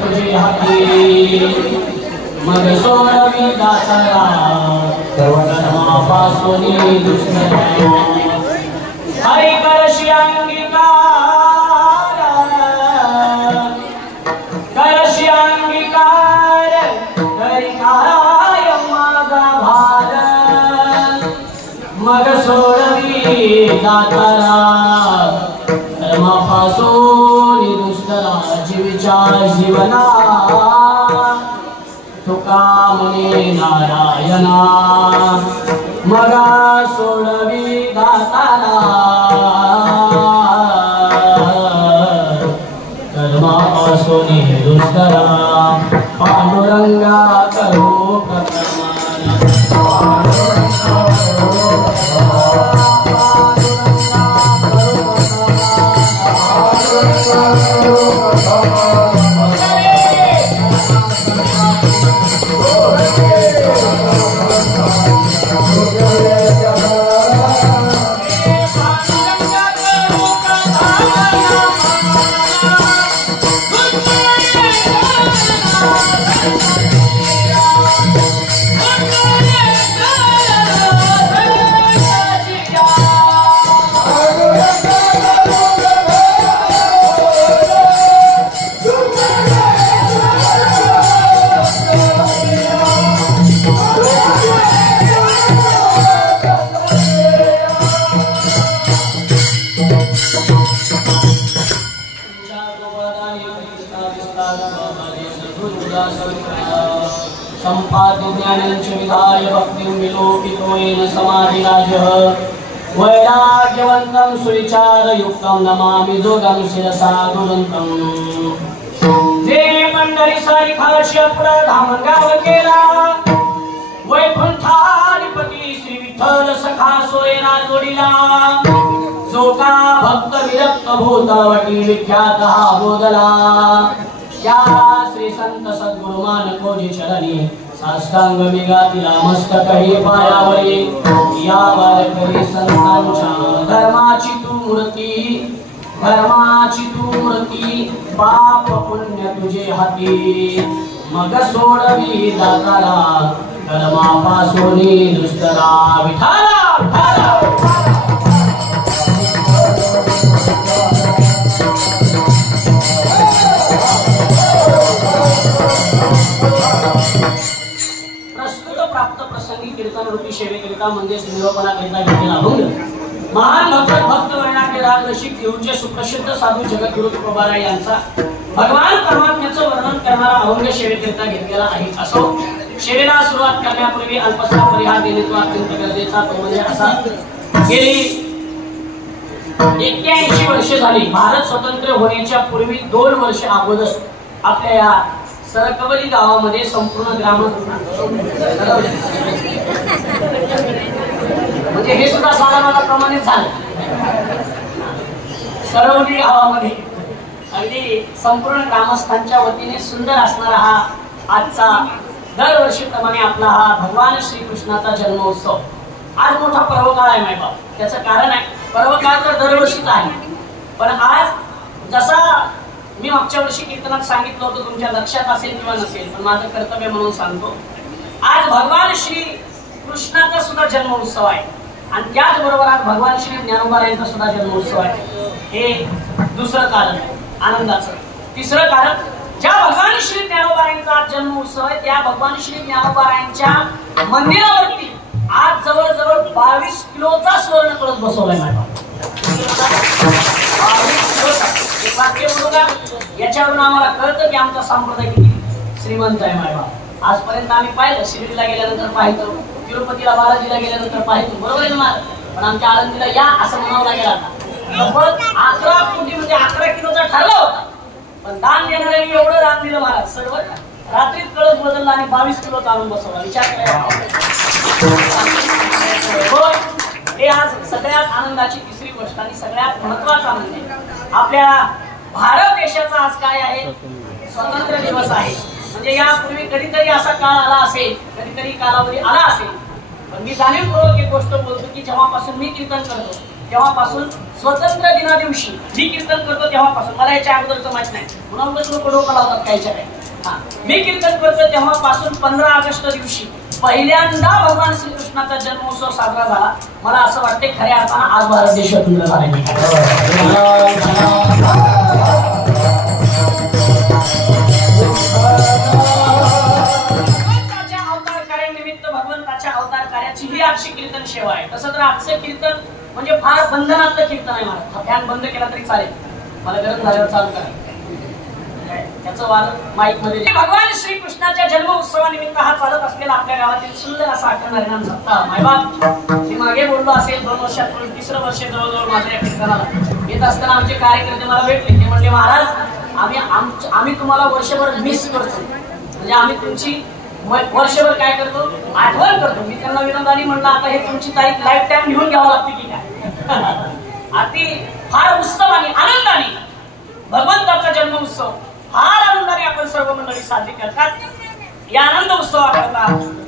तुझे हाती मग सोडवी दातारा सर्वधर्मापासून दुष्करा हरी करशी अंगीकार हरी काय माझा भार मग सोडवी दातारा धर्मापासून दुष्करा जीवीच्या जीवना तुका म्हणे नारायणा मग सोडवी दातारा धर्मापासून दुष्करा पांडुरंगा करो संपाद्य विधाय भक्तिं विलोकितोयेन समाधिराजः वैराग्यवन्तं सुविचारयुक्तं नमामि जोगं शिरसा दुरन्तं जे पंढरी सारिखास्य प्रधाम गाव केला वैकुंठाधिपती श्री विठ्ठल सखा सोयरा जोडीला जो का भक्त विरक्त भूतवटी विख्यात हा बोधला या श्री संत सद्गुरु मानकोजी चरणी साष्टांग मिगातीला मस्तक हे पायावरी या वारकरी संतांच्या धर्माची तू मूर्ती पाप पुण्य तुझे हाती मग सोडवी दातारा धर्मापासून दुष्करा विठाला विठाला प्राप्त प्रसंगी कीर्तन रूपी सेवेकरिता मंदिर निरोपणाकरिता घेतलेला अभंग महान भक्त वर्णाके राग रसिक देऊचे सुप्रसिद्ध साधू जगद्गुरु तुकोबाराय यांचा भगवान परमात्म्याचं वर्णन करणारा अभंग सेवेकरिता घेतलेला आहे. असो सेवेला सुरुवात करण्यापूर्वी अल्पसा परिहार देणे तो अत्यंत गरजेचा तो म्हणजे असा गेली 81 वर्षे झाली भारत स्वतंत्र होण्याच्या पूर्वी 2 वर्ष अगोदर आपल्या या सरकवली गावामध्ये संपूर्ण ग्राम म्हणजे हे सुद्धा साधारण प्रमाणित झालं. सरवली गावामध्ये अगदी संपूर्ण ग्रामस्थांच्या वतीने सुंदर असणारा हा आजचा दरवर्षीप्रमाणे आपला हा भगवान श्रीकृष्णाचा जन्मोत्सव आज मोठा पर्वकाळ आहे मायबाप. त्याचं कारण आहे पर्वकाळ तर दरवर्षीच आहे पण आज जसा मी मागच्या वर्षी कीर्तनात सांगितलं होतं तुमच्या लक्षात असेल किंवा नसेल पण माझं कर्तव्य म्हणून सांगतो आज भगवान श्री कृष्णाचा सुद्धा जन्मोत्सव आहे आणि त्याचबरोबर आज भगवान श्री ज्ञानोबारायांचा सुद्धा जन्मोत्सव आहे. हे दुसरं कारण आनंदाचं. तिसरं कारण ज्या भगवान श्री ज्ञानोबारायांचा आज जन्मोत्सव आहे त्या भगवान श्री ज्ञानोबारायांच्या मंदिरावरती आज जवळजवळ 22 किलोचा स्वर्ण कळस बसवलाय मॅडम. 22 किलोचा वाक्य बघा याच्यावरून आम्हाला कळतं की आमचा संप्रदाय किती श्रीमंत आहे मॅडम. आजपर्यंत आम्ही पाहिलं शिर्डीला गेल्यानंतर पाहिलं तिरुपतीला बालाजीला गेल्यानंतर पाहिलं बरोबर आहे ना पण आमच्या आळंदीला या असं म्हणावं लागेल आता. 11 कोटी म्हणजे 11 किलोचा ठरला होता पण दान देणाऱ्यांनी एवढं दान दिलं महाराज सर्व रात्रीत कळस बदलला आणि 22 किलो आणून बसवला. विचार करा हे आज सगळ्यात आनंदाची तिसरी गोष्ट आणि सगळ्यात महत्वाचा आनंद आहे. आपल्या भारत देशाचा आज काय आहे स्वातंत्र्य दिवस आहे. म्हणजे यापूर्वी कधीतरी असा काळ आला असेल कधीतरी कालावधी आला असेल पण मी जाणीवपूर्वक एक गोष्ट बोलतो की जेव्हापासून मी कीर्तन करतो तेव्हापासून स्वतंत्र दिना दिवशी मी कीर्तन करतो तेव्हापासून, मला याच्या अगोदरचं माहित नाही म्हणून लोक डोकं लावतात काहीच्या काही. मी कीर्तन करतो तेव्हापासून 15 ऑगस्ट दिवशी पहिल्यांदा भगवान श्रीकृष्णाचा जन्मोत्सव साजरा झाला. मला असं वाटते खऱ्या अर्थानं आज भारत देश स्वतंत्र झाला. भगवंताच्या अवतार कार्यानिमित्त भगवंताच्या अवतार कार्याची ही आजची कीर्तन सेवा आहे. तसं तर आजचं कीर्तन म्हणजे फार बंधनातलं कीर्तन आहे. मला फॅन बंद केला तरी चालेल, मला गरज झाल्यावर चालू करा त्याचं वाद माईक मध्ये. भगवान श्रीकृष्णाच्या जन्म उत्सवानिमित्त हा चालत असलेला आपल्या गावातील सुंदर असा आठवण हरिनाम सप्ताह. मायबाप मी मागे बोललो असेल 2 वर्षात 3रं वर्ष जवळजवळ माझ्या या कीर्तनाला येत असताना आमचे कार्यकर्ते मला भेटले. ते म्हणले महाराज आम्ही तुम्हाला वर्षभर मिस करतो, म्हणजे आम्ही तुमची वर्षभर काय करतो आठवण करतो. मी त्यांना विनोदाने म्हणलं आता हे तुमची तारीख लाईफ टाइम घेऊन घ्यावं लागते की काय. अति फार उत्सवाने आनंदाने भगवंताचा जन्म उत्सव फार आनंदाने आपण सर्व मंडळी साजरी करतात. या आनंद उत्सवाकरता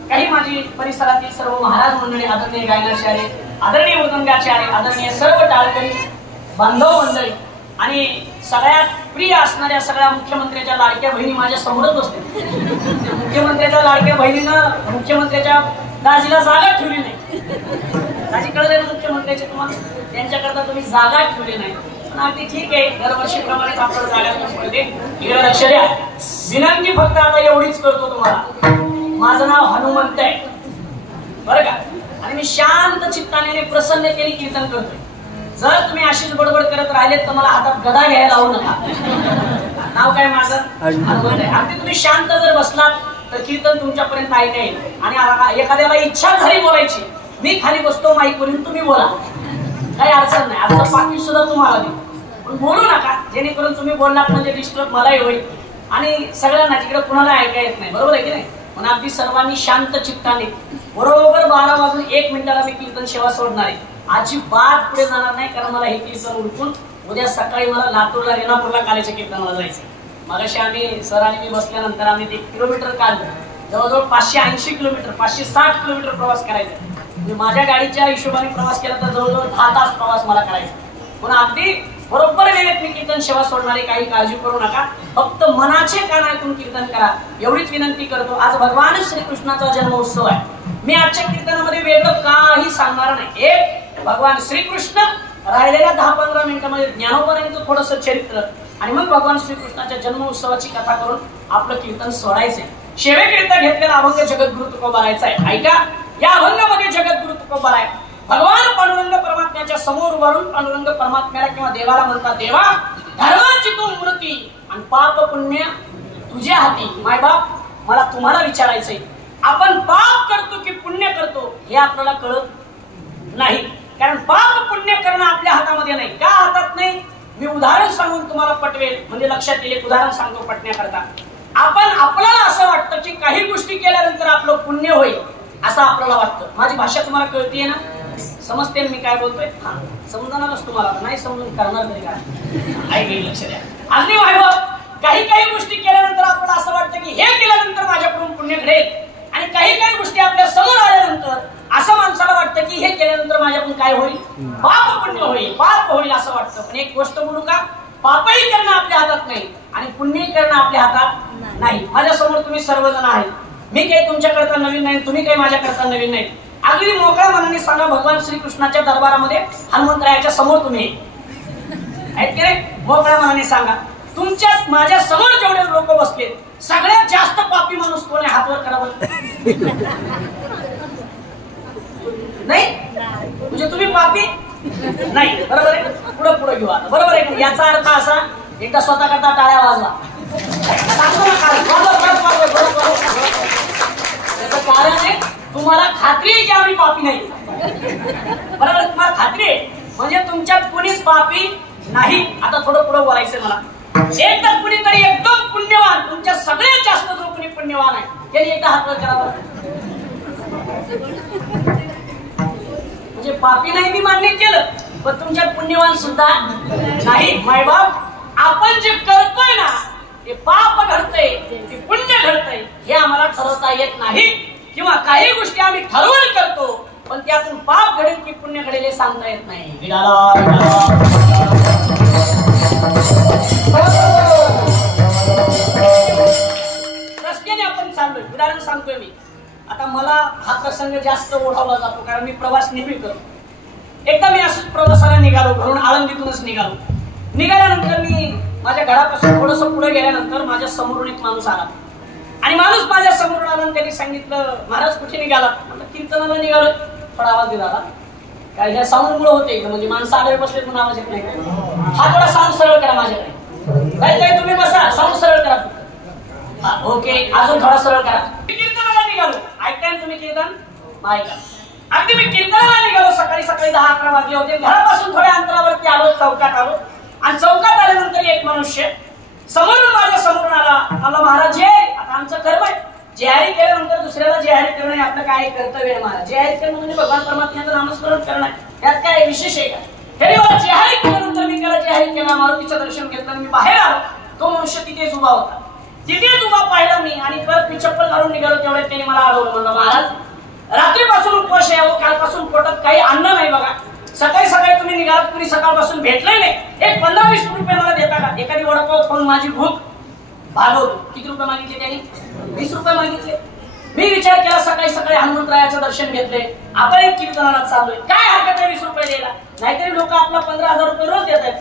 काही माझी परिसरातील सर्व महाराज मंडळी, आदरणीय गायनाचार्य, आदरणीय मृदंगाचार्य, आदरणीय सर्व टाळकरी बांधव मंडळी आणि सगळ्यात प्रिय असणाऱ्या सगळ्या मुख्यमंत्र्याच्या लाडक्या बहिणी माझ्या समोरच बसते. मुख्यमंत्र्याच्या लाडक्या बहिणीनं मुख्यमंत्र्याच्या दाजीला जागा ठेवली नाही. दाजी कळले मुख्यमंत्र्याचे तुम्हाला, त्यांच्याकरता तुम्ही जागा ठेवली नाही. अगदी ठीक आहे, दरवर्षीप्रमाणेच आपण जागा पडते. इकडे लक्ष द्या. विनंती फक्त आता एवढीच करतो तुम्हाला, माझं नाव हनुमंत आहे बरं का, आणि मी शांत चित्ताने प्रसन्नतेने कीर्तन करतोय. जर तुम्ही अशीच बडबड करत राहिलेत तर मला हातात गदा घ्यायला लावू नका. नाव काय माझं हनुमंत आहे. अगदी तुम्ही शांत जर बसलात तर कीर्तन तुमच्यापर्यंत ऐका येईल. आणि एखाद्याला इच्छा झाली बोलायची, मी खाली बसतो माईकवरून, तुम्ही बोला, काही अडचण नाही. आता पाकिट सुद्धा तुम्हाला देऊ, पण बोलू नका, जेणेकरून तुम्ही बोललात म्हणजे डिस्टर्ब मलाही होईल आणि सगळ्यांना तिकडे कुणाला ऐका येत नाही. बरोबर आहे की नाही. पण अगदी सर्वांनी शांत चित्ताने बरोबर 12 वाजून 1 मिनिटाला मी कीर्तन सेवा सोडणार आहे. अजिबात पुढे जाणार नाही, कारण मला हे कीर्तन उरकून उद्या सकाळी मला लातूरला रेणापूरला काल्याच्या कीर्तनाला जायचं. मगाशी आम्ही सर आणि मी बसल्यानंतर आम्ही 1 किलोमीटर काढलं, जवळजवळ 580 किलोमीटर 560 किलोमीटर प्रवास करायचा. म्हणजे माझ्या गाडीच्या हिशोबाने प्रवास केला तर जवळजवळ 10 तास प्रवास मला करायचा. पण अगदी बरोबर वेळेत मी कीर्तन सेवा सोडणारे, काही काळजी करू नका. फक्त मनाचे कान ऐकून कीर्तन करा एवढीच विनंती करतो. आज भगवान श्रीकृष्णाचा जन्मोत्सव आहे. मी आजच्या कीर्तनामध्ये वेगळं काही सांगणार नाही. एक भगवान श्रीकृष्ण, राहिलेल्या 10-15 मिनिटांमध्ये ज्ञानोबांचं थोडंसं चरित्र आणि मग भगवान श्रीकृष्णाच्या जन्मोत्सवाची कथा करून आपलं कीर्तन सोडायचंय. सेवेकरिता घेतलेला अभंग जगद्गुरु तुकोबारायचा आहे. ऐका, या अभंगामध्ये जगद्गुरु तुकोबार आहे. भगवान पांडुरंग परमात्म्याच्या समोर उभारून पांडुरंग परमात्म्याला किंवा देवाला म्हणतात, देवा धर्माची तू मूर्ती आणि पाप पुण्य तुझ्या हाती. मायबाप मला तुम्हाला विचारायचंय, आपण पाप करतो की पुण्य करतो हे आपल्याला कळत नाही. कारण पाप पुण्य करणं आपल्या हातामध्ये नाही. का हातात नाही? मी उदाहरण सांगून तुम्हाला पटवेल, म्हणजे लक्षात येईल. उदाहरण सांगतो पटण्याकरता. आपल्याला असं वाटतं की काही गोष्टी केल्यानंतर आपलं पुण्य होईल असं आपल्याला वाटतं. माझी भाषा तुम्हाला कळतीये ना? समजते मी काय बोलतोय? हा, समजणारच तुम्हाला, नाही समजून करणार तरी काय? ऐक, लक्ष द्या. अगदी काही गोष्टी केल्यानंतर आपल्याला असं वाटतं की हे केल्यानंतर माझ्याकडून पुण्य घडेल, आणि काही गोष्टी आपल्या समोर आल्यानंतर असं माणसाला वाटतं की हे केल्यानंतर माझ्याकडून काय होईल? पाप पुण्य होईल, पाप होईल असं वाटतं. पण एक गोष्ट बोलू का? पापही करणं आपल्या हातात नाही आणि पुण्यही करणं आपल्या हातात नाही. माझ्या समोर तुम्ही सर्वजण आहेत. मी काही तुमच्याकरता नवीन नाही, तुम्ही काही माझ्याकरता नवीन नाही. अगदी मोकळ्या मनाने सांगा, भगवान श्रीकृष्णाच्या दरबारामध्ये हनुमंतरायाच्या समोर तुम्ही आहेत की नाही? मोकळ्या मनाने सांगा. तुमच्या माझ्या समोर जेवढे लोक बसले सगळ्यात जास्त पापी माणूस कोण आहे? हातवर करावं. नाही म्हणजे तुम्ही पापी नाही. बरोबर आहे. पुढे घेऊ आता. बरोबर आहे. याचा अर्थ असा, एकदा स्वतः करता टाळ्या वाजवा. कारण आहे तुम्हाला खात्री आहे की आम्ही पापी नाही. बरोबर, तुम्हाला खात्री आहे म्हणजे तुमच्यात कोणीच पापी नाही. आता थोडं पुढे बोलायचंय मला. एकदा कुणीतरी एकदम पुण्यवान, तुमच्या सगळ्यात जास्त जो कोणी पुण्यवान आहे त्यांनी एकदा हातवर करावं. म्हणजे पापी नाही मी मान्य केलं, पण तुमच्यात पुण्यवान सुद्धा नाही. मायबाप, आपण जे करतोय ना ते पाप घडतंय ते पुण्य घडतंय हे आम्हाला ठरवता येत नाही. किंवा काही गोष्टी आम्ही ठरवून करतो, पण त्यातून पाप घडेल की पुण्य घडेल हे सांगता येत नाही. रस्त्याने आपण चाललोय, उदाहरण सांगतोय मी. आता मला हा प्रसंग जास्त ओढवला जातो कारण मी प्रवास नेहमी करतो. एकदा मी असंच प्रवासाला निघालो, घरून आळंदीतूनच निघाल्यानंतर मी माझ्या घरापासून थोडस पुढे गेल्यानंतर माझ्या समोरून एक माणूस आला आणि माणूस माझ्या समोरून आला आणि त्यांनी सांगितलं, महाराज कुठे निघाला? म्हटलं कीर्तनाला निघालो. थोडा आवाज दिला काय ह्या साऊंड मुळे होते म्हणजे माणसं आडवे बसले म्हणून आवाज येत नाही. हा थोडा साऊंड सरळ करा माझ्याकडे. काही तुम्ही बसा, साऊंड सरळ करा. हा ओके, अजून थोडा सरळ करा. कीर्तनाला निघालो. ऐकताय तुम्ही कीर्तन? ऐका. अगदी मी कीर्तनाला निघालो. सकाळी 10-11 वाजले होते. घरापासून थोड्या अंतरावरती आलो, चौकात आलो आणि चौकात आल्यानंतर एक मनुष्य समोरून माझ्या समोरून आला. महाराज जे आता आमचं कर्म आहे, जेहारी केल्यानंतर दुसऱ्याला जेहारी करणं हे आपलं काय कर्तव्य आहे महाराज. जेहारी करणं म्हणजे भगवान परमात्म्याचं नामस्मरण करणं, त्यात काय विशेष आहे का? तरी मला जेहारी केल्यानंतर मी त्याला जेहारी केला, मारुतीचं दर्शन घेतलं आणि मी बाहेर आलो. तो मनुष्य तिथेच उभा होता. तिथेच उभा पाहिला मी आणि परत मी चप्पल घालून निघालो. तेवढ्यात त्याने मला अडवलं. म्हणलं महाराज रात्रीपासून उपवास आहे, कालपासून पोटात काही अन्न नाही बघा. सकाळी तुम्ही निघालात, कुणी सकाळपासून भेटलंय नाही. एक 15-20 रुपये मला देता का? एखादी वडापाव खाऊन माझी भूक भागवतो. किती रुपये मागितले त्यांनी? 20 रुपये मागितले. मी विचार केला, सकाळी हनुमंतरायाचं दर्शन घेतले, आपण एक कीर्तनाला चाललोय, काय हरकत आहे 20 रुपये द्यायला? नाहीतरी लोक आपला 15,000 रुपये रोज देत आहेत,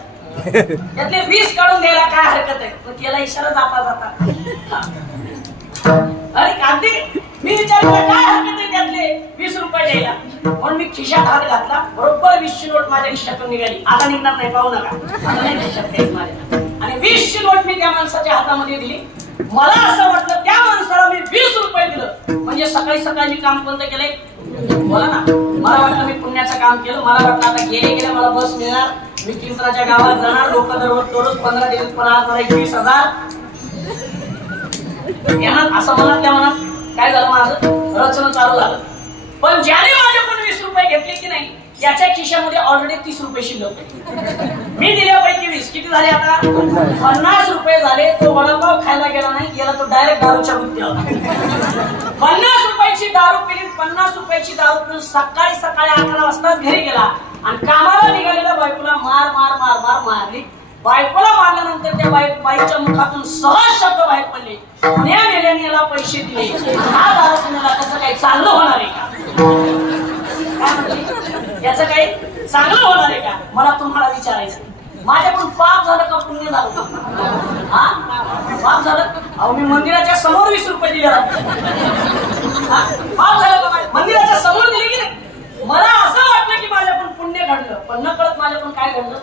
त्यातले 20 काढून द्यायला काय हरकत आहे? मग त्याला इशारा जाता अरे कांदी मी विचार केला, काय हरकत आहे त्यातले 20 रुपये द्यायला? म्हणून मी खिशात हात घातला. बरोबर 20ची नोट माझ्या खिशातून निघाली. आता निघणार नाही, पाहू नका, आता नाही खिशात द्यायची माझ्या. आणि 20ची नोट मी त्या माणसाच्या हातामध्ये दिली. मला असं वाटलं त्या माणसाला मी 20 रुपये दिलं म्हणजे सकाळी मी काम कोणतं केलंय? बोला ना. मला वाटलं मी पुण्याचं काम केलं. मला वाटलं आता गेले मला बस मिळणार, मी कीर्तनाच्या गावात जाणार, लोक दररोज 15 दिवस, पण आज मला 21,000 असं मनात त्या मनात काय झालं, माझं रचना चालू झालं. पण ज्याने माझ्याकडून 20 रुपये घेतले की नाही, याच्या खिशामध्ये ऑलरेडी 30 रुपये शिल्लक होते. मी दिल्यापैकी 20 किती झाले? आता 50 रुपये झाले. तो वडापाव खायला गेला नाही, गेला तो डायरेक्ट दारूच्या बुद्धीला. 50 रुपयाची दारू पिली. 50 रुपयाची दारू पिऊन सकाळी 11 वाजताच घरी गेला आणि कामाला निघालेल्या बायकोला मारली. बायकोला मारल्यानंतर त्या बाईच्या मुखातून सहज शब्द बाहेर पडले, पुण्या मेल्याने याला पैसे दिले, हा दारू पिण्याला कसं काही चांगलं होणार आहे का? काय म्हणते? याचं काही चांगलं होणार आहे का? मला तुम्हाला विचारायचं, माझ्याकडून पाप झालं का पुण्य झालं? हा पाप झालं. अहो मी मंदिराच्या समोर 20 रुपये दिले. पाप झालं का? मंदिराच्या समोर दिले की नाही? मला असं वाटलं की माझ्याकडून पुण्य घडलं, पण न कळत माझ्याकडून काय घडलं?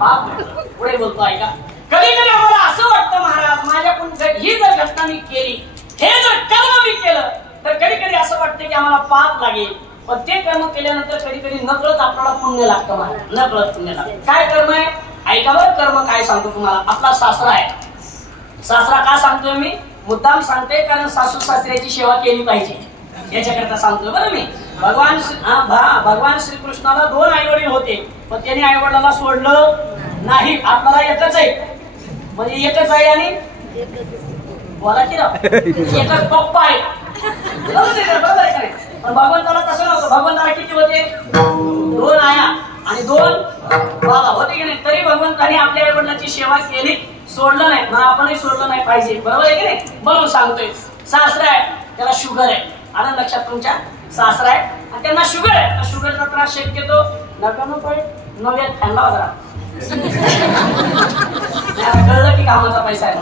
पाप घडलं. पुढे बोलतो ऐका. कधी आम्हाला असं वाटतं महाराज, माझ्याकडून ही जर घटना मी केली, हे जर कर्म मी केलं, तर कधी असं वाटतं की आम्हाला पाप लागेल. पण ते कर्म केल्यानंतर कधी नकळत आपल्याला पुण्य लागतं महाराज, नकळत पुण्य लागतं. काय कर्म आहे? ऐका बरं, कर्म काय सांगतो तुम्हाला. आपला सासरा आहे. सासरा का सांगतोय मी? मुद्दाम सांगते कारण सासू सासऱ्याची सेवा केली पाहिजे याच्याकरता सांगतोय बरं मी. भगवान श्रीकृष्णाला 2 आईवडील होते, पण त्यांनी आईवडिलाला सोडलं नाही. आपल्याला एकच आहे, म्हणजे एकच आहे आणि बोला की एकच पप्पा आहे. बरोबर आहे का? पण भगवंताला तसं नव्हतं. भगवंताला किती होते? 2 आया आणि 2 बाबा होते की नाही? तरी भगवंताने आपल्या आईवडिलांची सेवा केली, सोडलं नाही. मग आपणही सोडलं नाही पाहिजे, बरोबर आहे की नाही? म्हणून सांगतोय. सासरा आहे, त्याला शुगर आहे. आनंद लक्षात तुमच्या. सासरा आहे आणि त्यांना शुगर आहे. शुगरचा त्रास शक्यतो 99.9 फॅनला जरा कळलं की कामाचा पैसा आहे.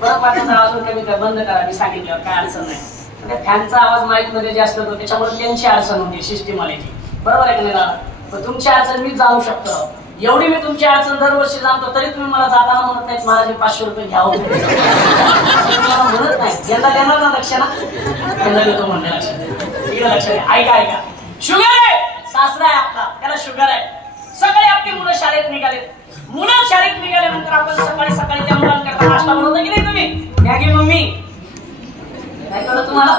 परत माझा आवाज कमी कर, बंद करा. मी सांगितलं काय अडचण नाही. फॅनचा आवाज माईक मध्ये जास्त होतो, त्याच्यामुळे त्यांची अडचण होती सिस्टीमवाल्याची. बरोबर आहे की नाही दादा? पण तुमची अडचण मी जाणू शकतो. एवढी मी तुमची अडचण दरवर्षी जाणतो, तरी तुम्ही मला जाताना म्हणत नाहीत महाराज 500 रुपये घ्यावं म्हणत नाही. यंदा देणार ना लक्ष ना? यंदा देतो म्हणले लक्ष. लक्ष ऐका. शुगर आहे, सासरा आहे आपला, त्याला शुगर आहे. सकाळी आपली मुलं शाळेत निघाले. मुलं शाळेत निघाल्यानंतर आपण सकाळी त्या मुलांकरता नाश्ता बनवता की नाही तुम्ही? मॅगी मम्मी काय कळलं तुम्हाला?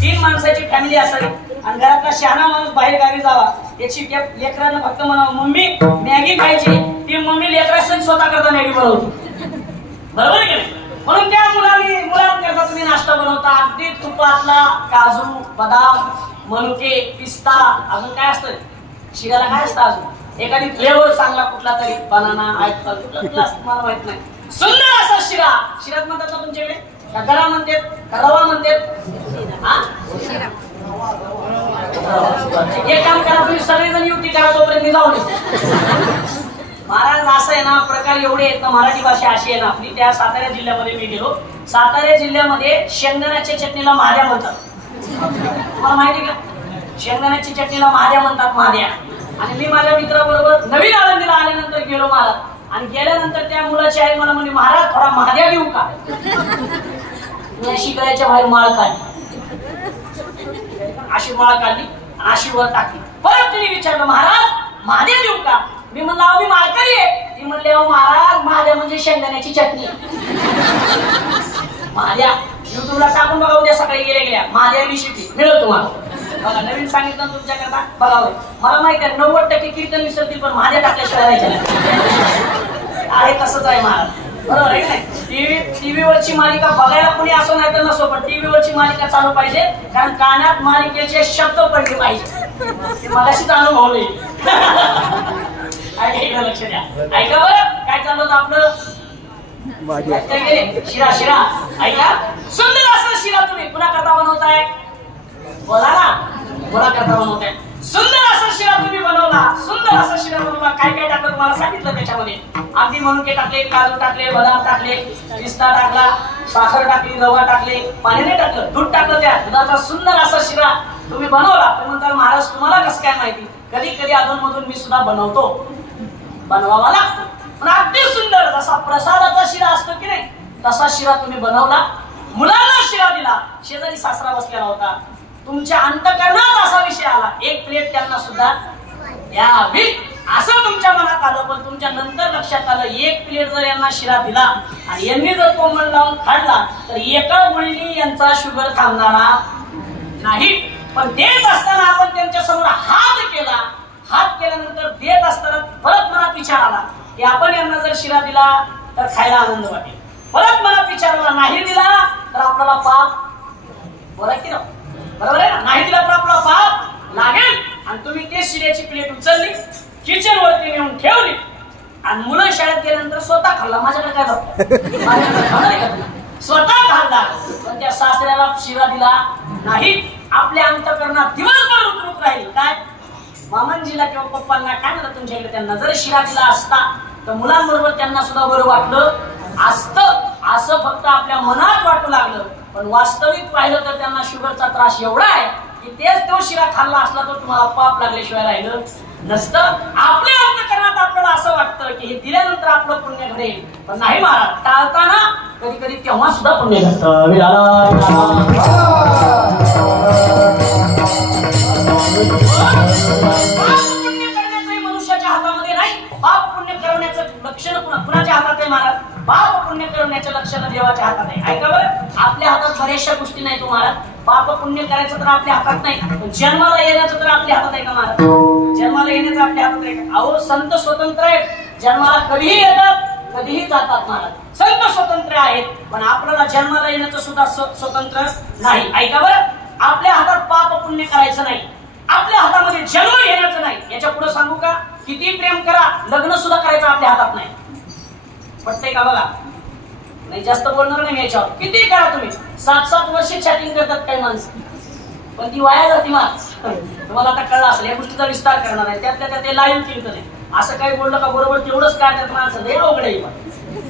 3 माणसाची फॅमिली असावी आणि घरातला शहाणा माणूस बाहेर गावी जावा, याची लेकरांना फक्त म्हणावं मम्मी मॅगी खायची. ती मम्मी लेकरांसाठी स्वतः करता मॅगी बनवतो. बरोबर आहे की नाही? म्हणून त्या मुलांकरता तुम्ही नाश्ता बनवता अगदी तुपातला काजू, बदाम, मनुके, पिस्ता, अजून काय असतं शिऱ्याला, काय असतं अजून एखादी फ्लेवर चांगला कुठला तरी, बनाना, ऍपल, कुठला असतं मला माहित नाही. सुंदर असा शिरा. शिऱ्यात म्हणतात ना तुमच्याकडे, का गरा म्हणते, का रवा म्हणते? एक काम करा, तुम्ही सगळेजण युती करा, तोपर्यंत मी जाऊन येतो. महाराज असं आहे ना, प्रकार एवढे आहेत ना, मराठी भाषा अशी आहे ना आपली. त्या सातारा जिल्ह्यामध्ये मी गेलो. सातारा जिल्ह्यामध्ये शेंगदाण्याच्या चटणीला महाद्या म्हणतात. तुम्हाला माहिती का? शेंगदाण्याची चटणीला महाद्या म्हणतात, महाद्या. आणि मी माझ्या मित्राबरोबर नवीन आळंदीला आल्यानंतर गेलो महाराज, आणि गेल्यानंतर त्या मुलाची आई मला म्हणे, महाराज थोडा महाद्या देऊ का? मी शिकण्याच्या बाहेर माळ काढली, अशी माळ काढली, अशी वर टाकली. परत तिने विचारलं, महाराज महाद्या देऊ का? मी म्हणलं, अहो मी माळकरी आहे. ती म्हणले, अहो महाराज महाद्या म्हणजे शेंगदाण्याची चटणी. महाद्या युट्यूबला टाकून बघा, उद्या सकाळी गेल्या महाद्या रेसिपी मिळेल तुम्हाला. बघा, नवीन सांगितलं तुमच्याकरता, बघा. मला माहिती आहे 90% कीर्तन विसरतील, पण महाद्या टाकल्याशिवाय राहायच्या नाही. आहे तसंच आहे महाराज, बरोबर आहे नाही? टीव्हीवरची मालिका बघायला कोणी असो नाही तर नसो, पण टीव्हीवरची मालिका चालू पाहिजे, कारण कानात मालिकेचे शब्द पडले पाहिजे. ते मगाशीच अनुभवले. ऐका, लक्ष द्या, ऐका बरं काय चालू होतं आपलं. शिरा, शिरा ऐका. सुंदर असं शिरा तुम्ही पुन्हा करता बनवताय, बोला ना, पुन्हा करता बनवताय. सुंदर असा शिरा तुम्ही बनवला, सुंदर असा शिरा बनवला. काय काय टाकलं तुम्हाला सांगितलं त्याच्यामध्ये. अगदी मनुके टाकले, काजू टाकले, बदाम टाकले, पिस्ता टाकला, साखर टाकली, रवा टाकले, पाण्याने टाकलं, दूध टाकलं. त्या दुधाचा सुंदर असा शिरा तुम्ही बनवला. पण म्हणतात, महाराज तुम्हाला कसं काय माहिती? कधी कधी अधून मधून मी सुद्धा बनवतो, बनवावा लागतो. पण अगदी सुंदर जसा प्रसादाचा शिरा असतो की नाही, तसा शिरा तुम्ही बनवला. मुलांना शिरा दिला. शेजारी सासरा बसलेला होता. तुमच्या अंतःकरणात असा विषय आला, एक प्लेट त्यांना सुद्धा द्यावी असं तुमच्या मनात आलं. पण तुमच्या नंतर लक्षात आलं, एक प्लेट जर यांना शिरा दिला आणि यांनी जर तो मन लावून खाल्ला तर एका गोळीने यांचा शुगर थांबणारा नाही. पण देत असताना आपण त्यांच्या समोर हात केला. हात केल्यानंतर देत असताना परत मनात विचार आला की आपण यांना जर शिरा दिला तर खायला आनंद वाटेल. परत मनात विचार आला, नाही दिला तर आपल्याला पाप, बरं की बरोबर आहे ना, नाही दिला तर आपला पाप लागेल. आणि तुम्ही ते शिऱ्याची प्लेट उचलली, किचन वरती नेऊन ठेवली, आणि मुलं शाळेत गेल्यानंतर स्वतः खाल्ला. माझ्याकडे काय बघतो, स्वतः खाल्ला. पण त्या सासऱ्याला शिरा दिला नाही. आपल्या अंतःकरणात दिवसभर उतरत राहील काय, मामांजीला किंवा पप्पांना काय म्हणतात तुमच्याकडे, त्यांना जर शिरा दिला असता तर मुलांबरोबर त्यांना सुद्धा बरं वाटलं असतं. असं फक्त आपल्या मनात वाटू लागलं. पण वास्तविक पाहिलं तर त्यांना शुगरचा त्रास एवढा आहे की तेच तो शिरा खाल्ला असला तर तुम्हाला पाप लागल्याशिवाय राहिलं नसतं. आपल्या अंतःकरणात आपल्याला असं वाटतं की हे दिल्यानंतर आपलं पुण्य घडेल, पण नाही महाराज, टाळताना कधी कधी तेव्हा सुद्धा पुण्य घडतं. पुण्य करण्याचंही मनुष्याच्या हातामध्ये नाही. पाप पुण्य करण्याचं लक्षण कुणाच्या हातात आहे महाराज? पाप पुण्य करण्याचं लक्षण देवाच्या हातात आहे. ऐका बरं, आपल्या हातात बऱ्याचशा गोष्टी नाही तुम्हाला. पाप पुण्य करायचं तर आपल्या हातात नाही, पण जन्माला येण्याचं तर आपल्या हातात आहे का महाराज? जन्माला येण्याचं आपल्या हातात आहे का? अहो संत स्वतंत्र आहेत, जन्माला कधीही येतात कधीही जातात महाराज. संत स्वतंत्र आहेत, पण आपल्याला जन्माला येण्याचं सुद्धा स्वतंत्र नाही. ऐका बरं, आपल्या हातात पाप पुण्य करायचं नाही, आपल्या हातामध्ये जन्म घेण्याचं नाही. याच्या पुढे सांगू का, किती प्रेम करा, लग्न सुद्धा करायचं आपल्या हातात नाही. पटतंय का बघा? नाही जास्त बोलणार नाही याच्यावर. किती करा तुम्ही, 7-7 वर्ष चॅटिंग करतात काही माणसं, पण ती वाया जाते माणस. तुम्हाला आता कळलं असेल, या गोष्टीचा विस्तार करणार आहे. त्यातल्या त्यात ते लाईव्ह कीर्तन आहे. असं काही बोललं का बरोबर तेवढंच काय त्यात माणसं लय अवघड आहे.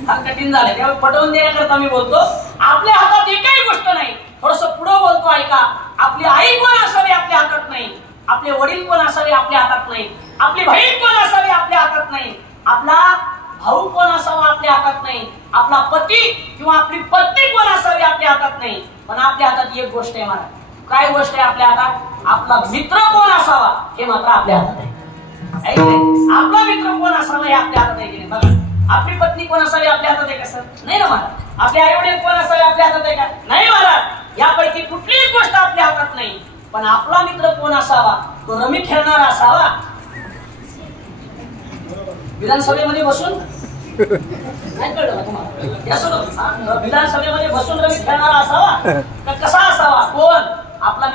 हा कठीण झालंय, त्यामुळे पटवून देण्याकरता मी बोलतो. आपल्या हातात एकही गोष्ट नाही. थोडस पुढं बोलतो ऐका. आपली आई कोण असावी आपल्या हातात नाही, आपले वडील कोण असावे आपल्या हातात नाही, आपली बहीण कोण असावी आपल्या हातात नाही, आपला भाऊ कोण असावा आपल्या हातात नाही, आपला पती किंवा आपली पत्नी कोण असावी आपल्या हातात नाही. पण आपल्या हातात एक गोष्ट आहे मला. काय गोष्ट आहे आपल्या हातात? आपला मित्र कोण असावा हे मात्र आपल्या हातात आहे. आपला मित्र कोण असावा हे आपल्या हातात आहे की नाही? बघा, आपली पत्नी कोण असावी आपल्या हातात आहे का सर? नाही ना महाराज. आपले आई वडील कोण असावे आपल्या हातात आहे का? नाही महाराज. यापैकी कुठलीच गोष्ट आपल्या हातात नाही. पण आपला मित्र कोण असावा? तो रमी खेळणारा असावा. विधानसभेमध्ये बसून नाही कळलं तुम्हाला? विधानसभेमध्ये बसून रवी खेळणारा असावा का कसा असावा? कोण आपला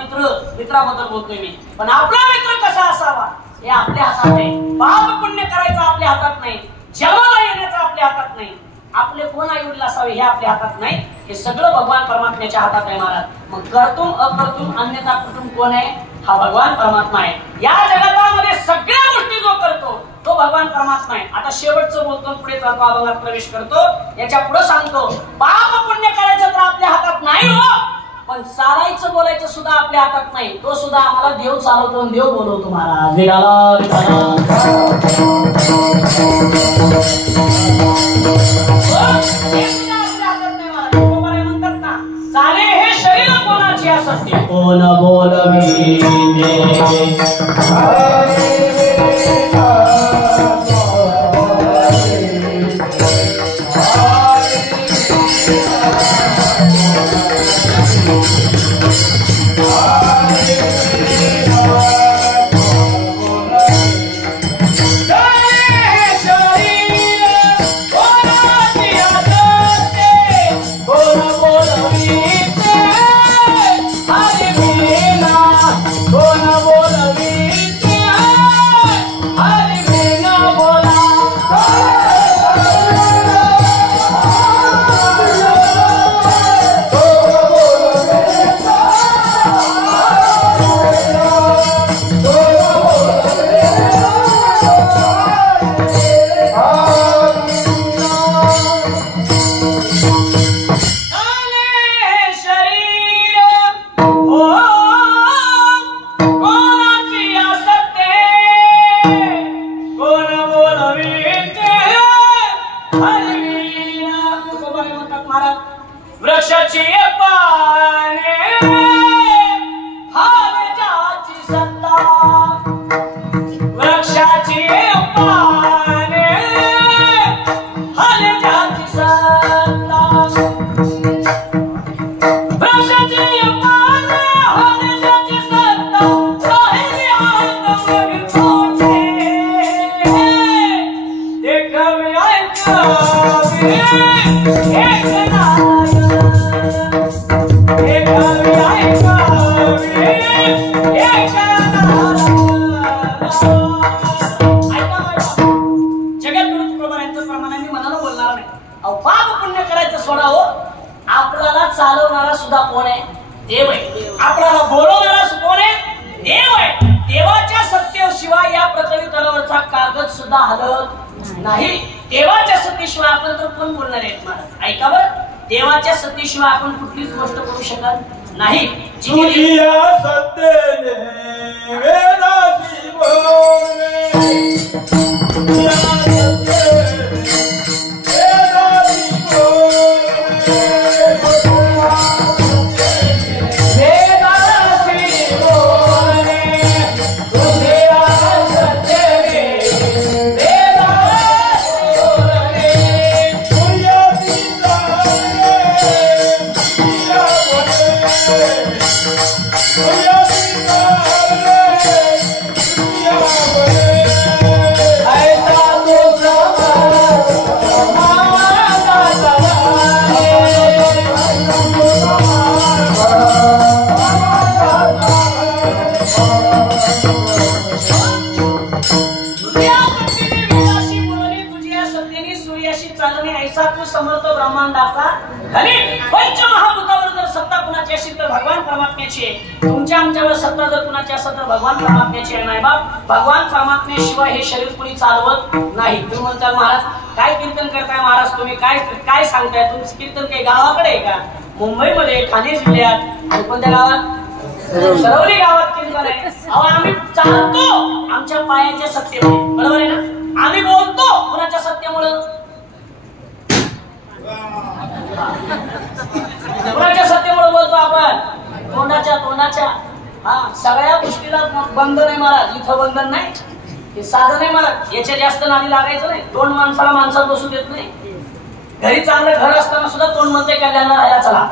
मित्राबद्दल बोलतोय मी, पण आपला मित्र कसा असावा हे आपल्या हातात आहे. पाप पुण्य करायचं आपल्या हातात नाही, जन्माला येण्याचं आपल्या हातात नाही, आपले कोण आई वडील असावे हे आपल्या हातात नाही, हे सगळं भगवान परमात्म्याच्या हातात आहे महाराज. मग कर्तुम अकर्तुम अन्यथा कुटुंब कोण आहे? हा भगवान परमात्मा आहे. या जगतामध्ये सगळ्या गोष्टी जो करतो तो भगवान परमात्मा आहे. आता शेवटचं बोलतो, पुढे जातो, अभंगात प्रवेश करतो. याच्या पुढे सांगतो, पाप पुण्य करायचं तर आपल्या हातात नाही हो, पण चालायचं बोलायचं सुद्धा आपल्या हातात नाही, तो सुद्धा आम्हाला देव चालवतो, देव बोलवतो महाराज. विठाला म्हणतात ना, चाले हे शरीर कोणाचे असते, कोण बोलवी वृक्षाची पाने हालजाची सत्ता, वृक्षाची पाने हालजाची सत्ता, वृक्षाची पाने हालजाची सत्ता, राहिली आंगवरी कोठे, देखावे ऐकावे आपल्याला चालवणारा सुद्धा कोण आहे? देव आहे. आपल्याला बोलवणारा कोण आहे? देव आहे. देवाच्या सत्तेशिवाय या पृथ्वी तलावरचा कागद सुद्धा हलत नाही. देवाच्या सत्तेशिवाय आपण तर कोण बोलणार आहेत महाराज? ऐका बरं, देवाच्या सत्तेशिवाय आपण कुठलीच गोष्ट करू शकत नाही. भगवान परमात्म्याची आहे. तुमच्या आमच्यावर सत्ता जर कुणाची असेल तर भगवान परमात्म्याची आहे. नाही बाप, भगवान परमात्म्याशिवाय हे शरीर कुणी चालवत नाही. तुम्ही म्हणता महाराज काय कीर्तन करताय महाराज, तुम्ही काय काय सांगताय? तुमचं कीर्तन काही गावाकडे आहे का? मुंबईमध्ये, ठाणे जिल्ह्यात आणि कोणत्या गावात? सरवली गावात कीर्तन आहे. अहो आम्ही चालतो आमच्या पायाच्या सत्तेमुळे, बरोबर आहे ना? आम्ही बोलतो कुणाच्या सत्तेमुळे? कुणाच्या सत्तेमुळे बोलतो आपण? तोंडाच्या. हा, सगळ्या गोष्टीला बंधन आहे महाराज. इथं बंधन नाही, हे साधन आहे महाराज. याच्या जास्त नादी लागायचं नाही. तोंड माणसाला माणसात बसू देत नाही. घरी चांगलं घर असताना सुद्धा तोंड म्हणते कल्याण राहायला चला,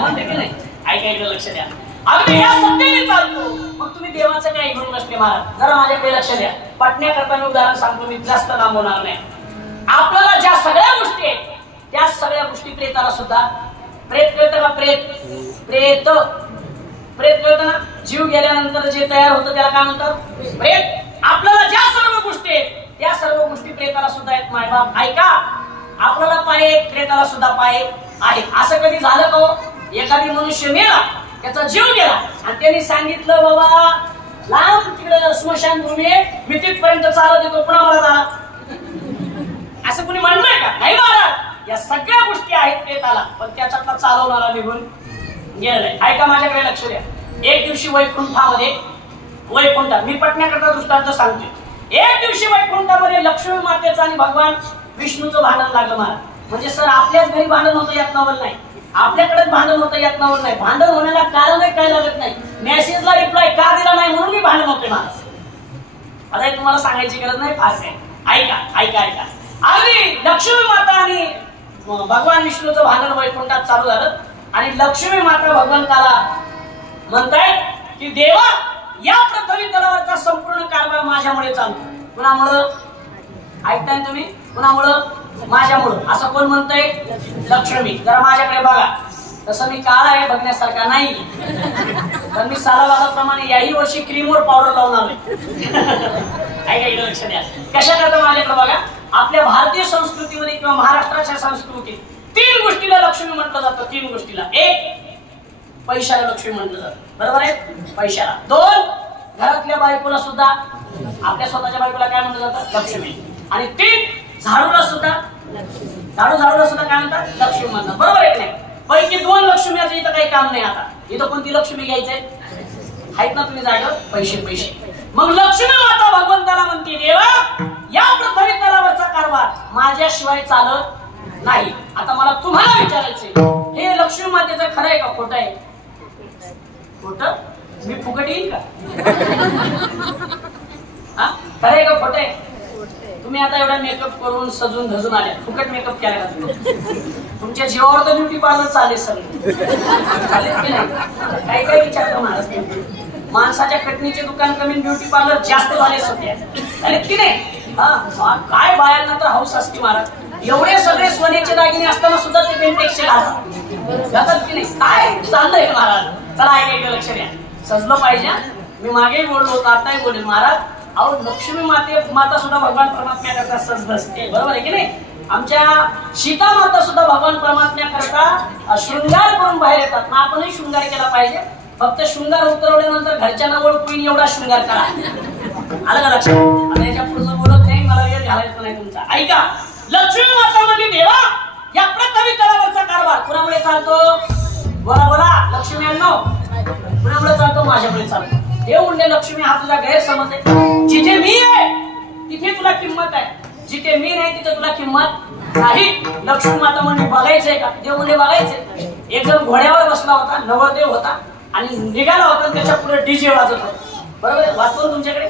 म्हणते की नाही? ऐकायचं लक्ष द्या. अगदी या सत्तेने चालतो. मग तुम्ही देवाचं काही घेऊन नसते महाराज. जरा माझ्याकडे लक्ष द्या. पटण्याकरता मी उदाहरण सांगतो, मी जास्त लांब होणार नाही. आपल्याला ज्या सगळ्या गोष्टी आहेत त्या सगळ्या गोष्टी प्रेताला सुद्धा, प्रेत कळतं का? प्रेत कळतं ना? जीव गेल्यानंतर जे तयार होतं त्याला काय म्हणतात? प्रेत. आपल्याला ज्या सर्व गोष्टी आहेत त्या सर्व गोष्टी प्रेताला सुद्धा आहेत. मायबाप ऐका, आपल्याला पाय आहेत, प्रेताला सुद्धा पाय आहेत. असं कधी झालं का? एखादी मनुष्य मेला, त्याचा जीव गेला आणि त्यांनी सांगितलं बाबा लांब तिकडे स्मशान भूमी आहे, मी तिथपर्यंत चालत येतो, पुन्हा मला जा. असं कुणी म्हणलंय का? नाही महाराज, या सगळ्या गोष्टी आहेत प्रेताला, पण त्याच्यातला चालवणारा निघून गेलाय. ऐका, माझ्याकडे लक्ष द्या. एक दिवशी वैकुंठामध्ये, मी पटण्याकरता दृष्टांत सांगतोय. एक दिवशी वैकुंठामध्ये लक्ष्मी मातेचं आणि भगवान विष्णूचं भांडण लागलं महाराज. म्हणजे सर आपल्याच घरी भांडण होतं यात नवल नाही, आपल्याकडेच भांडण होतं यात नवल नाही. भांडण होण्याला कारण काय लागत नाही, मेसेजला रिप्लाय का दिला नाही म्हणून मी भांडण होते महाराज. आता हे तुम्हाला सांगायची गरज नाही, फार काय. ऐका अगदी लक्ष्मी माता आणि भगवान विष्णूचं भांडण वैकुंठात चालू झालं आणि लक्ष्मी माता भगवंताला म्हणतायत की देवा, या पृथ्वी तलावरचा संपूर्ण कारभार माझ्यामुळे चालतो. कुणामुळं? ऐकताय तुम्ही? कुणामुळं? माझ्यामुळं. असं कोण म्हणतंय? लक्ष्मी. जरा माझ्याकडे बघा, तसं मी काळा आहे बघण्यासारखा नाही, पण मी सालाबादाप्रमाणे याही वर्षी क्रीमवर पावडर लावून आलोय. ऐका, इकडे लक्ष द्या. कशा करता माझ्याकडे बघा. आपल्या भारतीय संस्कृतीमध्ये किंवा महाराष्ट्राच्या संस्कृतीत 3 गोष्टीला लक्ष्मी म्हटलं जातं. 3 गोष्टीला. 1, पैशाला लक्ष्मी म्हटलं जातं, बरोबर आहे? पैशाला. 2, घरातल्या बायकोला सुद्धा, आपल्या स्वतःच्या बायकोला काय म्हटलं जातं? लक्ष्मी. आणि 3, झाडूला सुद्धा काय म्हणतात? लक्ष्मी म्हणतात, बरोबर आहे की नाही? पैकी 2 लक्ष्मीचं इथं काही काम नाही. आता इथं कोणती लक्ष्मी घ्यायचंय? आहेत ना तुम्ही जागेवर? पैसे. मग लक्ष्मी माता भगवंताला म्हणते देवा, या पृथ्वी तलावरचा कारभार माझ्याशिवाय चालत नाही. आता मला तुम्हाला विचारायचंय, हे लक्ष्मी मातेचं खरं आहे का खोटं आहे? खोटं? मी फुकट येईल का? खरं आहे का खोटं आहे? तुम्ही आता एवढा मेकअप करून सजून धजून आले, फुकट मेकअप केला का? तुमच्या जीवावर तर ब्युटी पार्लर चालेल सगळे, काय विचारतो महाराज? माणसाच्या कटणीचे दुकान कमी, ब्युटी पार्लर जास्त झाले सध्या, झालेत की नाही? काय बायांना तर हौस असते महाराज. एवढे सगळे सोन्याचे दागिने असताना सुद्धा ते पेंटेक्सचे घालतात की नाही? काय चाललंय महाराज? चला ऐका, लक्ष द्या. सजलं पाहिजे. मी मागेही बोललो होतो, आताही बोलेल महाराज. अहो, लक्ष्मी माता सुद्धा भगवान परमात्म्याकरता सजत असते, बरोबर आहे की नाही? आमच्या सीता माता सुद्धा भगवान परमात्म्याकरता शृंगार करून बाहेर येतात. मग आपणही शृंगार केला पाहिजे. फक्त शृंगार उतरवल्यानंतर घरच्यांना ओळखून एवढा शृंगार करा. आलं का लक्षात? आता याच्या पुढचं बोलत नाही, मला वेळ घालायचं नाही तुमचा. ऐका, लक्ष्मी माता म्हणजे देवा, या पृथ्वी तलावरचा कारभार कुणामुळे चालतो? बोला लक्ष्म्यांनो, कुणामुळे चालतो? माझ्यामुळे चालतो. देव म्हणले लक्ष्मी हा तुझा गैरसमज आहे. जिथे मी आहे तिथे तुला किंमत आहे, जिथे मी नाही तिथे तुला किंमत नाही. लक्ष्मी माता म्हणजे बघायचंय का? देव म्हणजे बघायचंय. एक जण घोड्यावर बसला होता, नवरदेव होता, आणि निघाला होता, त्याच्या पुढे डीजे वाजत होता, बरोबर? वाचतो तुमच्याकडे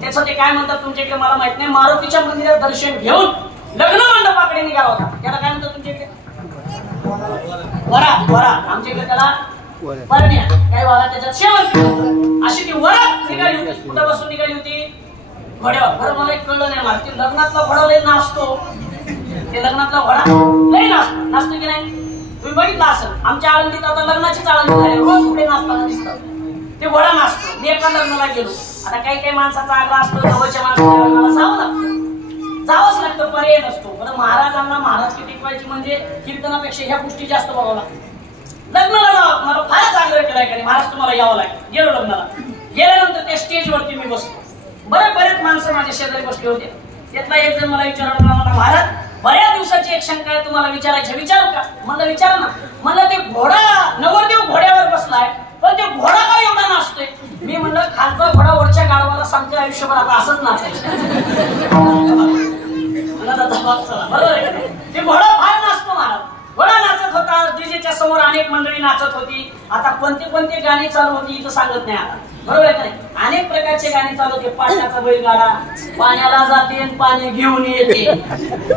त्याचं, ते काय म्हणतात तुमच्याकडे मला माहित नाही. मारुतीच्या मंदिरात दर्शन घेऊन लग्न मंडपाकडे निघाला होता. त्याला काय म्हणतात तुमच्याकडे? वरात. आमच्याकडे त्याला परण्या. काही भागात त्याच्यात शेवंती. अशी ती वरात निघाली होती. कुठं बसून निघाली होती? घोड्यावर. बरं, मला एक कळलं नाही मारती, लग्नातला घोडा लय नाचतो. ते लग्नातला घोडा लय नाचतो की नाही? तुम्ही बघितलं असेल, आमच्या आळंदीत आता लग्नाचीच आळंदी झाली, रोज पुढे नाचताना दिसतात. ते घोडा नाचतो. मी एका लग्नाला गेलो. आता काही माणसाचा आग्रह असतो, जवळच्या माणसाच्या लग्नाला जावं लागतं, जावंच लागतं, पर्याय नसतो. बरं, महाराजांना महाराज की टिकवायची म्हणजे कीर्तनापेक्षा ह्या गोष्टी जास्त बघावं लागतं. लग्नाला जावं, मला फारच आग्रह केलाय का महाराज तुम्हाला यावं लागेल. गेलो लग्नाला. गेल्यानंतर त्या स्टेजवरती मी बसलो. बरेच माणसं माझ्या शेजारी बसले होते. त्यातला एक जण मला विचारला, महाराज बऱ्याच दिवसाची एक शंका आहे तुम्हाला विचारायची, विचारू का? म्हणलं विचारा ना. म्हणलं ते घोडा, नवरदेव घोड्यावर बसलाय, पण ते घोडा का एवढा नाचतोय? मी म्हणलं खालचा घोडा वरच्या गाडवाला सांगतोय आयुष्यभर आता असंच नाचायचं. बरोबर आहे. ते घोडा फार नाचतो महाराज. घोडा नाचत होता, डीजेच्या समोर अनेक मंडळी नाचत होती. आता कोणते गाणी चालू होती इथं सांगत नाही आता, बरोबर आहे का नाही? अनेक प्रकारचे गाणी चालू होते. पाण्याचा बैलगाडा, पाण्याला जाते पाणी घेऊन येते.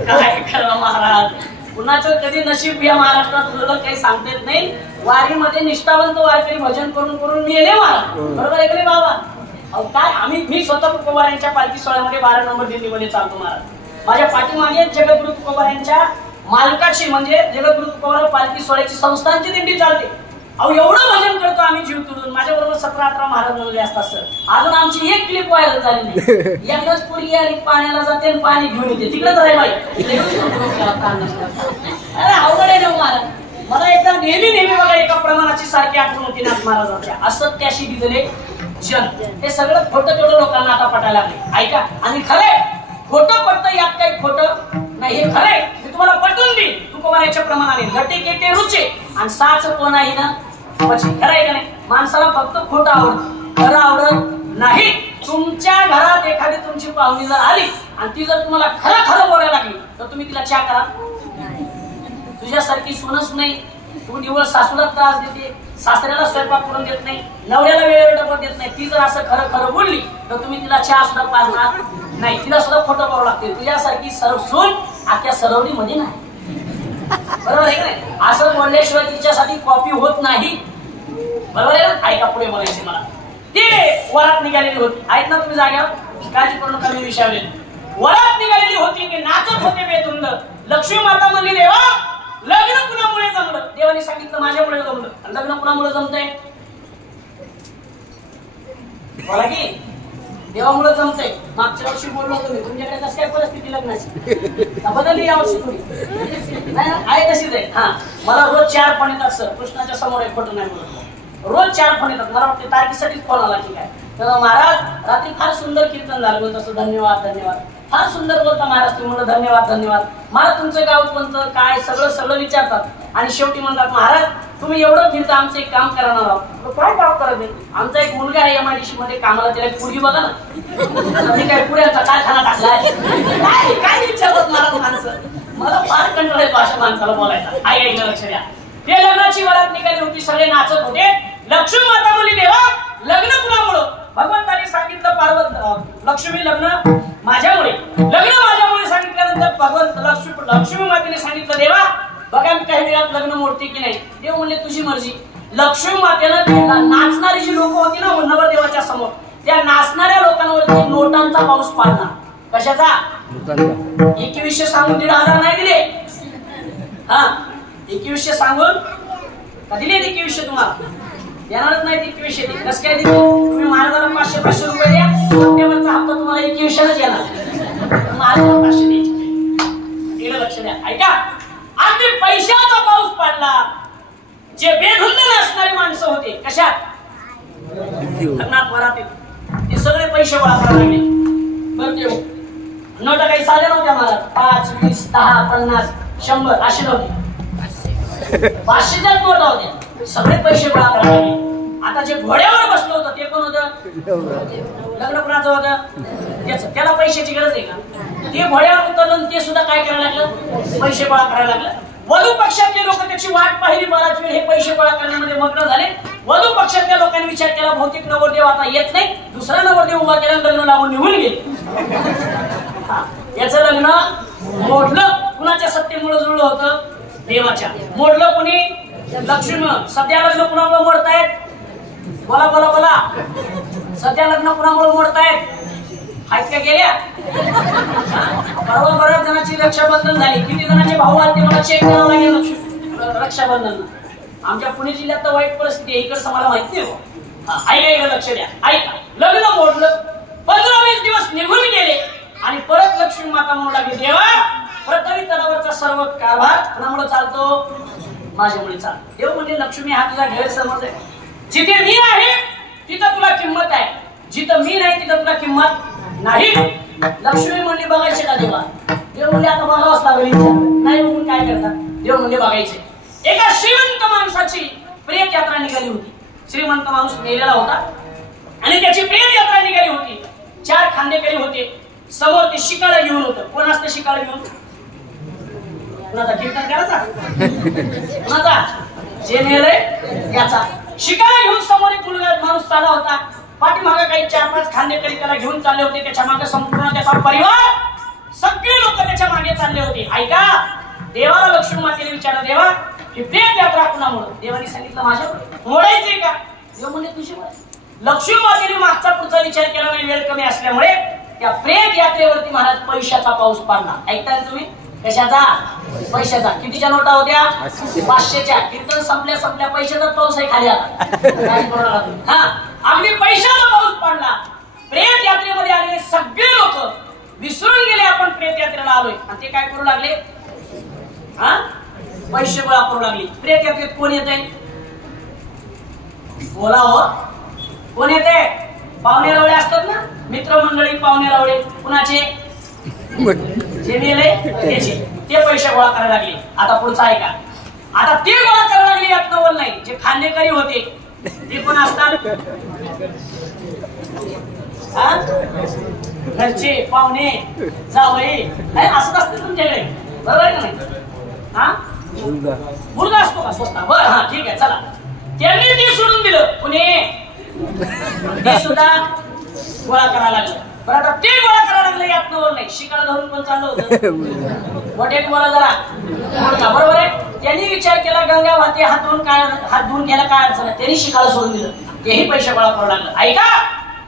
काय खरं महाराज, कुणाचं कधी नशीब या महाराष्ट्रात उरलं काही सांगता येत नाही. वारीमध्ये निष्ठावंत वारकरी भजन करून मेले महाराज, बरोबर आहे का नाही बाबा? काय मी स्वतः कुंभारांच्या पालखी सोहळ्यामध्ये 12 नंबर दिल्लीमध्ये चालतो महाराज. माझ्या पाठीमागे जगद्गुरु तुकोबा यांच्या मालकाची म्हणजे जगद्गुरु तुकोबा पालखी सोहळ्याची संस्थांची दिंडी चालते. अहो एवढं भजन करतो आम्ही जीव तुडून. माझ्याबरोबर 17-18 महाराज म्हणले असतात सर. अजून आमची एक क्लिप व्हायरल झाली नाही. एकदाच पोरगी आली पाण्याला जाते आणि पाणी घेऊन येते तिकडेच राही बाई. अरे अवघड आहे ना महाराज. मला एकदा नेहमी बघा एका प्रमाणाची सारखी आठवण होती नाथ महाराजांच्या. असत्याशी दिलेले जन हे सगळं खोटं तेवढं लोकांना आता पटायला लागले. ऐका आणि खरंय खोटं पटतं यात काही खोटं नाही. हे खरंय मी तुम्हाला पटवून देईन. तुकोबाराच्या प्रमाणाने लटे केटे रुचे आणि साच कोण आहे ना म्हणजे खरंय का नाही. माणसाला फक्त खोटं आवडतं खरं आवडत नाही. तुमच्या घरात एखादी तुमची पाहुणी जर आली आणि ती जर तुम्हाला खरं बोलायला लागली तर तुम्ही तिला चहा करा. तुझ्यासारखी सुनच नाही. तू निवळ सासूला त्रास देते, सासऱ्याला स्वयंपाक करून देत नाही, नवऱ्याला वेळेवर डबा देत नाही. ती जर असं खरं बोलली तर तुम्ही तिला चहा सुद्धा पाजणार नाही. तिला सुद्धा खोटं बोलावं लागते. तुझ्यासारखी सून आख्या सरवणीमध्ये नाही. बरोबर आहे का नाही. असं बोलल्याशिवाय तिच्यासाठी कॉपी होत नाही. बरोबर आहे ना. ऐका पुढे बोलायचे मला. ते वरात निघालेली होती. आहेत ना तुम्ही जाग्यावर काळजी करून कमी विषयावर. वरात निघालेली होती ते नाचत होते बेधुंद. लक्ष्मी माता म्हणली देवा लग्न कुणामुळे जमलं. देवाने सांगितलं माझ्यामुळे जमलं. लग्न कुणामुळे जमतंय बोला की देवामुळे जमतंय. मागच्या वर्षी बोललो होतो मी. तुमच्याकडे कसं काय परिस्थिती लग्नाची बदलली यावर्षी थोडी नाही ना. आहे तशीच आहे. हा मला रोज 4 फोन येतात सर. कृष्णाच्या समोर आहे खोटं नाही बोलत. रोज 4 फोन येतात. मला वाटतं तारखेसाठीच फोन आला की काय. तर महाराज रात्री फार सुंदर कीर्तन झालं बोलत असं धन्यवाद फार सुंदर बोलता महाराज. तुम्ही म्हणलं धन्यवाद महाराज. तुमचं गाव कोणतं काय सगळं विचारतात आणि शेवटी म्हणतात महाराज तुम्ही एवढं फिरता आमचं एक काम करणार आहोत. काय काम करत नाही. आमचा एक मुलगा आहे MIDC मध्ये कामाला. त्याला पुरी बघा ना. मी काय पुऱ्यांचा कारखाना टाकलाय काय विचारतात महाराज माणसं. मला फार कंटाळा येतो अशा माणसाला बोलायचा. ऐकलं लक्ष द्या. ते लग्नाची वरात निघाली होती. सगळे नाचत होते. लक्ष्मी माता बोलली देवा लग्न कुणामुळं. भगवंताने सांगितलं लक्ष्मी लग्न माझ्यामुळे सांगितल्यानंतर लक्ष्मी मातेने सांगितलं देवा बघा मी काही वेळात लग्न मोडते की नाही. देव म्हणले तुझी मर्जी. लक्ष्मी मातेनं नाचणारी जी लोक होती ना नवरदेवाच्या समोर त्या नाचणाऱ्या लोकांवरती नोटांचा पाऊस पाडला. कशाचा 2100 सांगून 1500 नाही दिले. हा 2100 सांगून का दिले 2100 तुम्हाला देणारच नाही. 2100 कसं काय दिले. तुम्ही महाराजाला 500 रुपये द्या. सप्टेंबरचा हप्ता तुम्हाला 2100 येणार. महाराजाला 500 द्यायचे. लक्ष द्या. ऐका अगदी पैशाचा पाऊस पडला. जे बेधुंद असणारी माणसं होते कशात लग्नात वरातीत ते सगळे पैसे गोळा करायला लागले. बरं नोटा काही साध्या नव्हत्या महाराज. 5, 20, 10, 50, 100 अशी नव्हती. 500च्या नोटा होत्या. सगळे पैसे गोळा करायला लागले. आता जे घोड्यावर बसलं होतं ते कोण होतं. लग्न कुणाचं होतं त्याला पैशाची गरज आहे का. ते घोड्यावर उतरलं ते सुद्धा काय करायला लागलं पैसे गोळा करायला लागलं. वधू पक्षातले लोक त्याची वाट पाहिली. बराच वेळ हे पैसे गोळा करण्यामध्ये मग्न झाले. वधू पक्षातल्या लोकांनी विचार केला बहुतेक नवरदेव आता येत नाही. दुसरा नवरदेव उभा केला लग्न लावून निघून गेले. याचं लग्न मोडलं. कुणाच्या सत्तेमुळे जुळलं होतं देवाच्या. मोडलं कुणी लक्ष्मी. सध्या लग्न कुणामुळे मोडतायत बोला सध्या लग्न कुणामुळे मोडतायत. आहेत का गेल्या परवा बऱ्याच जणांची रक्षाबंधन झाली. किती जणांचे भाऊ आले मला चेक करावं लागेल रक्षाबंधन. आमच्या पुणे जिल्ह्यात तर वाईट परिस्थिती आहे. इकडचं मला माहिती नाही. ऐका लक्ष द्या. ऐका लग्न मोडलं. 15-20 दिवस निघून गेले आणि परत लक्ष्मी माता म्हणू लागली देवा प्रथमी तलावरचा सर्व कारभार कोणामुळे चालतो माझ्यामुळे चालतो. देव म्हणजे लक्ष्मी हा तुझा गैरसमज आहे. जिथे मी आहे तिथं तुला किंमत आहे. जिथं मी नाही तिथं तुला किंमत नाही. लक्ष्मी म्हणली बघायचे का देवा. देव म्हणजे आता बघावंच लागेल. नाही बघून काय करतात. देव म्हणजे बघायचे. एका श्रीमंत माणसाची प्रेत यात्रा निघाली होती. श्रीमंत माणूस मेलेला होता आणि त्याची प्रेत यात्रा निघाली होती. 4 खांदेकरी होते. समोर ते शिकाळा घेऊन होतं. कोण असतं शिकाळा घेऊन. कुणाचा कीर्तन करायचा कुणाचा जे मेलय त्याचा. शिकाळा घेऊन समोर एक मुलगा माणूस चालला होता. पाठीमागे काही 4-5 खांदेकरी त्याला घेऊन चालले होते. त्याच्या मागे संपूर्ण त्याचा परिवार सगळे लोक त्याच्या मागे चालले होते. ऐका देवाला लक्ष्मी मातेने विचारलं देवा ही प्रेत यात्रा कुणामुळे. देवाने सांगितलं माझ्यामुळे. मोडायचे का. देव म्हणजे तुझी लक्ष्मी मातेने मागचा पुढचा विचार केला नाही. वेळ कमी असल्यामुळे त्या प्रेत यात्रेवरती महाराज पैशाचा पाऊस पडला. ऐकताय तुम्ही? कशाचा? पैशाचा. कितीच्या नोटा होत्या? 500च्या. कीर्तन संपल्या पैशाचा पाऊस आहे खाली आता. हा, अगदी पैशाचा पाऊस पडला. प्रेत यात्रेमध्ये आलेले सगळे लोक विसरून गेले आपण प्रेत यात्रेला आलोय, आणि ते काय करू लागले? हा, पैसे गोळा करू लागले. प्रेत यात्रेत कोण येत आहे? बोला हो, कोण येते? पाहुणे रावळे असतात ना, मित्रमंडळी पाहुणे रावळे. कुणाचे? जे मेले त्याचे. ते पैसे गोळा करायला लागले. आता पुढचा आहे का? आता ते गोळा करायला लागले यात नवल नाही. जे खांदेकरी होते ते कोण असतात? घरचे पाहुणे जावई असत असते तुमच्याकडे, बरोबर आहे का नाही? हा, मुलगा असतो का स्वतः? बरं, हा ठीक आहे, चला. त्यांनी ते सोडून दिलं. कुणी? ते सुद्धा गोळा करायला लागलं. बरं, आता ते गोळा करायला लागलं यात नवल नाही. शिकायला धरून पण चाललं होतं. मोठ्याने बोला जरा. बरोबर आहे. त्यांनी विचार केला गंगा वाहते, हात धुवून घ्यायला काय अडचण आहे. त्यांनी शिकायला सोडून दिलं. तेही पैसे गोळा करू लागलं. ऐका,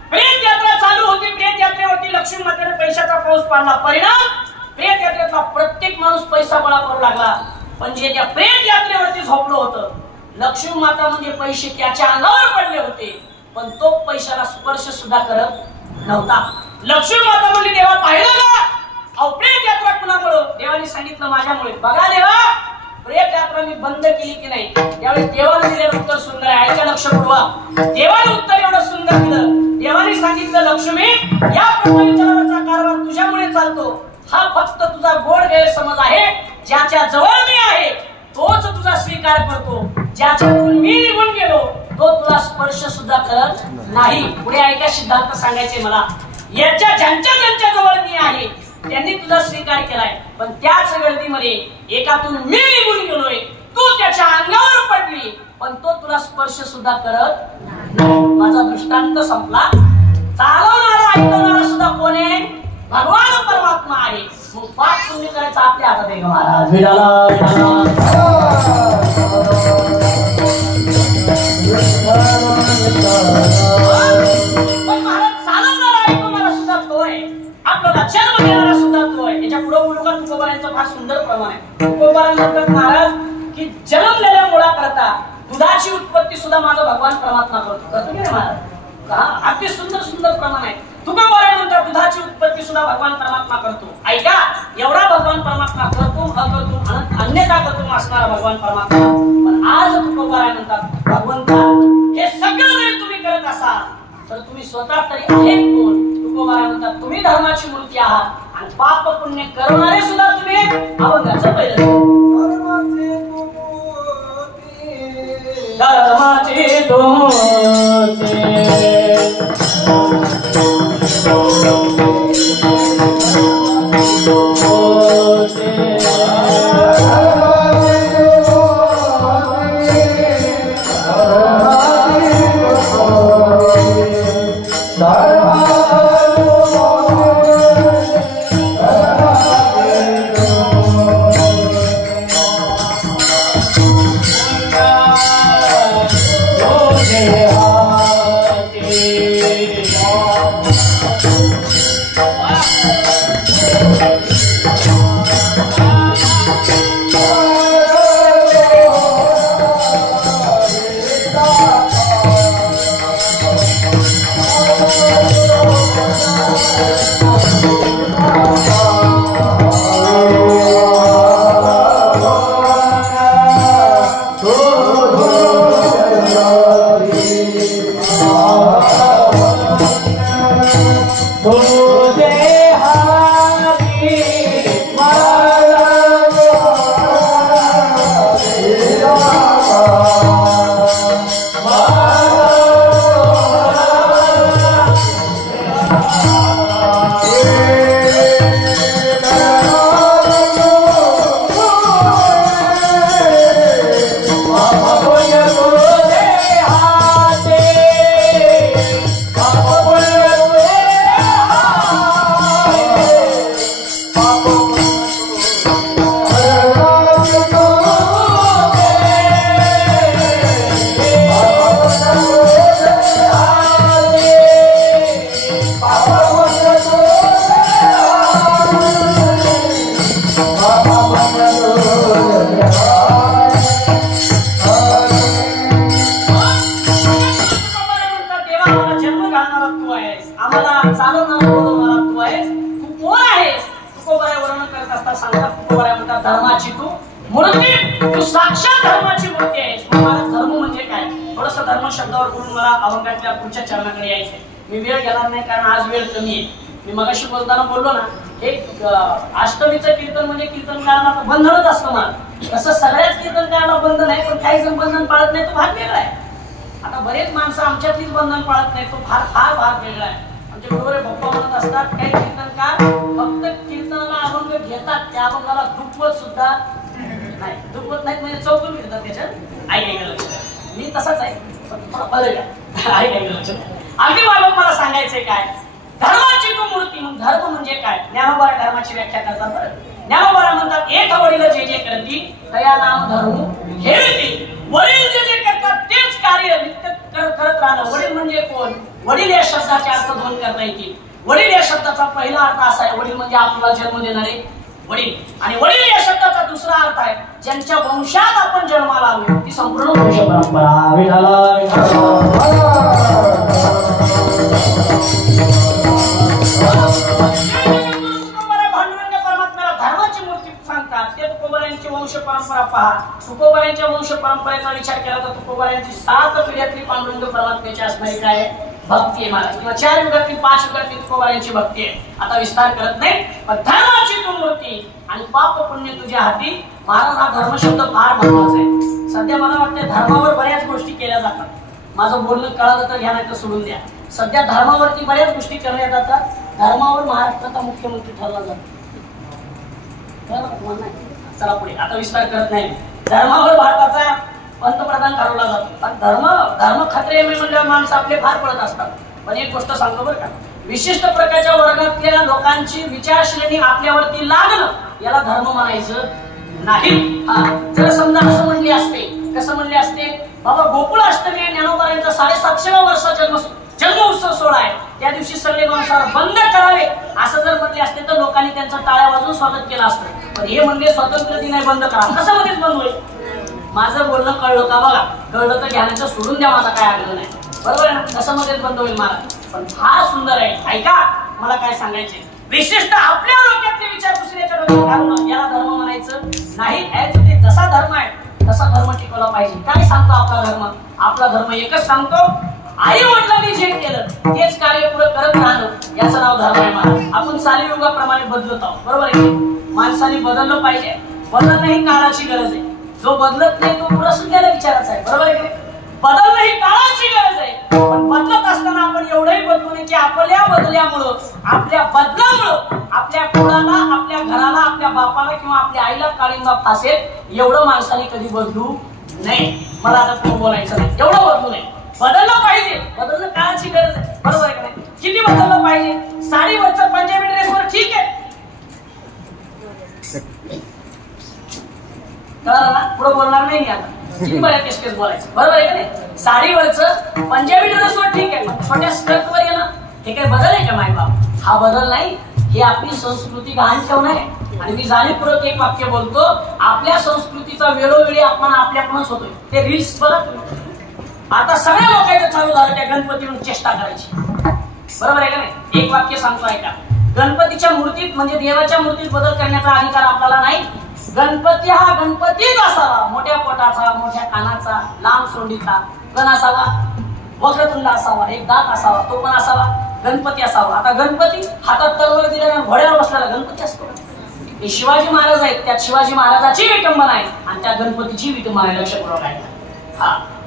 प्रेत यात्रा चालू होती. प्रेत यात्रेवरती लक्ष्मी मातेने पैशाचा पाऊस पाडला. परिणाम, प्रेत यात्रेतला प्रत्येक माणूस पैसा गोळा करू लागला. पण जे त्या प्रेत यात्रेवरती झोपलं होतं, लक्ष्मी माता म्हणजे पैसे त्याच्या अंगावर पडले होते, पण तो पैशाला स्पर्श सुद्धा करत नव्हता. लक्ष्मी माता म्हणली, देवा पाहिलं का? अहो, प्रेत यात्रा कुणामुळे? देवाने सांगितलं, माझ्यामुळे. बघा देवा, प्रेत यात्रा मी बंद केली की नाही? त्यावेळेस देवाने दिलेलं उत्तर सुंदर आहे. ऐका, लक्ष पुरवा. देवाने उत्तर एवढं सुंदर दिलं. देवाने सांगितलं, लक्ष्मी, या पृथ्वी जनावरांचा कारभार तुझ्यामुळे चालतो. हा फक्त तुझा गोड गैरसमज आहे. ज्याच्या जवळ मी आहे तोच तुझा स्वीकार करतो. ज्याच्यातून मी निघून गेलो तो तुला स्पर्श सुद्धा करत नाही. पुढे ऐका, सिद्धांत सांगायचे मला. याच्या ज्यांच्या जवळ मी आहे त्यांनी तुझा स्वीकार केलाय, पण त्याच गर्दीमध्ये एकातून मी निघून गेलोय. तू त्याच्या अंगावर पडली, पण तो तुला स्पर्श सुद्धा करत नाही. माझा दृष्टांत संपला. चालवणारा ऐकवणारा सुद्धा कोण आहे? भगवान परमात्मा आहे. मग पाठ तुम्ही करायचं आपल्या हातात आहे. महाराज विडाला पण महाराज चालवणारा ऐकवणारा सुद्धा तो आहे. आपल्याला जन्म देणारा सुद्धा तो आहे. याच्या पुढे बोलू का? तुकोबारांचं फार सुंदर प्रमाण आहे. तुकोबारांचं म्हणतात महाराज की जन्मलेल्या मुळाकरता दुधाची उत्पत्ती सुद्धा माझा भगवान परमात्मा करतो की नाही महाराज? अगदी सुंदर सुंदर प्रमाण आहे. तुकोबाराय म्हणतात दुधाची उत्पत्ती सुद्धा भगवान परमात्मा करतो. ऐका, एवढा भगवान परमात्मा करतो, अकर्तो, अन्यथा करतो असणारा भगवान परमात्मा. पण आज तुकोबाराय म्हणतात, भगवंता, हे सगळं जरी तुम्ही करत असाल तर तुम्ही स्वतः तरी आहेत कोण? तुकोबाराय म्हणतात, तुम्ही धर्माची मूर्ती आहात आणि पाप पुण्य करणारे सुद्धा तुम्ही. अभंगाचं पहिलं धर्माचे दोते Yeah. शब्दावर बोलून मला अभंगाच्या पुढच्या चरणाकडे यायचंय. मी वेळ घेणार नाही कारण आज वेळ कमी आहे. मी मगाशी बोलताना बोललो ना, एक अष्टमीचं कीर्तन म्हणजे कीर्तनकारांना बंधनच असतं ना. तसं सगळ्याच कीर्तनकारांना बंधन आहे, पण काही जण बंधन पाळत नाही, तो भाग वेगळा आहे. आता बरेच माणसं आमच्यातलीच बंधन पाळत नाही, तो फार भाग वेगळा आहे. आमचे बरोबर पप्पा म्हणत असतात, काही कीर्तनकार फक्त कीर्तनाला अभंग घेतात, त्या अभंगाला दुप्पट सुद्धा नाही, दुप्पट नाहीत म्हणजे चौकून घेतात त्याच्यात. आई काय मी तसाच आहे, आई काय अगदी बाबा मला सांगायचंय काय, धर्माची तू मूर्ती. मग धर्म म्हणजे काय? ज्ञानोबा धर्माची व्याख्या करतात. बरं, ज्ञानोबा म्हणतात, एक वडील जे जे करती तया नाम धर्म हे वडील जे जे करतात तेच कार्य नित्य करत राहणं. वडील म्हणजे कोण? वडील या शब्दाचे अर्थ दोन करता येतील. वडील या शब्दाचा पहिला अर्थ असा आहे, वडील म्हणजे आपल्याला जन्म देणारे वडील. आणि वडील या शब्दाचा दुसरा अर्थ आहे, ज्यांच्या वंशात आपण जन्माला आलो, ती संपूर्ण वंश परंपरा. धर्माची मूर्ती सांगतात ते तुकोबारायांची वंश परंपरा पहा. तुकोबारायांच्या वंश परंपरेचा विचार केला तर तुकोबारायांची 7 पिढ्यातली पांडुरंग परमात्म्याची असणारी काय भक्ती आहे महाराज, किंवा 4 युगातली 5 युगातली तुकोबारायांची भक्ती आहे. आता विस्तार करत नाही, पण धर्माची तू मूर्ती आणि पाप पुण्य तुझ्या हाती. महाराज हा धर्मशब्द फार महत्वाचा आहे. सध्या मला वाटतं धर्मावर बऱ्याच गोष्टी केल्या जातात. माझं बोलणं कळालं तर घ्या, नाही तर सोडून द्या. सध्या धर्मावरती बऱ्याच गोष्टी करण्यात जातात. धर्मावर महाराष्ट्राचा मुख्यमंत्री ठरला जातो. चला पुढे, आता विस्तार करत नाही. धर्मावर भारताचा पंतप्रधान ठरवला जातो. पण धर्म खत्रे म्हणजे माणसं आपले फार पडत असतात. पण एक गोष्ट सांगतो बरं का, विशिष्ट प्रकारच्या वर्गातल्या लोकांची विचारश्रेणी आपल्यावरती लागणं याला धर्म म्हणायचं नाही. जर समजा असं म्हणले असते, कसं म्हणले असते, बाबा गोकुळ अष्टमी ज्ञानोबारायांचा 750व्या वर्षाचा जन्मोत्सव सोहळा आहे, त्या दिवशी सगळे मांसाहार बंद करावे असं जर म्हणले असते तर लोकांनी त्यांचं टाळ्या वाजवून स्वागत केलं असतं. पण हे म्हणले स्वातंत्र्य दिन आहे, बंद करा. कसं मध्येच बंद होईल? माझं बोलणं कळलं का बघा? कळलं तर घ्यायचं सोडून द्या, माझा काय आग्रह नाही. बरोबर आहे ना? कसं मध्येच बंद होईल महाराज? पण फार सुंदर आहे. ऐका, मला काय सांगायचे, विशिष्ट आपल्या डोक्यातले विचार दुसऱ्याच्या डोक्यात घालून याला धर्म म्हणायचं नाही. जसा धर्म आहे तसा धर्म टिकवला पाहिजे. काय सांगतो आपला धर्म? आपला धर्म एकच सांगतो, आई वडिलांनी जे केलं तेच कार्य पुढे करत राहणं याचं नाव धर्म आहे महाराज. आपण चालीयुगाप्रमाणे बदलत आहोत. बरोबर आहे? माणसाने बदललं पाहिजे. बदलणं ही काळाची गरज आहे. जो बदलत नाही तो पुढे सुटलेल्या विचाराचा आहे. बरोबर आहे? बदलणं ही काळाची गरज आहे. पण बदलत असताना आपण एवढंही बदलू नये की आपल्या बदल्यामुळं, आपल्या बदलामुळं आपल्या कुळाला, आपल्या घराला, आपल्या बापाला किंवा आपल्या आईला काळिंबा फासेल. एवढं माणसाने कधी बदलू नये. मला आता पुढे बोलायचं नाही, एवढं बदलू नये. बदललं पाहिजे. बदलणं काळाची गरज आहे. बरोबर आहे का नाही? किती बदललं पाहिजे? साडीवरचं पंजाबी ड्रेसवर ठीक आहे, कळलं ना? पुढे बोलणार नाही मी आता. किती बऱ्या केस बोलायचं. बरोबर आहे का नाही? साडीवरचं पंजाबी ड्रेसवर ठीक आहे, पण छोट्या स्कर्टवर गेलं हे काही बदल आहे का मायबाप? हा बदल नाही. ही आपली संस्कृती गहाण ठेवणं आहे. आणि मी जाणीवपूर्वक एक वाक्य बोलतो, आपल्या संस्कृतीचा वेळोवेळी अपमान आपल्याकडूनच होतोय. ते रील्स बघा तुम्ही. आता सगळ्या लोकांचं चालू झालं त्या गणपतीवर चेष्टा करायची. बरोबर आहे का नाही? एक वाक्य सांगतो ऐका, गणपतीच्या मूर्तीत म्हणजे देवाच्या मूर्तीत बदल करण्याचा अधिकार आपल्याला नाही. गणपती हा गणपतीच असावा. मोठ्या पोटाचा, मोठ्या कानाचा, लांब सोंडीचा, कण असावा, वक्रतुंड असावा, एक दात असावा, तो पण असावा, गणपती असावा. आता गणपती हातात तलवार दिल्याने घोड्यावर बसलेला गणपती असतो. हे शिवाजी महाराज आहेत, त्यात शिवाजी महाराजाची विटंबना आहे आणि त्या गणपतीची विटंबना आहे. लक्षपूर्वक आहे.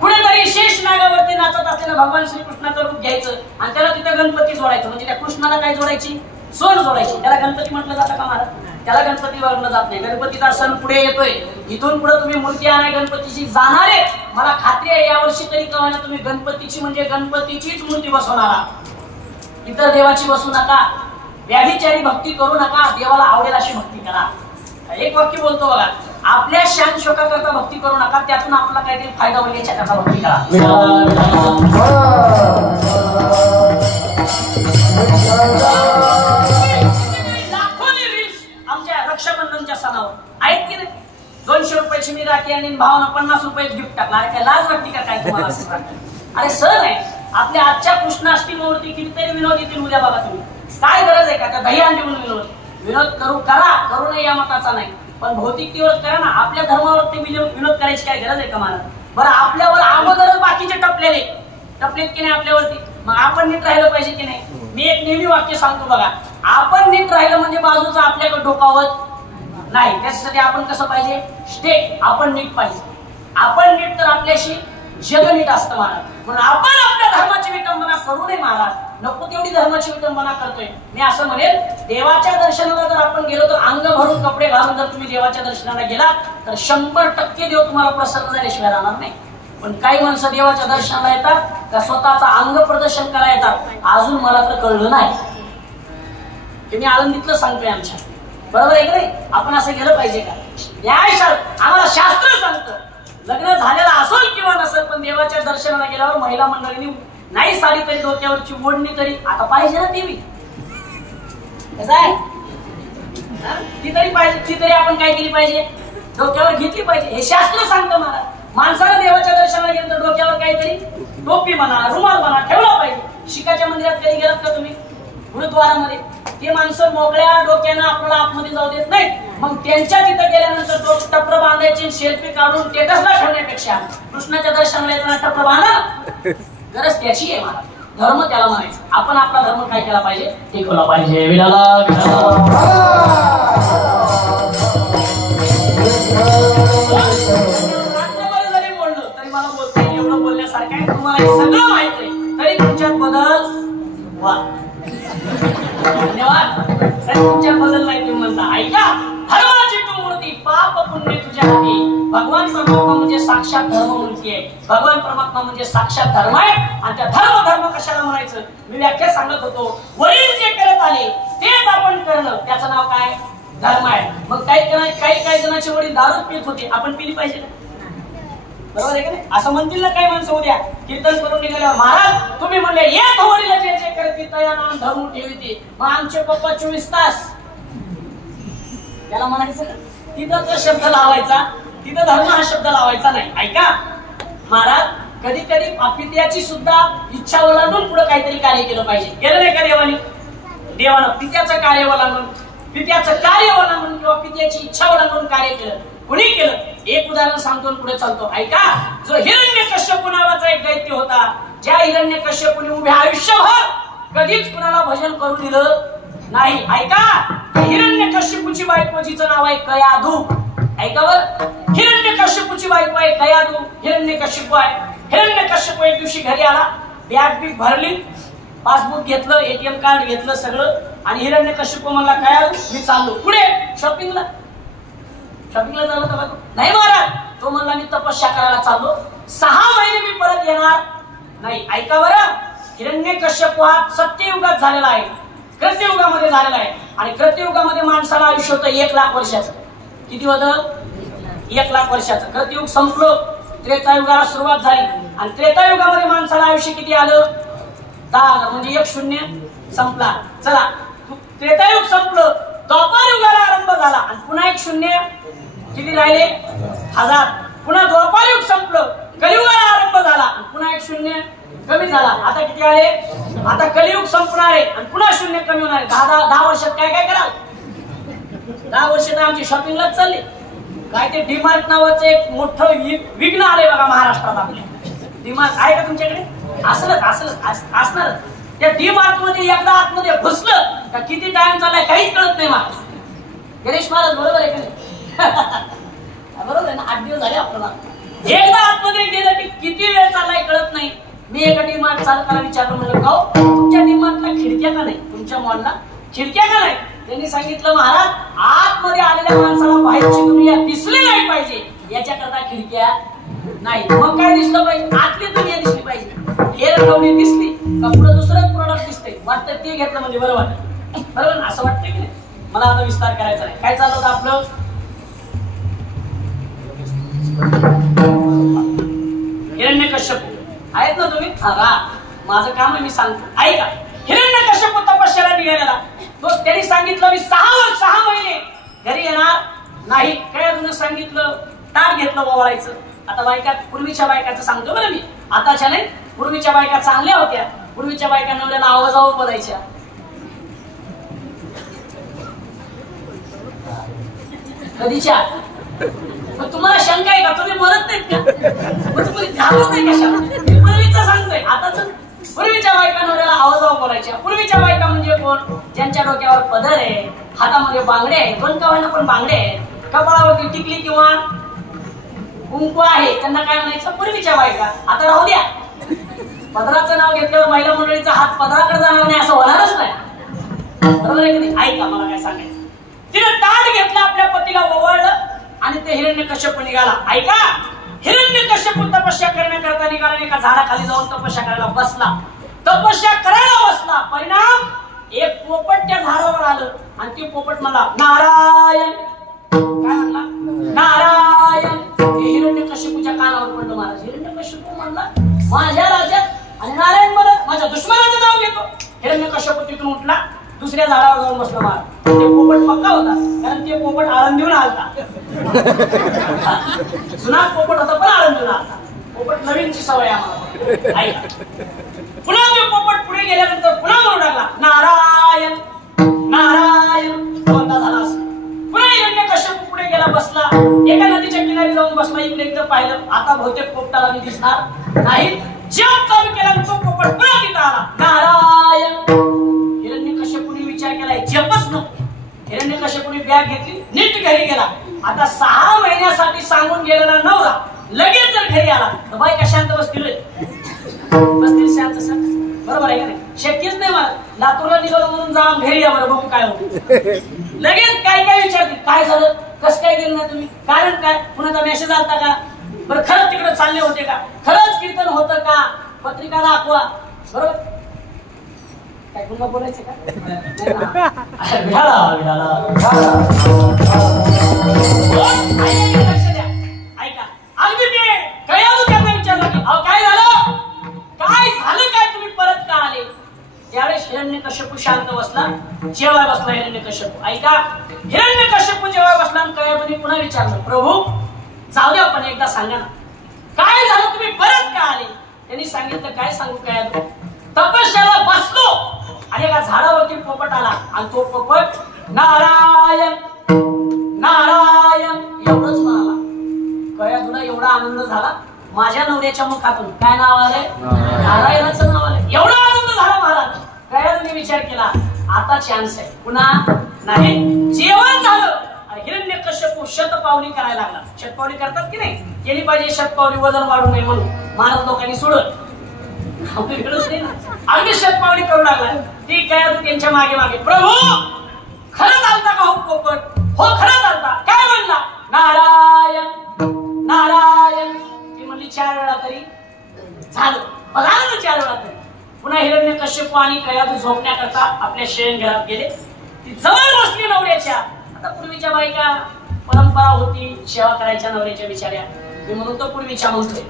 कुठेतरी शेष नागावरती नाचत असलेलं भगवान श्रीकृष्णाचं रूप घ्यायचं आणि त्याला तिथे गणपती जोडायचं. म्हणजे त्या कृष्णाला काय जोडायची? सोड जोडायची. त्याला गणपती म्हटलं जातं का महाराज? त्याला गणपती वळलं जात नाही. गणपतीचा सण पुढे येतोय. इथून पुढे तुम्ही मूर्ती आणाय गणपतीची जाणारे, मला खात्री आहे यावर्षी तरी कळणार तुम्ही गणपतीची म्हणजे गणपतीचीच मूर्ती बसवणार. इतर देवाची बसू नका. व्याभिचारी भक्ती करू नका. देवाला आवडेल अशी भक्ती करा. एक वाक्य बोलतो बघा, आपल्या शान शोकाकरता भक्ती करू नका, त्यातून आपला काहीतरी फायदा होईल याच्याकरता भक्ती करा. लाखोनी रील्स आमच्या रक्षाबंधनच्या सणावर आहेत की नाही? 200 रुपयाची मी राखी आणि भावानं 50 रुपये गिफ्ट टाकला. अरे काय लाज वाटते का काय तुम्हाला? अरे सण आहे आपल्या. आजच्या कृष्णाष्टमीवरती कितीतरी विनोद येतील उद्या बघा तुम्ही. काय गरज आहे का त्या दही अंडी म्हणून विनोद करू नये या मताचा नाही, पण भौतिकतेवर करा ना. आपल्या धर्मावर ते विनोद करायची काय गरज आहे का मला? बरं, आपल्यावर अगोदरच बाकीचे टपलेले टपलेत की नाही आपल्यावरती. मग आपण नीट राहिलं पाहिजे की नाही. मी एक नेहमी वाक्य सांगतो बघा, आपण नीट राहिलं म्हणजे बाजूचं आपल्याकडे डोकावत नाही. त्यासाठी आपण कसं पाहिजे, स्टेट आपण नीट पाहिजे. आपण नीट तर आपल्याशी जग नीट असतं महाराज. म्हणून आपण आपल्या धर्माची विटंबना करू नये महाराज. नको तेवढी धर्माची विटंबना करतोय. मी असं म्हणेल, देवाच्या दर्शनाला जर आपण गेलो तर अंग भरून कपडे घालून जर तुम्ही देवाच्या दर्शनाला गेला तर 100% देव तुम्हाला प्रसन्न झाल्याशिवाय राहणार नाही. पण काही माणसं देवाच्या दर्शनाला येतात का स्वतःचा अंग प्रदर्शन करायला येतात. अजून मला तर कळलं नाही की मी आनंदीतलं सांगतोय आमच्या, बरोबर आहे की नाही. आपण असं गेलं पाहिजे का. आम्हाला शास्त्र सांगतं लग्न झालेलं असेल किंवा नसेल पण देवाच्या दर्शनाला गेल्यावर महिला मंडळींनी नाही साडी तरी डोक्यावरची ओढणी तरी आता पाहिजे ना देवी. कसं आहे ती तरी पाहिजे, ती तरी आपण काय केली पाहिजे, डोक्यावर घेतली पाहिजे. हे शास्त्र सांगतं महाराज. माणसाला देवाच्या दर्शनाला गेलं तर डोक्यावर काहीतरी टोपी म्हणा, रुमाल म्हणा ठेवला पाहिजे. शिकाच्या मंदिरात कधी गेलात का तुम्ही, गुरुद्वारामध्ये ते माणसं मोकळ्या डोक्यानं आपल्याला आतमध्ये जाऊ देत नाहीत. मग त्यांच्या तिथे गेल्यानंतर टप्र बांधायची सेल्फी काढून स्टेटसला ठेवण्यापेक्षा कृष्णाच्या दर्शनाला येताना टप्र बांधा, गरज त्याची आहे महाराज. धर्म त्याला म्हणायचं. आपण आपला धर्म काय केला पाहिजे, टिकवला पाहिजे. विडाला जरी बोललो तरी मला बोलता येईल एवढं बोलण्यासारखं आहे. तुम्हाला हे सगळं माहित आहे तरी तुमच्यात बदल वा धन्यवाद. तुमच्या बदल नाही तुम्ही म्हणता. ऐका, धर्माची तू मूर्ती पाप पुण्य तुझ्या हाती. भगवान परमात्मा म्हणजे साक्षात धर्ममूर्ती आहे. भगवान परमात्मा म्हणजे साक्षात धर्म आहे. आणि त्या धर्म कशाला म्हणायचं, मी व्याख्या सांगत होतो. वडील जे करत आले तेच आपण करणं, त्याचं नाव काय, धर्म आहे. मग काही जणांचे वडील दारू पित होते, आपण पिली पाहिजे का, बरोबर आहे का नाही. असं म्हणतील ना काही माणसं उद्या कीर्तन करून निघाल्यावर, महाराज तुम्ही म्हणले एक वडील जे करते तया नाम धर्म ठेवते. मग आमचे पप्पा 24 तास, त्याला म्हणायचं तिथं तो शब्द लावायचा, तिथं धर्म हा शब्द लावायचा नाही. ऐका महाराज, कधी कधी पित्याची सुद्धा इच्छा ओलांडून पुढे काहीतरी कार्य केलं पाहिजे. केलं नाही का देवाने, देवानं पित्याचं कार्य ओलांडून, पित्याचं कार्य ओलांडून किंवा पित्याची इच्छा ओलांडून कार्य केलं. कुणी केलं, एक उदाहरण सांगतो पुढे चालतो. ऐका, जो हिरण्यकश्यप नावाचा एक दैत्य होता, ज्या हिरण्यकश्यपूने उभ्या आयुष्यभर कधीच कुणाला भजन करू दिलं नाही. ऐका, हिरण्यकश्यपूची बायको जिचं नाव आहे कयाधू. ऐका बर, हिरण्यकश्यपूची बायको आहे कयाधू. हिरण्यकश्यप आहे. हिरण्यकश्यप एक दिवशी घरी आला, बॅग बीग भरली, पासबुक घेतलं, एटीएम कार्ड घेतलं सगळं, आणि हिरण्यकश्यप म्हणला कयाधू मी चाललो पुढे शॉपिंगला. शॉपिंगला चाललो का नाही महाराज, तो म्हणला मी तपस्या करायला चाललो, 6 महिने मी परत येणार नाही. ऐका बरं, हिरण्यकश्यप हा सत्ययुगात झालेला आहे, कृत्ययुगामध्ये झालेला आहे. आणि कृत्ययुगामध्ये माणसाला आयुष्य होतं 1 लाख वर्षाचं. किती होतं, 1 लाख वर्षाचं. कृत्ययुग संपलं, त्रेतायुगाला सुरुवात झाली. आणि त्रेतायुगामध्ये माणसाला आयुष्य किती आलं, 10,000, म्हणजे 1 शून्य संपला. चला, त्रेतायुग संपलं, द्वापार युगाला आरंभ झाला आणि पुन्हा 1 शून्य किती राहिले, 1000. पुन्हा द्वापार युग संपलं, कलियुगाला आरंभ झाला आणि पुन्हा 1 शून्य कमी झाला. आता किती आले, आता कलियुग संपणार आहे आणि पुन्हा शून्य कमी होणार आहे. 10 वर्षात काय काय कराल, 10 वर्ष तर आमची शॉपिंगलाच चालली. काय ते डीमार्ट नावाचं एक मोठं विघ्न आले बघा महाराष्ट्रात. आपल्या डीमार्ट आहे का तुमच्याकडे, असणार. त्या डीमार्ट मध्ये एकदा आतमध्ये घुसलं का किती टाइम चाललाय काहीच कळत नाही. महाराज गणेश महाराज बरोबर आहे का नाही, बरोबर आहे ना. 8 दिवस झाले आपल्याला. एकदा आतमध्ये गेलं की किती वेळ चाललाय कळत नाही. मी एका डीमार्ट चालकाला विचारलं, म्हणलं का तुमच्या डीमार्टला खिडक्या का नाही, तुमच्या मॉलला खिडक्या का नाही. त्यांनी सांगितलं महाराज, आतमध्ये आलेल्या माणसाला बाहेरची दुनिया दिसली नाही पाहिजे याच्याकरता खिडक्या नाही. मग काय दिसलं पाहिजे, आतली दुनिया दिसली पाहिजे. हेर लावणी दिसली का पुढे दुसरं प्रोडक्ट दिसते, वाटतं ते घेतलं म्हणजे बरं वाटत, बरोबर ना. असं वाटतं की नाही. मला आता विस्तार करायचा नाही. काय चाललं होतं आपलं, हिरण्यकश्यप आहेत ना तुम्ही, माझं काम आहे मी सांगतो. ऐका, हिरण्यकश्यप तपस्याला निघालेला, तो त्यांनी सांगितलं मी 6 महिने घरी येणार नाही. काय अजून सांगितलं, ताट घेतलं ओवाळायचं. आता बायका, पूर्वीच्या बायकाचं सांगतो बरं मी, आताच्या नाही. पूर्वीच्या बायका चांगल्या होत्या. पूर्वीच्या बायका नवऱ्याला आवाजावर बोलायच्या. कधीच्या, मग तुम्हाला शंका आहे का, तुम्ही बोलत नाहीत का, मग तुम्ही घालत नाही कशा. पूर्वीचं सांगतोय, आताच पदर आहे, हातामध्ये बांगडे आहे, दोन कवायना पण बांगडे आहे, कपाळावरती टिकली किंवा कुंकू आहे. त्यांना काय म्हणायचं? पूर्वीच्या बायका. आता राहू द्या, पदराचं नाव घेतल्यावर महिला मंडळीचा हात पदराकडे जाणार नाही असं होणारच नाही. बरोबर आहे की नाही? ऐका मला काय सांगायचं. तिने ताट घेतलं, आपल्या पतीला ओवाळलं आणि ते हिरण्यकश्यप निघाला. ऐका, हिरण्यकश्यप तपस्या करण्याकरता निघाला, एका झाडाखाली जाऊन तपस्या करायला बसला. तपस्या करायला बसला, परिणाम एक पोपट त्या झाडावर आलं आणि ते पोपट म्हणला नारायण. काय म्हणला? नारायण. हिरण्यकश्यपूच्या कानावर पडलं महाराज. हिरण्यकश्यप म्हणला माझ्या राज्यात आणि नारायण म्हणत माझ्या दुश्मनाचं नाव घेतो. हिरण्यकश्यप तिथून उठला, दुसऱ्या झाडावर जाऊन बसला महाराज. ते पोपट पक्का होता, कारण ते पोपट आळंदीहून आलता. जुना पोपट होता पण आळंदीहून आलता. पोपट नवीनची सवय आम्हाला. ऐका, पुन्हा ते पोपट पुढे गेल्यानंतर पुन्हा म्हणू लागला नारायण नारायण. कोणता झाला असं? पुन्हा हिरण्यकश्यप पुढे गेला, बसला, एका नदीच्या किनारी जाऊन बसला. इकडे एकदा पाहिलं, आता बहुतेक पोपटाला मी दिसणार नाही. जप चालू केला, तो पोपट पुन्हा तिथं आला नारायण. हिरण्यकश्यपूने विचार केला जपच नको. हिरण्यकश्यपूने बॅग घेतली, नीट घरी गेला. आता 6 महिन्यासाठी सांगून गेलेला नवरा लगेच जर घरी आला तर बायका शांत बसतील शांत सर. बरोबर आहे का नाही? शक्यच नाही. मला लातूरला निघालो म्हणून जा घरी या बरं, बघू काय होतं. लगेच काय काय विचारते, काय झालं, कसं काय गेलं नाही तुम्ही, कारण काय, कुणाचा मेसेज आलता का, बरं खरंच तिकडे चालले होते का, खरंच कीर्तन होतं का, पत्रिका दाखवा. बरोबर काय पुन्हा बोलायचं का? ऐका, अगदी ते कयादू त्यांना विचारलं की अहो काय झालं, काय झालं, काय तुम्ही परत का आले. त्यावेळेस हिरण्यकश्यप शांत बसला, जेवाय बसला हिरण्यकश्यप. ऐका, हिरण्यकश्यप जेवाय बसला आणि कयादूने पुन्हा विचारलं प्रभू जाऊ द्या पण एकदा सांगा ना, काय झालं, तुम्ही परत का आले. त्यांनी सांगितलं काय सांगू कयादू, तपस्याला बसलो आणि एका झाडावरती पोपट आला आणि तो पोपट नारायण नारायण एवढंच म्हणाला. कयादूला एवढा आनंद झाला, माझ्या नवऱ्याच्या मुखातून काय नाव आलंय, नारायणाचं नाव आलंय. एवढा आनंद झाला महाराज. कयादूने विचार केला आता चान्स आहे, पुन्हा नाही. जेवण झालं, हिरण्यकश्यप शतपावली करायला लागला. शतपावली करतात की नाही, केली पाहिजे शतपावली, वजन वाढू नये म्हणून महाराज लोकांनी सोडत अगदी शतपावली करू लागला. ती कयादू त्यांच्या मागे मागे प्रभू खरंच आलता का हो पोपट, हो खरंच आलता, काय म्हणला, नारायण नारायण. ती म्हणली 4 वेळा तरी झालं, बघा ना 4 वेळा तरी. पुन्हा हिरण्यकश्यप आणि कयादू झोपण्याकरता आपल्या शयनगृहात गेले. ती जवळ बसली नवऱ्याच्या. आता पूर्वीच्या बायका परंपरा होती सेवा करायच्या नवऱ्याच्या बिचाऱ्या, मी म्हणून तो पूर्वीच्या म्हणतोय.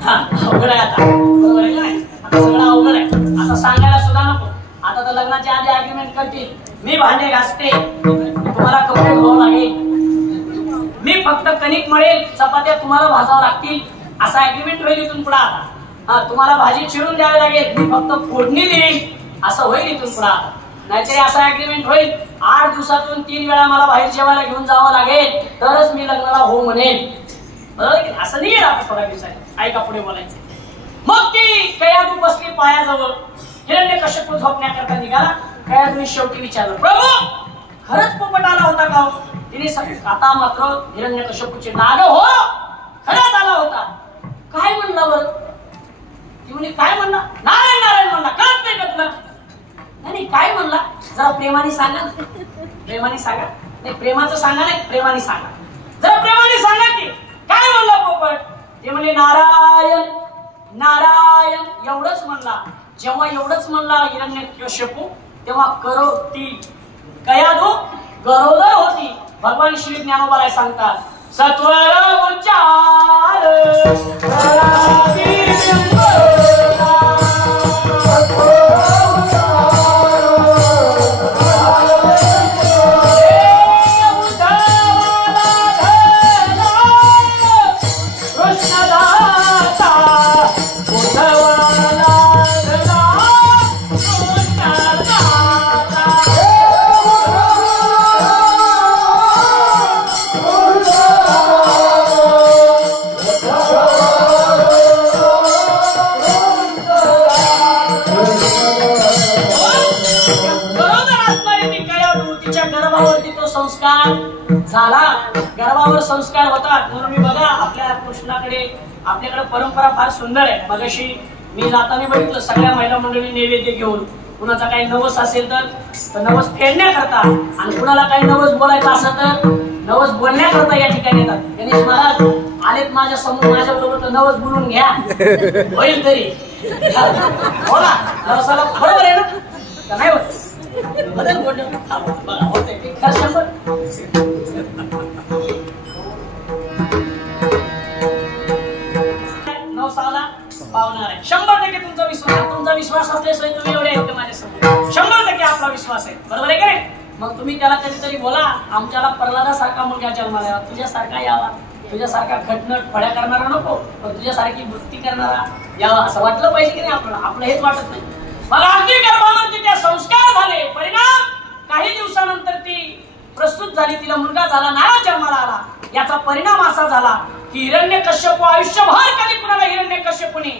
अवघड आहे आता, बरोबर आहे का नाही? आता सगळं अवघड आहे. आता सांगायला सुद्धा नको. आता तर लग्नाच्या आधी आर्ग्युमेंट करतील, मी भांडे घासते, तुम्हाला कपडे धुवावं लागेल, मी फक्त कणिक मळेल, चपात्या तुम्हाला भाजावं लागतील, असा अग्रीमेंट होईल इथून पुढे. आता तुम्हाला भाजी चिरून द्यावी लागेल, मी फक्त फोडणी देईल, असं होईल इथून पुढे. नाहीतरी असा अग्रीमेंट होईल 8 दिवसातून 3 वेळा मला बाहेर जेवायला घेऊन जावं लागेल, तरच मी लग्नाला हो म्हणेल. बरोबर की असं नाही आपण थोड्या दिवसात. ऐका पुढे बोलायचं. मग ती कयादू बसली पायाजवळ, हिरण्यकश्यप झोपण्याकरता निघाला. कयादूने शेवटी विचारलं प्रभू खरंच पोपट आला होता का. तिने सांगितलं. आता मात्र हिरण्यकश्यपूचे नाग हो खरंच आला होता. काय म्हणला बरं. ती म्हणे काय म्हणला, नारायण नारायण म्हणला. कळत नाही का तुला. नाही काय म्हणला, जरा प्रेमाने सांगा. प्रेमाने सांगा. नाही प्रेमाचं सांगा, नाही प्रेमाने सांगा, जरा प्रेमाने सांगा की काय म्हणला पोपट. ते म्हणे नारायण नारायण एवढंच म्हणला. जेव्हा एवढंच म्हणला हिरण्यकश्यपू, तेव्हा ती कयादू गरोदर होती. भगवान श्री ज्ञानोबा सांगतात सत्वर उच्चार Oh धर्मावर संस्कार होतात. म्हणून मी बघा आपल्या कृष्णाकडे आपल्याकडे परंपरा फार सुंदर आहे. मगाशी मी जाताना बघितलं सगळ्या महिला मंडळी नैवेद्य घेऊन, कुणाचा काही नवस असेल तर नवस फेडण्याकरता, आणि कुणाला काही नवस बोलायचं असं तर नवस बोलण्याकरता या ठिकाणी येतात. गणेश महाराज आलेत माझ्या समोर, माझ्या बरोबर तर नवस बोलून घ्या होईल तरी. हो ना, नवसाला बरोबर आहे ना, का नाही होत? बदल बोलले बघा होते ते खरं 100. नवसाला पावणार आहे 100% तुमचा विश्वास. तुमचा विश्वास असल्याशिवाय तुम्ही एवढे आहेत माझ्या समोर. 100% आपला विश्वास आहे, बरोबर आहे का नाही? मग तुम्ही त्याला कधीतरी बोला आमच्याला प्रल्हादासारखा मुलगा जन्माला यावा, तुझ्यासारखा यावा, तुझ्यासारखा खटनट फड्या करणारा नको, पण तुझ्यासारखी वृत्ती करणारा यावा असं वाटलं पाहिजे की नाही आपल्याला? आपलं हेच वाटत नाही. मला अगदी गर्भामध्ये त्या संस्कार झाले, परिणाम काही दिवसानंतर ती प्रस्तुत झाली, तिला मुलगा झाला, नारद जन्माला आला. याचा परिणाम असा झाला की हिरण्यकश्यप आयुष्यभर कधी कुणाला हिरण्यकश्यपूने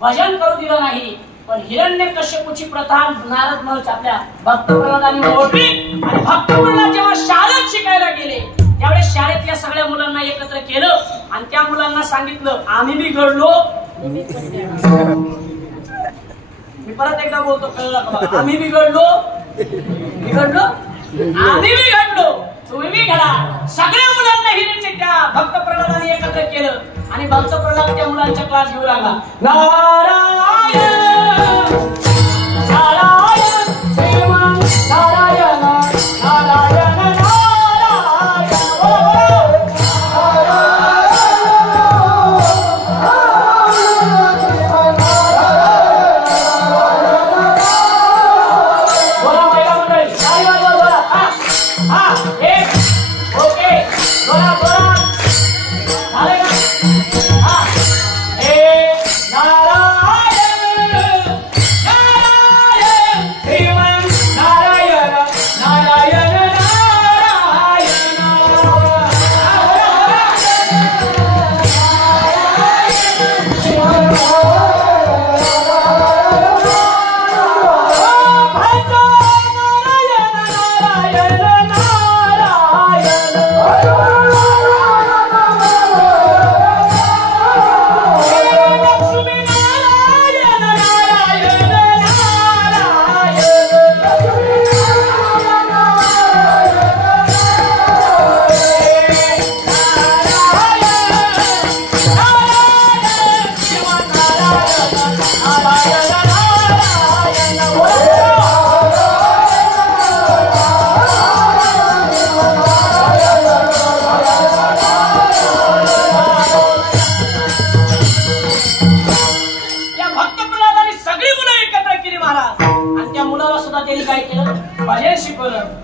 भजन करू दिलं नाही. पण हिरण्यकश्यपूची प्रथा नारद महर्षी आपल्या भक्त प्रल्हादांनी मोडली. आणि भक्त प्रल्हाद जेव्हा शाळेत शिकायला गेले त्यावेळेस शाळेतल्या सगळ्या मुलांना एकत्र केलं आणि त्या मुलांना सांगितलं आम्ही बिघडलो. मी परत एकदा बोलतो, कळलं का बघा? आम्ही बिघडलो, आम्ही बिघडलो, तुम्ही बिघडा. सगळ्या मुलांना हिरण्य त्या भक्त प्रल्हादांनी एकत्र केलं आणि भक्त प्रल्हाद त्या मुलांचा क्लास घेऊ लागला. नारायण नारायण श्रीमान नारायण नारायण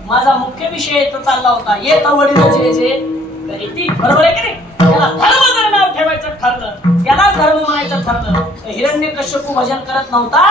माझा मुख्य विषय चालला होता येत वडील जे जे रीती, बरोबर आहे की नाही? त्याला धर्म जर नाव ठेवायचं ठरलं, त्याला धर्म म्हणायचं ठरलं, तर हिरण्यकश्यपू भजन करत नव्हता,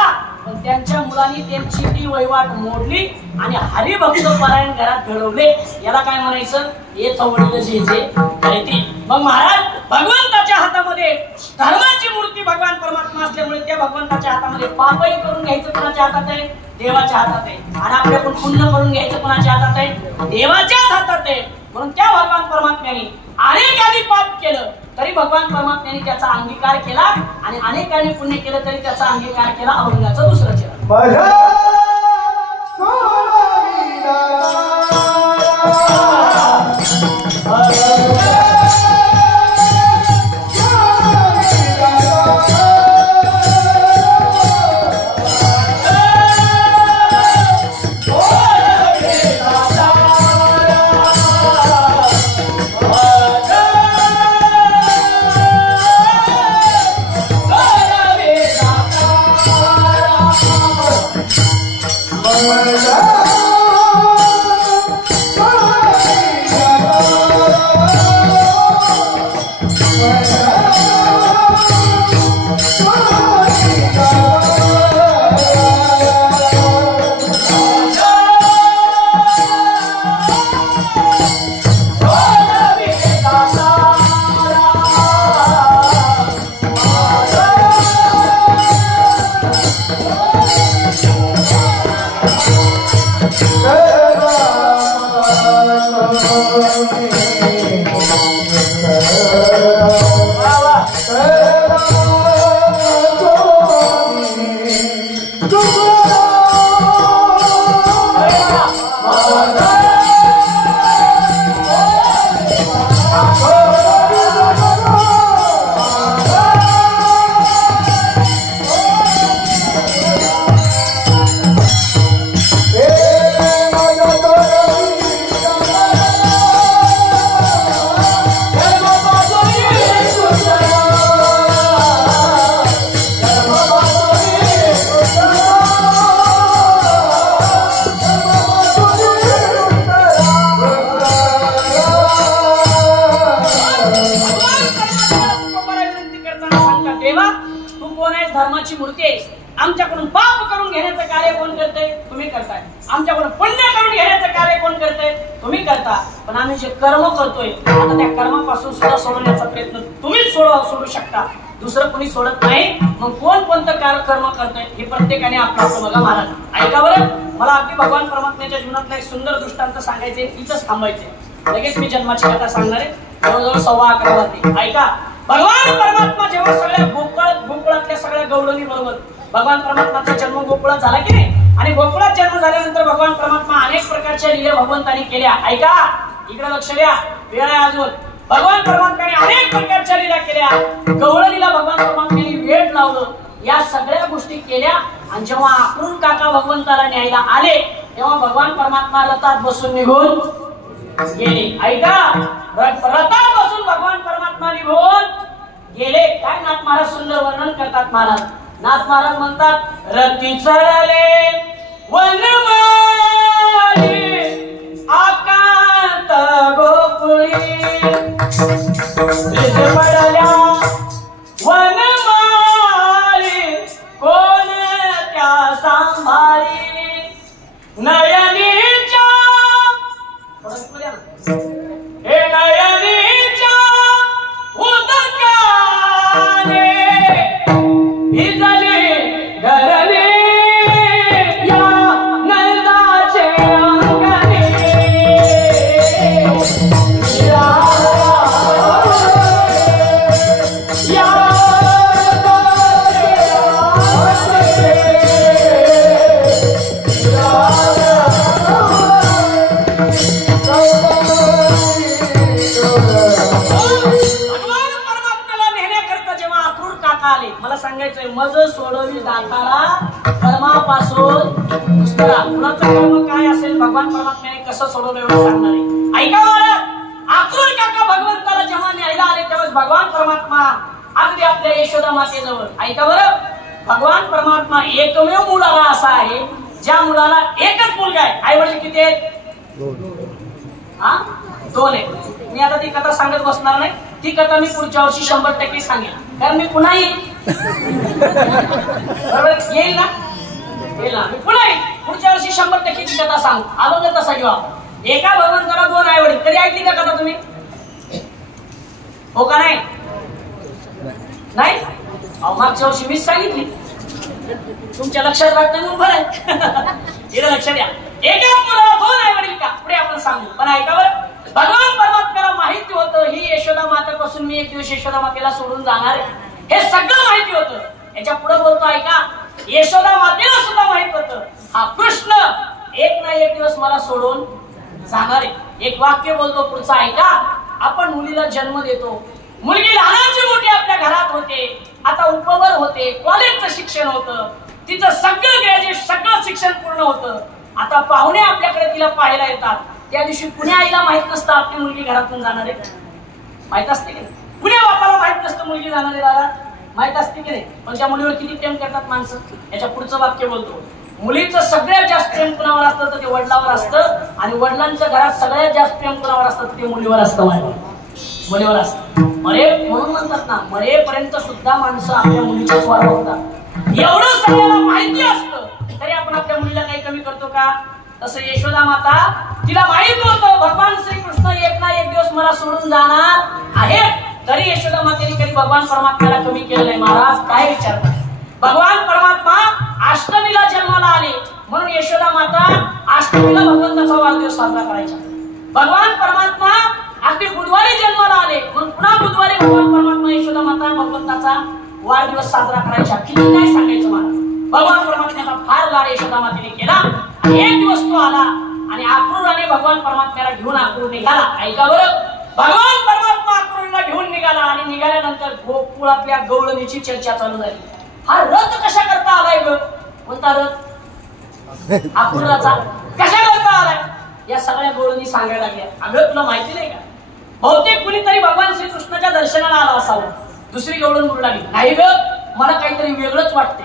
पण त्यांच्या मुलांनी त्यांची ती वहिवाट मोडली आणि हरिभक्त पारायण घरात घडवले. याला काय म्हणायचं? येत वडील जे जे रीती. मग महाराज भगवंताच्या हातामध्ये धर्माची मूर्ती भगवान परमात्मा असल्यामुळे त्या भगवंताच्या हातामध्ये पापही करून घ्यायचं कोणाच्या हातात आहे? देवाच्या हातात आहे. आणि आपल्याकडून पुण्य करून घ्यायचं कोणाच्या हातात आहे? देवाच्याच हातात आहे. म्हणून त्या भगवान परमात्म्याने अनेकांनी पाप केलं तरी भगवान परमात्म्याने त्याचा अंगीकार केला आणि अनेकांनी पुण्य केलं तरी त्याचा अंगीकार केला. अभंगाचं दुसरं चरण. धर्माची मूर्ती आहे, आमच्याकडून पाप करून घेण्याचं कार्य कोण करतंय? तुम्ही करताय. आमच्याकडून पुण्य करून घेण्याचं कार्य कोण करतंय? तुम्ही करता. पण आम्ही जे कर्म करतोय आता त्या कर्मापासून सुद्धा सोडण्याचा प्रयत्न तुम्हीच सोडू शकता, दुसरं कोणी सोडत नाही. मग कोण कोणतं कर्म करतंय हे प्रत्येकाने आपलं बघा महाराज. ऐका बरं, मला अगदी भगवान परमात्म्याच्या जीवनातला एक सुंदर दृष्टांत सांगायचे, इथंच थांबायचे. लगेच मी जन्माची कथा सांगणार आहे, जवळजवळ 11:15 वाजले. ऐका, भगवान परमात्मा जेव्हा सगळ्या गोकुळातल्या सगळ्या गवळणी बरोबर भगवान परमात्माचा जन्म गोकुळात झाला की नाही, आणि गोकुळात जन्म झाल्यानंतर भगवान परमात्मा अनेक प्रकारच्या लीला भगवंतांनी केल्या. ऐका, इकडे लक्ष द्या, वेळ आहे अजून. भगवान परमात्म्याने अनेक प्रकारच्या लीला केल्या. गवळणीला भगवान परमात्म्याने वेळ लावलं, या सगळ्या गोष्टी केल्या. आणि जेव्हा अक्रूर काका भगवंताला न्यायला आले तेव्हा भगवान परमात्मा रथात बसून निघून गेले. ऐका, रथात बसून भगवान परमात्मा निघून गेले. काय नाथ महाराज सुंदर वर्णन करतात. महाराज नाथ महाराज म्हणतात, रथी चढले वनमाली आकांत गोकुळी, पडल्या वनमाली कोण त्या सांभाळी, नयनीच्या हे नयनीच्या उदकाने भिजली धरणी या नंदाचे अंगणी, मला सांगायचंय, मज सोडवी दाताला कर्मापासून दुसरा. कुणाचं कर्म काय असेल भगवान परमात्म्याने कसं सोडवलं एवढं सांगणार आहे. ऐका महाराज, अक्रूर काका भगवंताला जेव्हा न्यायला आले तेव्हा भगवान परमात्मा अगदी आपल्या यशोदा मातेजवळ. ऐका बरं, भगवान परमात्मा एकमेव मुलगा असा आहे ज्या मुलाला एकच मुलगा आहे. आई वडील किती आहेत? 2 आहेत. मी आता ती कथा सांगत बसणार नाही, ती कथा मी पुढच्या वर्षी 100% सांगेन, कारण मी पुन्हा येईल. येईल ना? येईल ना, मी पुन्हा येईल. पुढच्या वर्षी 100% ती कथा सांगू. आलो तर तसा घेऊ आपण. एका भगवंताला 2 आई वडील. कधी ऐकली का कथा तुम्ही? हो का नाही? नाही? मागच्या वर्षी मीच सांगितली, तुमच्या लक्षात राहत नाही. बरं आहे, लक्षात द्या. एका मुलाला 2 आई वडील का? पुढे आपण सांगू. पण ऐका बरं, भगवान परमात्म्याला माहिती होतं ही यशोदा मातेपासून मी एक दिवस यशोदा मातेला सोडून जाणार आहे, हे सगळं माहिती होतं. याच्या पुढे बोलतो ऐका, यशोदा मातेला सुद्धा माहित होतं हा कृष्ण एक ना एक दिवस मला सोडून जाणार आहे. एक वाक्य बोलतो पुढचा ऐका, आपण मुलीला जन्म देतो, मुलगी लहानाची मोठी आपल्या घरात होते, आता उपवर होते, कॉलेजचं शिक्षण होतं, तिचं सगळं ग्रॅज्युएट सगळं शिक्षण पूर्ण होतं. आता पाहुणे आपल्याकडे तिला पाहायला येतात. त्या दिवशी पुण्या आईला माहित नसतं आपली मुलगी घरातून जाणार आहे. माहित असते की नाही? पुण्या बापाला माहित नसतं मुलगी जाणार आहे दादा, माहित असते की नाही? पण त्या मुलीवर किती प्रेम करतात माणसं. याच्या पुढचं वाक्य बोलतो, मुलीचं सगळ्यात जास्त प्रेम कुणावर असतं तर ते वडिलावर असतं, आणि वडिलांच्या घरात सगळ्यात जास्त प्रेम कुणावर असतं तर ते मुलीवर असतं. मुलीवर असतं. म्हणून म्हणतात ना, मरेपर्यंत सुद्धा माणसं आपल्या मुलीच्या स्वार होतात. एवढं सगळ्याला माहिती असतं तरी आपण आपल्या मुलीला काही कमी करतो का? तसं यशोदा माता, तिला माहित होतं भगवान श्रीकृष्ण एक ना एक दिवस मला सोडून जाणार आहे, तरी यशोदा मातेने कधी भगवान परमात्म्याला कमी केलं नाही. महाराज काय विचारतात, भगवान परमात्मा अष्टमीला जन्माला आले म्हणून यशोदा माता अष्टमीला भगवंताचा वाढदिवस साजरा करायचा. भगवान परमात्मा अगदी बुधवारी जन्माला आले म्हणून पुन्हा बुधवारी भगवान परमात्मा यशोदा माता श्रीकृष्णाचा भगवंताचा वाढदिवस साजरा करायचा. किती काय सांगायचं मला. भगवान परमात्म्याचा फार लाड यशोदा मातेने केला. एक दिवस तो आला आणि आक्रोडाने भगवान परमात्म्याला घेऊन आक्रोड निघाला. ऐका बरं, भगवान परमात्मा आक्रोडला घेऊन निघाला आणि निघाल्यानंतर गोकुळातल्या गवळणीची चर्चा चालू झाली. हा रथ कशा करता आलाय ग? कोणता रथ? आक्रोडाचा. कशा करता आलाय? या सगळ्या गवळणी सांगायला लागल्या. अगं तुला माहिती नाही का, बहुतेक कुणीतरी भगवान श्रीकृष्णाच्या दर्शनाला आला असावं. दुसरी गवळण बोलू लागली, नाही ग, मला काहीतरी वेगळंच वाटते.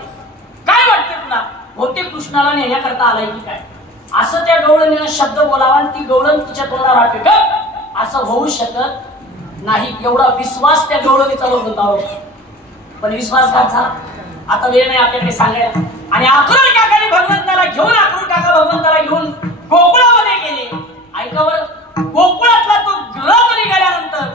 काय वाटते तुला? बहुतेक कृष्णाला नेण्याकरता आलाय की काय? असं त्या गवळणीनं शब्द बोलावा आणि ती गवळण तिच्या तोंडावर वाटते का? असं होऊ शकत नाही. एवढा विश्वास त्या गवळणीचा होता. पण विश्वासघात झाला. आता वेळ नाही आपल्याकडे सांगायला. आणि आक्रोड काकाने भगवंताला घेऊन, आक्रोड काका भगवंताला घेऊन गोकुळामध्ये गेले. ऐका बरं, गोकुळातला तो रथ निघाल्यानंतर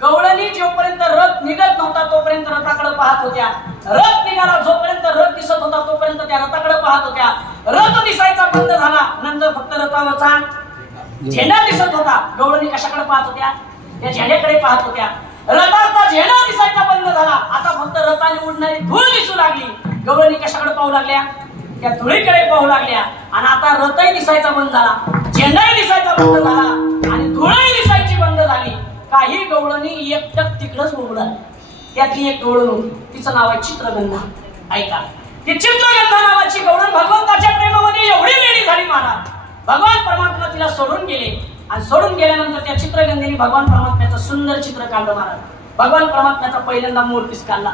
गवळणी जोपर्यंत रथ निघत नव्हता तोपर्यंत रथाकडे पाहत होत्या. रथ निघाला, जोपर्यंत रथ दिसत होता तोपर्यंत त्या रथाकडे पाहत होत्या. रथ दिसायचा बंद झाला, नंतर फक्त रथावरचा झेंडा दिसत होता. गवळणी कशाकडे पाहत होत्या? त्या झेंड्याकडे पाहत होत्या. रथाचा झेंडा दिसायचा बंद झाला, आता फक्त रथाने उडणारी धूळ दिसू लागली. गवळणी कशाकडे पाहू लागल्या? त्या धुळीकडे पाहू लागल्या. आणि आता रथही दिसायचा बंद झाला, झेंडाही दिसायचा बंद झाला आणि धुळही दिसायची बंद झाली. काही गवळणी एकटक तिकडच उडली. त्यातली एक गवळण होती, तिचं नाव आहे चित्रगंधा. ऐका, ती चित्रगंधा नावाची गवळण भगवंताच्या प्रेमामध्ये एवढी वेळी झाली महाराज. भगवान परमात्मा तिला सोडून गेले आणि सोडून गेल्यानंतर त्या चित्रगंधेने भगवान परमात्म्याचं सुंदर चित्र काढलं महाराज. भगवान परमात्म्याचा पहिल्यांदा मोरपीस काढला.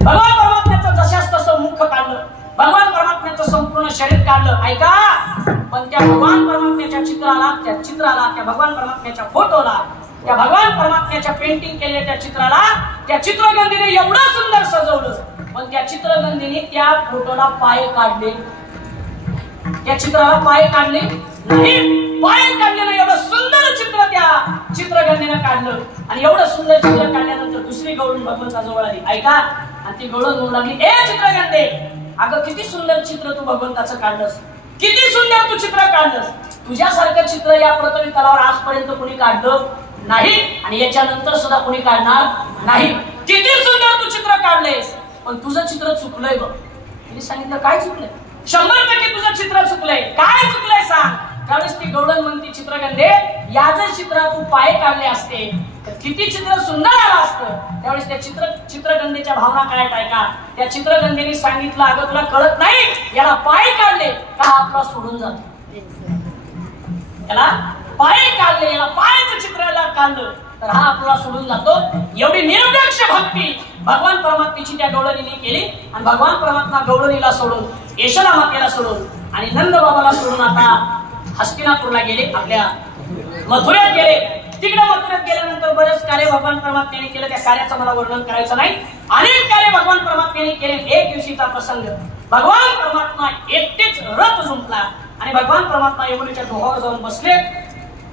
भगवान परमात्म्याचं जशास तसं मुख काढलं. भगवान परमात्म्याचं संपूर्ण शरीर काढलं. ऐका, पण त्या भगवान परमात्म्याच्या चित्राला, त्या चित्राला, त्या भगवान परमात्म्याच्या फोटोला, त्या भगवान परमात्म्याच्या पेंटिंग केलेल्या त्या चित्राला त्या चित्रगंधीने एवढं सुंदर सजवलं. पण त्या चित्रगंधीने त्या फोटोला पाय काढले. त्या चित्राला पाय काढले नाही, पाय काढले नाही. एवढं सुंदर चित्र त्या चित्रगंधीने काढलं. आणि एवढं सुंदर चित्र काढल्यानंतर दुसरी गवळण भगवंता जवळ आली. ऐका, आणि ती गवळण म्हणू लागली, ए चित्रगंधे, अगं किती सुंदर चित्र तू भगवंताचं काढलंस. किती सुंदर तू चित्र काढलंस. तुझ्यासारखं चित्र या पृथ्वी तलावर आजपर्यंत कोणी काढलं नाही आणि याच्यानंतर सुद्धा कोणी काढणार नाही. किती सुंदर तू चित्र काढलेस, पण तुझं चित्र चुकलंय बघ. तिने सांगितलं, काय चुकलंय? 100% तुझं चित्र चुकलंय. काय चुकलंय सांग. त्यावेळेस ती गवळण म्हणती, चित्रगंधे, या जर चित्रात तू पाय काढले असते तर किती चित्र सुंदर आलं असतं. त्यावेळेस त्या चित्रगंधेच्या भावना काय ऐका. त्या चित्रगंधेने सांगितलं, अगं तुला कळत नाही, याला पाय काढले का आपला सोडून जातो. याला पाय काढले, याला पायाचं चित्राला काढलं तर हा आपल्याला सोडून जातो. एवढी निर्लक्ष भक्ती भगवान परमात्म्याची त्या गवळणीने केली. आणि भगवान परमात्मा गवळणीला सोडून, यशोदा मातेला सोडून आणि नंद बाबाला सोडून आता हस्तिनापूरला गेले, आपल्या मथुरेत गेले. तिकडे मथुरेत गेल्यानंतर बरेच कार्य भगवान परमात्म्याने केलं. त्या कार्याचं मला वर्णन करायचं नाही. अनेक कार्य भगवान परमात्म्याने केले. एक दिवशीचा प्रसंग, भगवान परमात्मा एकटेच रथ जुंपला आणि भगवान परमात्मा यमुनेच्या डोहावर जाऊन बसले.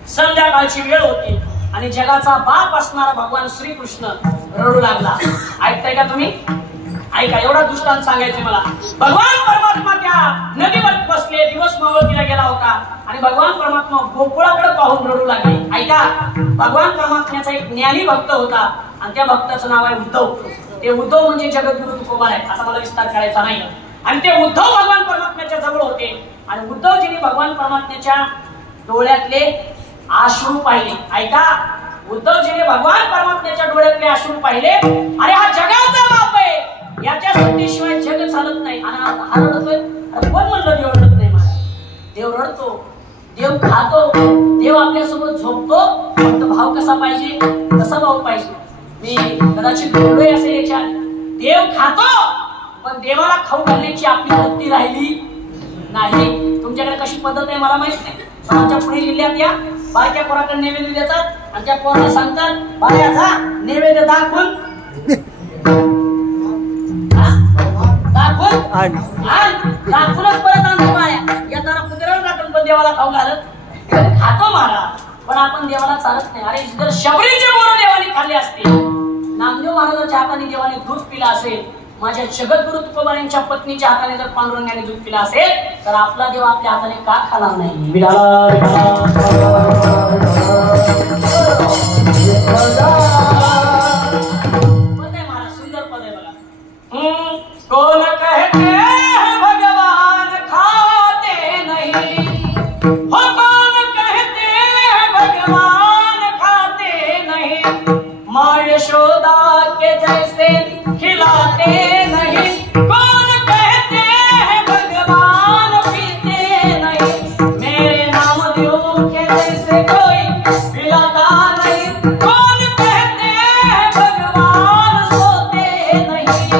संध्याकाळची वेळ होती आणि जगाचा बाप असणारा भगवान श्रीकृष्ण रडू लागला. ऐकताय का तुम्ही? ऐका, एवढा दृष्टांत सांगायचे मला. भगवान परमात्मा त्या नदीवर बसले, दिवस मावळतीला गेला होता आणि भगवान परमात्मा गोकुळाकडे पाहून रडू लागले. ऐका, भगवान परमात्म्याचा एक ज्ञानी भक्त होता आणि त्या भक्ताचं नाव आहे उद्धव. ते उद्धव म्हणजे जगद्गुरु तुकोबा आहे. आता मला विस्तार करायचा नाही. आणि ते उद्धव भगवान परमात्म्याच्या जवळ होते आणि उद्धवजींनी भगवान परमात्म्याच्या डोळ्यातले अश्रू पाहिले. ऐका, उद्धवजीने भगवान परमात्म्याच्या डोळ्यातले अश्रू पाहिले. अरे हा जगाचा बाप आहे, याच्या सत्तेशिवाय जग चालत नाही. आणि हा रडतोय. कोण म्हणलं देव रडत नाही? देव रडतो, देव खातो, देव आपल्यासोबत झोपतो. फक्त भाव कसा पाहिजे? कसा भाव पाहिजे? मी कदाचित बोललोय असेल याच्यात. देव खातो, पण देवाला खाऊ घालण्याची आपली वृत्ती राहिली नाही. तुमच्याकडे कशी पद्धत आहे मला माहित नाही. आमच्या पुणे जिल्ह्यात या बारक्या पोराकडे नैवेद्य देतात आणि त्या पोराला सांगतात, बाया जा नैवेद्य दाखवून दाखवूनच परत आणतो. बाया येताना कुत्र्यावर टाकून पण देवाला खाऊ घालत खातो महाराज, पण आपण देवाला चालत नाही. अरे जर शबरीचे बोरं देवाने खाल्ले असते, नामदेव महाराजांच्या हाताने देवाने दूध पिला असेल, माझ्या जगद्गुरु तुकोबा यांच्या पत्नीच्या हाताने जर पांडुरंगाने दूध पिला असेल, तर आपला देव आपल्या हाताने का खाणार नाही? महाराज सुंदर नहीं खिलाते नहीं, कौन कहते हैं भगवान पीते नहीं, मेरे नाम देव के जैसे कोई पिलाता नहीं, कौन कहते हैं भगवान सोते नहीं।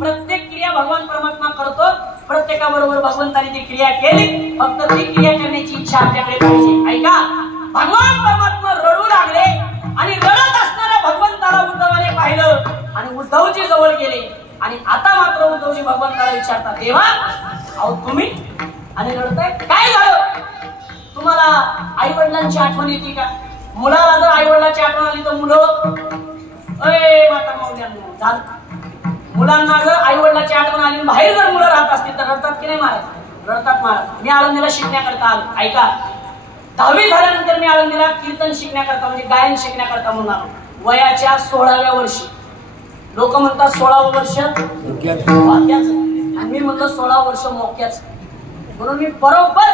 प्रत्येक क्रिया भगवान परमात्मा करतो, प्रत्येकाबरोबर भगवंताने ती क्रिया केली, फक्त ती क्रिया करण्याची इच्छा आपल्याकडे पाहिजे. ऐका, भगवान परमात्मा रडू लागले आणि रडत असणाऱ्या भगवंताला उद्धवाने पाहिलं आणि उद्धवजी जवळ गेले. आणि आता मात्र उद्धवजी भगवंताला विचारतात, देवा अहो तुम्ही आणि रडताय काय झालं? तुम्हाला आई वडिलांची आठवण येते का? मुलाला जर आई वडिलांची आठवण आली तर मुलं अय माता माऊल्यांनो झालं. मुलांना जर आई वडिलांची आठवण आली बाहेर जर मुलं राहत असतील तर रडतात की नाही महाराज? रडतात महाराज. मी आळंदीला शिकण्याकरता आलो. ऐका, 10वी झाल्यानंतर मी आळंदीला कीर्तन शिकण्याकरता म्हणजे गायन शिकण्याकरता म्हणून आलो. वयाच्या 16व्या वर्षी. लोक म्हणतात 16वं वर्ष वाक्याचं आणि मी म्हणतो 16 वर्ष मोक्याचं. म्हणून मी बरोबर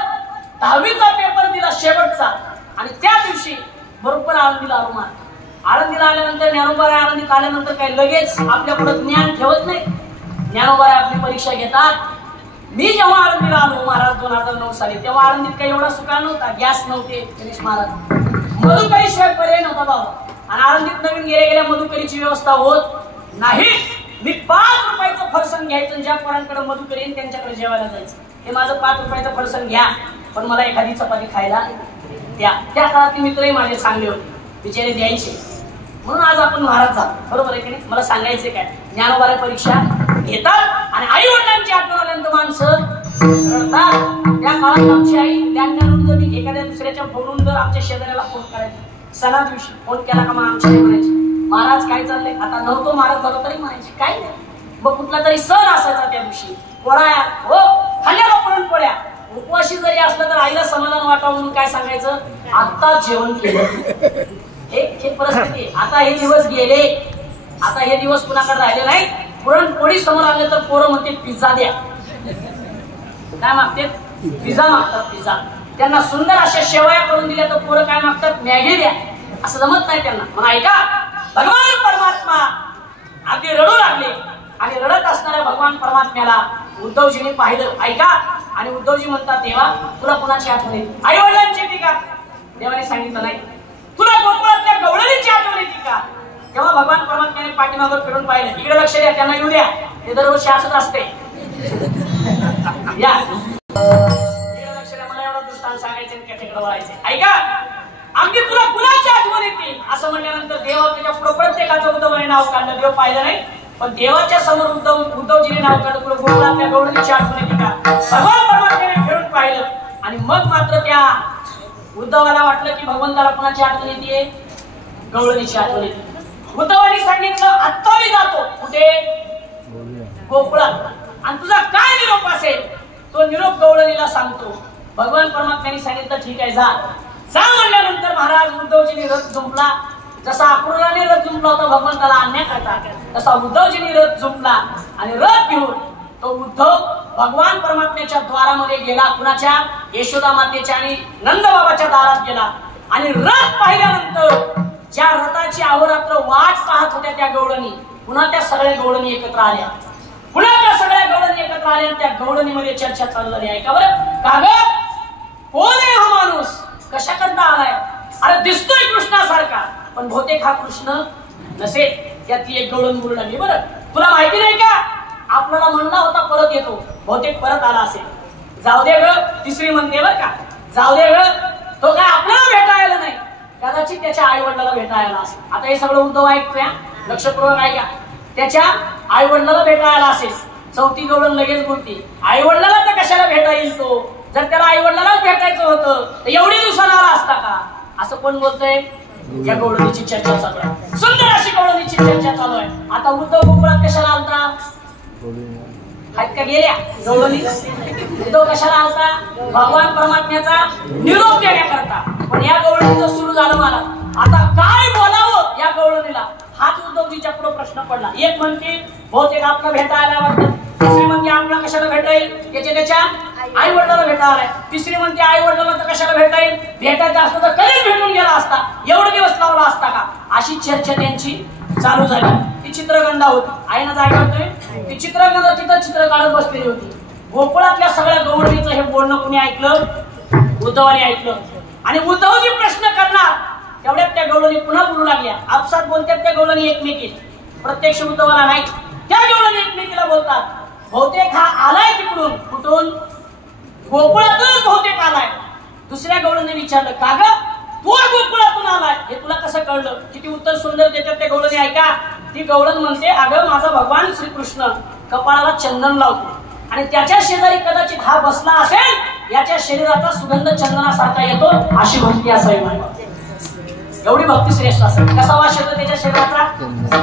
10वीचा पेपर दिला शेवटचा आणि त्या दिवशी बरोबर आळंदीला आलो. महाराज आळंदीला आल्यानंतर ज्ञानोबा आळंदीत आल्यानंतर काही लगेच आपल्या पुढे ज्ञान ठेवत नाही. ज्ञानोबा आपली परीक्षा घेतात. मी जेव्हा आळंदीला आलो महाराज 2009 साली, तेव्हा आळंदीत काही एवढा सुका नव्हता, गॅस नव्हते गणेश महाराज, मधुकरी शिवाय पर्याय नव्हता बाबा. आणि आळंदीत नवीन गेल्या मधुकरीची व्यवस्था होत नाही. मी 5 रुपयाचं फरसाण घ्यायचं, ज्या पोरांकडे मधुकरी येईल त्यांच्याकडे जेवायला जायचं. हे माझं 5 रुपयाचं फरसाण घ्या पण मला एखादी चपाती खायला द्या. त्या काळातले मित्रही माझे चांगले होते, बिचारे द्यायचे. म्हणून आज आपण महाराज झालो, बरोबर आहे की नाही? मला सांगायचे काय, ज्ञानोबा परीक्षा घेतात आणि आई वडिलांची आठवण आल्यानंतर माणसं रडतात. त्या काळात आमची आई लँडलाईनवरून जर एखाद्या दुसऱ्याच्या फोनवरून जर आमच्या शेजाऱ्याला फोन करायचा, सणा दिवशी फोन केला का मग आमच्या आई म्हणायची, महाराज काय चाललंय? आता नव्हतो महाराज झालो तरी म्हणायची काय नाही. मग कुठला तरी सण असायचा त्या दिवशी, पोळ्या हो खाल्ल्या वापरून पोळ्या, उपवाशी जरी असलं तर आईला समाधान वाटावं म्हणून काय सांगायचं, आता जेवण केलं. हे परिस्थिती. आता हे दिवस गेले, आता हे दिवस कुणाकडे राहिले नाही. पुरणपोळी समोर आले तर पोरं म्हणते पिझ्झा द्या. काय मागते? पिझ्झा मागतात. पिझ्झा. त्यांना सुंदर अशा शेवया करून दिल्या तर पोरं काय मागतात? मॅगी द्या. असं जमत नाही त्यांना. म्हणून ऐका, भगवान परमात्मा अगदी रडू लागले आणि रडत असणाऱ्या भगवान परमात्म्याला उद्धवजीने पाहिलं. ऐका, आणि उद्धवजी म्हणतात, देवा तुला कुणाची आठवण येते? आई वडिलांची येते का? देवाने सांगितलं नाही. तुला गोकुळातल्या गवळणीची आठवण येते का? तेव्हा भगवान परमात्म्याने पाठीमागं फिरून पाहिलं. इकडे लक्ष द्या, त्यांना येऊ द्या, ते दरवर्षी असंच असते. या इकडे लक्ष द्या, मला एवढा दृष्टांत सांगायचे आणि तिकडे वळायचे. ऐका, अगदी तुला कुणाची आठवण येते असं म्हणल्यानंतर देवा त्याच्या पुढे प्रत्येकाचं उद्धवाने नाव काढलं. देव पाहिलं नाही पण देवाच्या समोर उद्धवजीने नाव काढलं. तुला गोकुळातल्या गवळणीची आठवण येते का? भगवान परमात्म्याने फिरून पाहिलं आणि मग मात्र त्या उद्धवाला वाटलं की भगवंताला कुणाची आठवण येते? गवळणीची आठवण येते. उद्धवाने सांगितलं, आत्ता मी जातो. कुठे? गोकुळात. आणि तुझा काय निरोप असेल तो निरोप गवळणीला सांगतो. भगवान परमात्म्याने सांगितलं, ठीक आहे जा. जा म्हणल्यानंतर महाराज उद्धवजीने रथ जुंपला. जसा अक्रूराने रथ जुंपला होता भगवंताला आणण्याकरता, तसा उद्धवजीने रथ जुंपला आणि रथ घेऊन तो उद्धव भगवान परमात्म्याच्या द्वारामध्ये गेला. कुणाच्या? यशोदा मातेच्या आणि नंद बाबाच्या दारात गेला. आणि रथ पाहिल्यानंतर ज्या रथाची अहोरात्र वाट पाहत होत्या त्या गवळणी, पुन्हा त्या सगळ्या गवळणी एकत्र आल्या. पुन्हा त्या सगळ्या गवळणी एकत्र आल्या आणि त्या गवळणीमध्ये चर्चा चालू झाली. ऐका बरं, का ग कोण आहे हा माणूस? कशा करता आलाय? अरे दिसतोय कृष्णासारखा पण बहुतेक हा कृष्ण नसेल. त्यातली एक गवळण बोलू लागली, बरं तुला माहिती नाही का आपल्याला म्हणला होता परत येतो, बहुतेक परत आला असेल. जाऊ दे ग, तिसरी म्हणते बर का, जाऊ दे ग, तो काय आपल्याला भेटायला नाही, कदाचित त्याच्या आई वडिलाला भेटायला असेल. आता हे सगळं उद्धव ऐकतोय, लक्षपूर्वक ऐका. त्याच्या आई वडिलाला भेटायला असेल. चौथी गवळण लगेच बोलते, आई वडिलाला तर कशाला भेटा येईल तो? जर त्याला आई वडिलालाच भेटायचं होतं तर एवढी दिवसाला आला असता का? असं कोण बोलतोय? या गवळणीची चर्चा चालू आहे. सुंदर अशी गवळणीची चर्चा चालू आहे. आता उद्धव गोकुळात कशाला आलता? आहेत का गेल्या गवळणी? उद्धव कशाला आलता? भगवान परमात्म्याचा निरोप देण्याकरता. पण या गवळणीचं सुरू झालं मला. आता काय बोलावं या गवळणीला हाच उद्धवजीच्या पुढे प्रश्न पडला. एक म्हणते बहुतेक आपलं भेटायला वाटतं, दुसरी म्हणते आपला कशाला भेटा येईल? त्याच्या आई वडिलाला भेटायला. तिसरी म्हणते आई वडिलाला तर कशाला भेटा येईल? भेटायचं असतं तर कधीच भेटून गेला असता, एवढे दिवस लावला असता का? अशी चर्चा त्यांची चालू झाली. ती चित्रगंधा होती. आईनं जागा होतोय ती चित्रगंधा तिथं चित्र काढत बसलेली होती. गोकुळातल्या सगळ्या गवळणीचं हे बोलणं कुणी ऐकलं? उद्धवाने ऐकलं. आणि उद्धवजी प्रश्न करणार तेवढ्यात त्या गवळणी पुन्हा बोलू लागल्या. आपसात बोलतात त्या गवळणी एकमेकीत, प्रत्यक्ष उद्धवाला नाही. त्या गवळणी एकमेकीला बोलतात. बहुतेक हा आलाय तिकडून. कुठून? गोकुळातूनच बहुतेक आलाय. दुसऱ्या गवळणीने विचारलं, का ग तू गोकुळातून आलाय हे तुला कसं कळलं? किती उत्तर सुंदर देतात त्या गवळणी. ऐका, ती गवळण म्हणते, अगं माझा भगवान श्रीकृष्ण कपाळाला चंदन लावतो आणि त्याच्या शेजारी कदाचित हा बसला असेल, याच्या शरीराचा सुगंध चंदनासारखा येतो, अशी भक्ती असावी माझी. एवढी भक्ती श्रेष्ठ असेल. कसा वास येतो त्याच्या शरीराचा?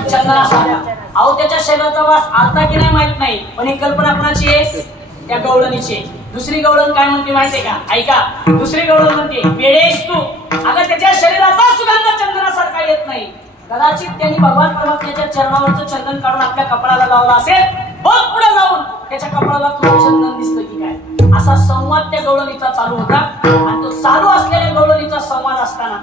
चंदनासारखा. अहो त्याच्या शरीराचा वास आता की नाही माहित नाही, पण ही कल्पना कोणाची आहे? त्या गवळणीची. दुसरी गवळण काय म्हणते माहितीये का? ऐका, दुसरी गवळण म्हणते, वेडेस तू, अगं त्याच्या शरीराचा सुगंध चंदनासारखा येत नाही, कदाचित त्यांनी भगवान परमात्म्याच्या चरणावरचं चंदन काढून आपल्या कपाळाला लावलं असेल, बघ पुढे जाऊन त्याच्या कपाळाला तुझं चंदन दिसतं की काय. असा संवाद त्या गवळणीचा चालू होता. आणि तो चालू असलेल्या गवळणीचा संवाद असताना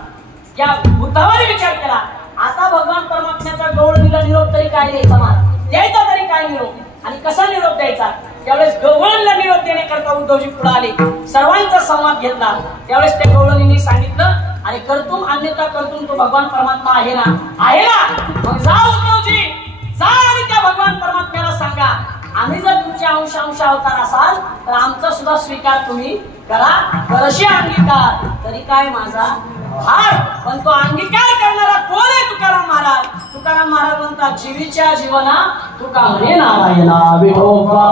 या उद्धवाने विचार केला, आता भगवान परमात्म्याचा गवळणीला निरोप तरी काय द्यायचा, द्यायचा तरी काय निरोप, आणि कसा निरोप द्यायचा. त्यावेळेस गवळणीला निरोप देण्याकरता उद्धवजी पुढे आले. सर्वांचा संवाद घेतला. त्यावेळेस त्या गवळणीने सांगितलं, अरे करतुम अन्यथा करतुम, तो भगवान परमात्मा आहे ना, आहे ना. मग जा उद्धवजी, जा आणि त्या भगवान परमात्म्याला सांगा, आम्ही जर तुमचे अंश अवतार असाल तर आमचा सुद्धा स्वीकार तुम्ही करा, करशी अंगीकार, तरी काय माझा भार. पण तो अंगीकार करणारा कोण आहे? तुकाराम महाराज. तुकाराम महाराज म्हणतात, जीवीच्या जीवना तुका म्हणे नारायणा विठोबा.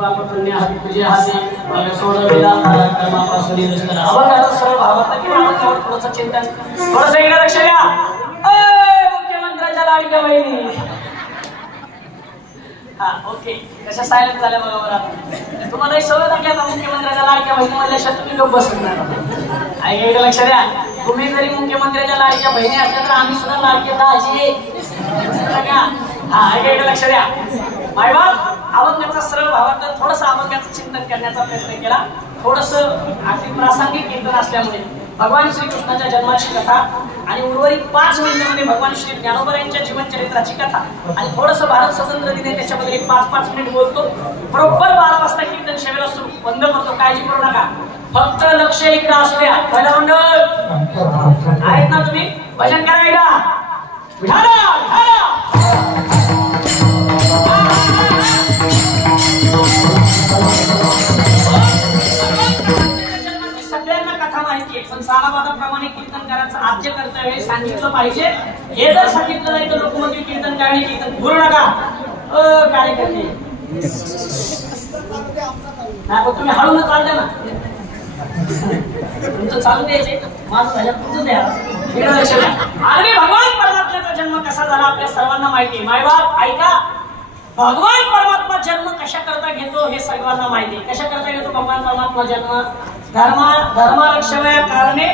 पाप पुण्य हाती तुझे हाती मला सोडविला कर्मापासून निष्ठा अभंगाचा सरळ भावार्थ किंवा अभंगावर थोडंसं चिंतन थोडंसं एकदा लक्ष द्या. मुख्यमंत्र्याच्या लाडक्या बहिणी हा ओके कशा सायलेंट झाल्या बघा बरं. तुम्हाला एक सवय लागली आता मुख्यमंत्र्याच्या लाडक्या बहिणी म्हणल्या तुम्ही लोक बसणार आहे. एकदा लक्ष द्या. तुम्ही जरी मुख्यमंत्र्याच्या लाडक्या बहिणी असल्या तर आम्ही सुद्धा लाडके दाजी हा एकदा लक्ष द्या. मायबाप अभंगाचा सरळ भावार्थ थोडंसं अभंगाचं चिंतन करण्याचा प्रयत्न केला. थोडंसं अगदी प्रासंगिक कीर्तन असल्यामुळे भगवान श्रीकृष्णाच्या जन्माची कथा आणि उर्वरित 5 मिनिटांमध्ये भगवान श्री ज्ञानोबा यांच्या जीवनचरित्राची कथा आणि थोडंसं भारत स्वतंत्र दिने त्याच्यामध्ये 5-5 मिनिट बोलतो. बरोबर 12 वाजता कीर्तन शेवेला सुरू बंद करतो. काळजी करू नका. फक्त लक्ष इकडे असू द्या. पहिला मंडळ आहेत ना तुम्ही भजन करायला सगळ्यांना कथा माहिती आहे पण सालाबादाप्रमाणे कीर्तन करायचं आद्य कर्तव्य सांगितलं पाहिजे. हे जर सांगितलं नाही तर लोक म्हणजे कीर्तन करणे कीर्तन भरू नका. कार्यकर्ते तुम्ही हळून चालले ना तुमचं चालू द्यायचे माझं झालं तुमचं द्या. आणि भगवान परमात्म्याचा जन्म कसा झाला आपल्या सर्वांना माहिती आहे. मायबाप ऐका. भगवान परमात्मा जन्म कशा करता घेतो हे सर्वांना माहिती आहे. कशा करता घेतो भगवान परमात्मा जन्म. धर्मारक्षणाच्या कारणे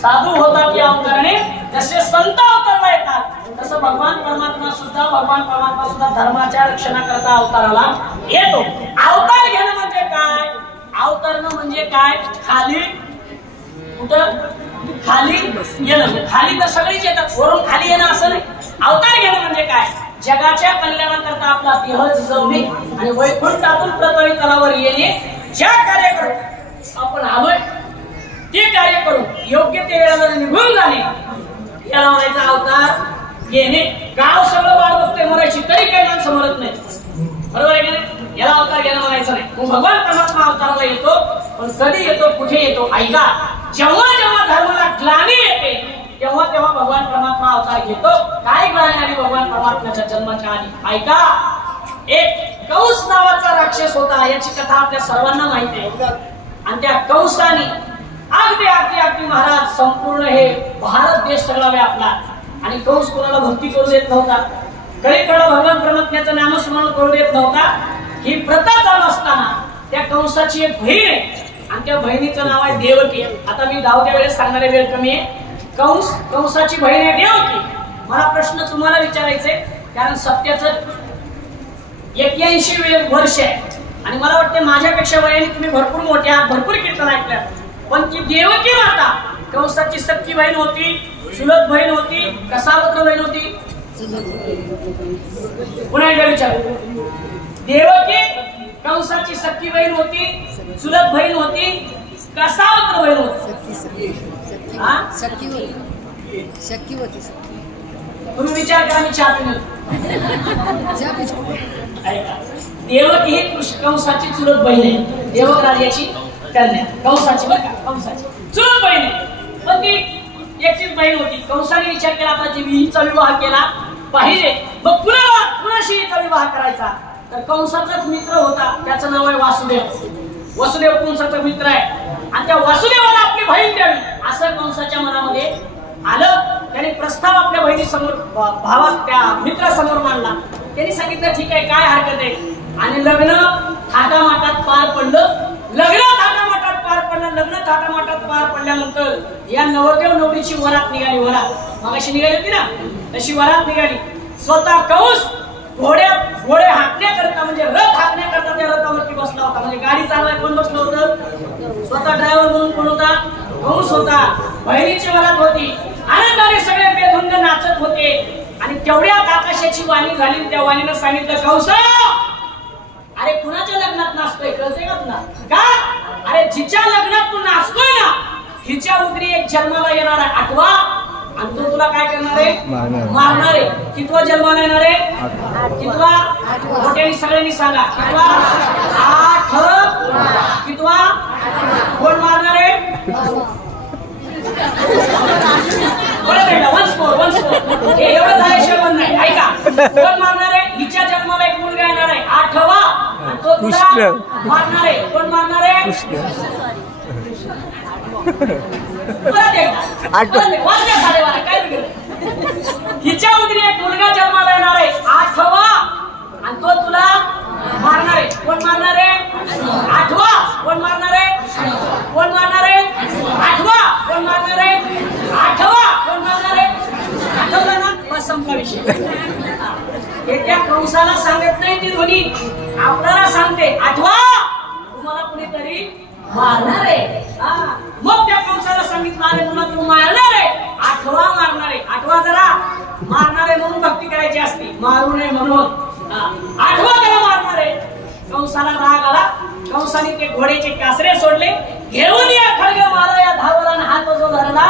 साधू होतात या अवतरणे जसे संत अवतरला येतात तसं भगवान परमात्मा सुद्धा धर्माच्या रक्षणाकरता अवताराला येतो. अवतार घेणं म्हणजे काय. अवतरणं म्हणजे काय. खाली कुठं खाली येणं. खाली तर सगळीच येतात वरून खाली येणं असं नाही. अवतार घेणं म्हणजे काय. जगाच्या कल्याणाकरता आपला देह झिजवणे आणि वैकुंठातून पृथ्वी तलावर येणे. ज्या कार्य करून आपण आलोय ते कार्य करून योग्य ते वेळेला निघून जाणे याला म्हणायचा अवतार घेणे. गाव सगळं वाट बघते मरायची तरी काही माणसं मरत नाही. बरोबर आहे की नाही. याला अवतार घेणं म्हणायचं नाही. भगवान परमात्मा अवताराला येतो पण कधी येतो कुठे येतो ऐका. जेव्हा धर्माला ग्लानी येते तेव्हा भगवान परमात्मा अवतार घेतो. काय ग्लानी आली भगवान परमात्म्याच्या जन्माच्या आधी ऐका. एक कंस नावाचा राक्षस होता याची कथा आपल्या सर्वांना माहिती आहे. आणि त्या कंसाने अगदी महाराज संपूर्ण हे भारत देश सगळा व्यापला आणि कंस कोणाला भक्ती करू देत नव्हता. कळीकडे भगवान परमात्म्याचं नामस्मरण करू देत नव्हता. ही प्रथा चालू असताना त्या कंसाची एक बहीण आहे आणि त्या बहिणीचं नाव आहे देवकी. आता मी धावत्या वेळेस सांगणारे वेळ कमी आहे. कंसाची बहीण आहे देवकी. मला प्रश्न तुम्हाला विचारायचे कारण सत्याचं 81 वर्ष आहे आणि मला वाटतं माझ्यापेक्षा वयाने तुम्ही भरपूर मोठे आहात. भरपूर कीर्तन ऐकल्या पण ती देवकी माता कंसाची सख्खी बहीण होती. चुलत बहीण होती. कसावत्र बहीण होती. पुन्हा एकदा विचार. देवकी कंसाची सख्खी बहीण होती. चुलत बहीण होती. कसावत्र बहीण होती. तुम्ही विचार करा. मी चहा पितो. देवकी ही कंसाची चुलत बहीण आहे. देवक राजाची कन्या कंसाची बरं का. कंसाची चुलत बहीण आहे पण ती एकटीच बहीण होती. कंसाने विचार केला आता हिचा विवाह केला पाहिजे मग पुन्हा हिचा विवाह करायचा. तर कंसाचाच मित्र होता त्याचं नाव आहे वासुदेव. वसुदेव कंसाचा मित्र आहे आणि त्या वासुदेवाला आपली बहीण द्यावी असं कंसाच्या मनामध्ये आलं. त्याने प्रस्ताव आपल्या बहिणी समोर भावात त्या मित्रासमोर मांडला. त्यांनी सांगितलं ठीक आहे काय हरकत आहे. आणि लग्न थाटामाटात पार पडलं. लग्न थाटामाटात पार पडल्यानंतर या नवरदेव नवरीची वरात निघाली. वरात मगाशी निघाली होती ना तशी वरात निघाली. स्वतः कंस घोडे हाकण्याकरता म्हणजे रथ हाकण्याकरता त्या रथावरती बसला होता. म्हणजे गाडी चालवायला कोण बसलं होतं. स्वतः ड्रायव्हर म्हणून कोण होता. कंस होता. बहिणीची वरात होती. आनंदाने सगळे बेधुंद नाचत होते आणि तेवढ्यात आकाशाची वाणी झाली. त्या वाणीनं सांगितलं कंस अरे कुणाच्या लग्नात नाचतोय कळतंय का तुला का. अरे जिच्या लग्नात तू नाचतोय ना हिच्या उदरी एक जन्माला येणार आहे 8वा आणि तो तुला काय करणार आहे मारणार आहे. कितवा जन्माला येणार आहे. कितवा मोठ्याने सगळ्यांनी सांगा. कितवा 8. कितवा कोण मारणार आहे. वन्स मोर एवढं झाल्याशिवाय पण नाही. ऐका कोण मारणार आहे. हिच्या जन्माला एक मुलगा येणार आहे 8वा तो तुला मारणार आहे. कोण मारणार आहे? हिच्या उदरी एक मुलगा जन्माला येणार आहे 8वा आणि तो तुला मारणार आहे. कोण मारणार आहे? 8वा. कोण मारणार आहे? कोण मारणार आहे? 8वा. कोण मारणार आहे? 8वा. कोण मारणार आहे? आठवलं ना? बस संपला विषय. त्या कंसाला सांगत नाही ती ध्वनी आपल्याला सांगते 8वा तुम्हाला कुणीतरी मारणार आहे. मग त्या कंसाला सांगितलं अरे तुला तू मारणार आहे 8वा मारणार आहे. 8वा जरा मारणार आहे म्हणून भक्ती करायची असते, मारू नये म्हणून. 8वा जरा मारणार आहे. कंसाला राग आला. कंसाने ते घोड्याचे कासरे सोडले. घेऊन या खड्ग मारा या धावला हात जो धरला.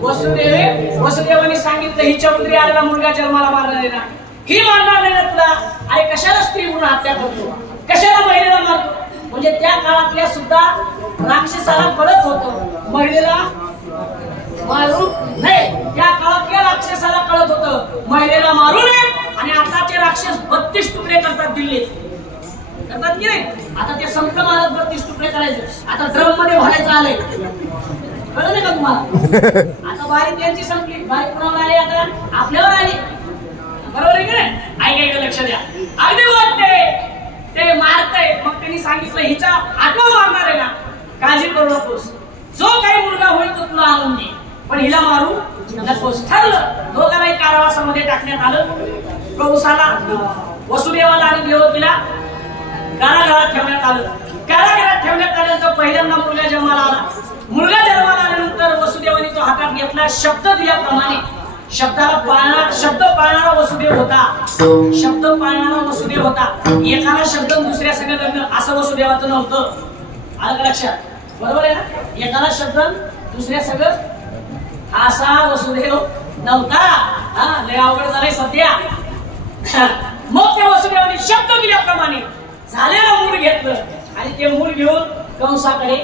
वसुदेवाने सांगितलं हिच्या उदरी आलेला मुलगा जन्माला मारणार आहे ना, ही मारणार नाही ना तुला. अरे कशाला स्त्री म्हणून हत्या करतो, कशाला महिलेला मारतो? म्हणजे त्या काळातल्या सुद्धा राक्षसाला कळत होतं महिलेला मारू नये. त्या काळातल्या राक्षसाला कळत होतं महिलेला मारू नये. आणि आताचे राक्षस 32 तुकडे करतात दिल्लीत, करतात की नाही? आता ते संत महाराज 32 तुकडे करायचे. आता ड्रम मध्ये भरायचं आलंय, कळलं नाही का तुम्हाला? आता बारी त्यांची संपली, बारी कुणावर आली? आता आपल्यावर आली. बरोबर आहे की नाही? ऐका लक्ष द्या. अगदी वाटते ते मारतय. मग त्यांनी सांगितलं हिचा 8वा मारणार आहे ना, काळजी करू नकोस. जो काही मुलगा होईल तो तुला आणून दे, पण हिला मारू नकोस. ठरलं. दोघांनाही कारावासामध्ये टाकण्यात आलं. कंसाला, वसुदेवाला आणि देवकीला कारागृहात ठेवण्यात आलं. कारागृहात ठेवण्यात आल्यानंतर पहिल्यांदा मुलगा जन्माला आला. मुलगा जन्माला आल्यानंतर वसुदेवाने तो हातात घेतला. शब्द दिल्याप्रमाणे शब्दाला पाळणारा, शब्द पाळणारा वसुदेव होता. शब्द पाळणारा वसुदेव होता. एकाला शब्द दुसऱ्या सगळं लग्न असं वसुदेवाचं नव्हतं. आलं का लक्षात? बरोबर आहे ना? एकाला शब्द दुसऱ्या सगळं असा वसुदेव नव्हता. हा, लय अवघड झालंय सध्या. मग त्या वसुदेवाने शब्द दिल्याप्रमाणे झालेलं मूल घेतलं आणि ते मूल घेऊन कंसाकडे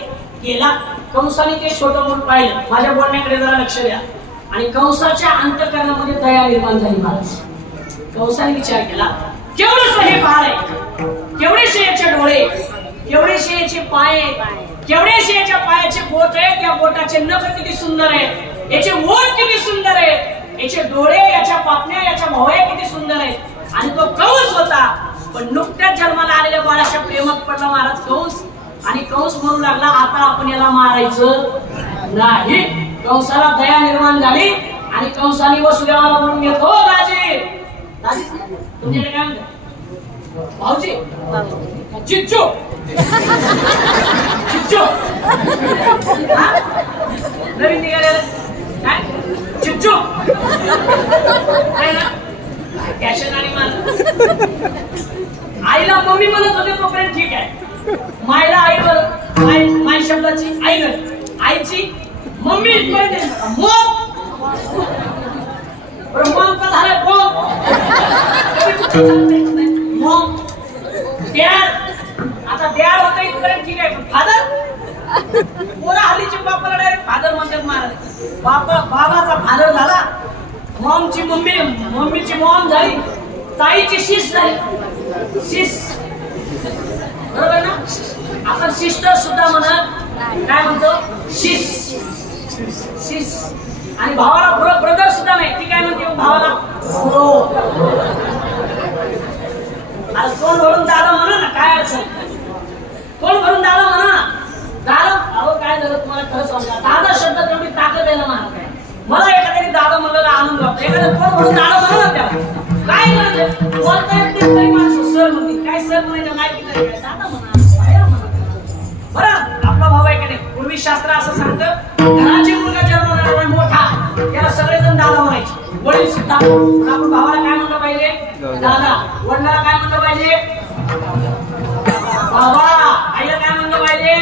गेला. कंसाने ते छोटं मूल पाहिलं. माझ्या बोलण्याकडे जरा लक्ष द्या. आणि कंसाच्या अंतःकरणामध्ये दया निर्माण झाली. महाराज कंसाने विचार केला केवढंच हे बाळ आहे, केवढेशे याचे डोळे, केवढेशे याचे पाय, केवढेशे याच्या पायाचे बोट आहे, त्या बोटाचे नख किती सुंदर आहे, याचे ओठ किती सुंदर आहे, याचे डोळे, याच्या पापण्या, याच्या भोवया किती सुंदर आहेत. आणि तो कंस होता. पण नुकत्याच जन्माला आलेल्या बाळाच्या प्रेमात पडला महाराज कंस. आणि कंस म्हणू लागला आता आपण याला मारायचं नाही. कंसाला दया निर्माण झाली आणि कंसाने वसुदेवाला म्हणून घेतो दाजी, दाजी तुमच्याकडे काय म्हणतात भाऊजी, चिच्चू चिच्चू नवीन निघालेलं काय चिच्चू काय ना कॅशन आणि मान. आईला मम्मी म्हणत होते तोपर्यंत ठीक आहे. मायला आई म्हणत, माय शब्दाची आई म्हणत, आईची मम्मी इथपर्यंत मग का झालं मग डॅड. आता डॅड होता इथपर्यंत ठीक आहे. फादर पोरा हल्लीची बापाला डायरेक्ट फादर म्हणतात महाराज. बाबाचा फादर झाला, मॉमची मम्मी, मम्मीची मॉम झाली, ताईची शिस झाली, शिस. बरोबर ना? आपण सिस्टर सुद्धा म्हणत काय म्हणतो शिस, शिस. आणि भावाला ब्रदर सुद्धा नाही, ती काय म्हणते भावाला ब्रो. आज कोण भरून दादा म्हणा ना, काय अडचण, कोण भरून दादा म्हणा ना. दादा अहो काय झालं तुम्हाला खरं सांगा, दादा शब्द तेवढी ताकद आहे ना मला एखाद्याने दादा म्हणलं आनंद वाटतो. एखाद्या कोण भरून दादा म्हणा ना त्याला काय करायचं बोलता येत नाही तरी माणसं सर म्हणते. काय सर म्हणायचं माहिती नाही, काय दादा म्हणा बरं. आपला भाव आहे का नाही? पूर्वी शास्त्र असं सांगतं घराची मुलगा जन्म मोठा त्याला सगळेजण दादा म्हणायचे, वडील सुद्धा. आपण भावाला काय म्हणलं पाहिजे दादा, वडिलाला काय म्हणलं पाहिजे बाबा, आईला काय म्हणलं पाहिजे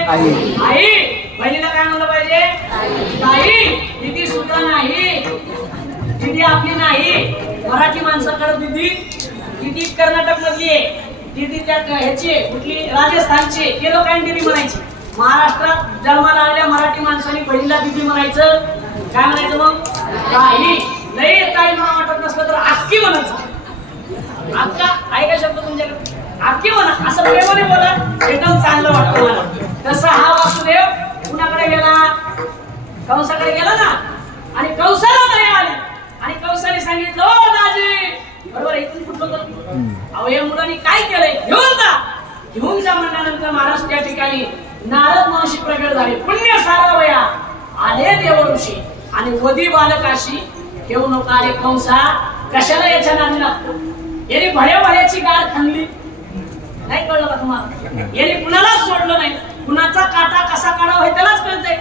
आई, बहिणीला काय म्हणलं पाहिजे ताई. दिदी सुद्धा नाही, दिदी आपली नाही. मराठी माणसाकडे दिदी, दिदी कर्नाटक मधली आहे, दिदी त्या ह्याची कुठली राजस्थानची, ते लोकांनी दिदी म्हणायची. महाराष्ट्रात जन्माला आलेल्या मराठी माणसाने बहिणीला दिदी म्हणायचं. काय म्हणायचं मग ताई. नाही ताई मला वाटत नसलं तर आक्की म्हणायचं. आक्का आहे का शब्द तुमच्याकडे? नक्की म्हणा, असं प्रेमाने बोला, एकदम चांगलं वाटतं मला. तसा हा वासुदेव कुणाकडे गेला? कंसाकडे गेला ना. आणि कंसाला दया आली आणि कंसाने सांगितलं, ओ दाजी, बरोबर इथून कुठलं अहो या मुलांनी काय केलंय, घेऊन जा म्हणल्यानंतर महाराज त्या ठिकाणी नारद महर्षी प्रगट झाले. पुण्य सारावया आले देव ऋषी आणि वधी बालकाशी ठेवू नका. अरे कंसा, कशाला याच्या नादी लागतो? याने भड्याची गाड खाल्ली नाही, कळलं का तुम्हाला? याने कुणालाच सोडलं नाही. कुणाचा काटा कसा काढावा हे त्यालाच कळतंय.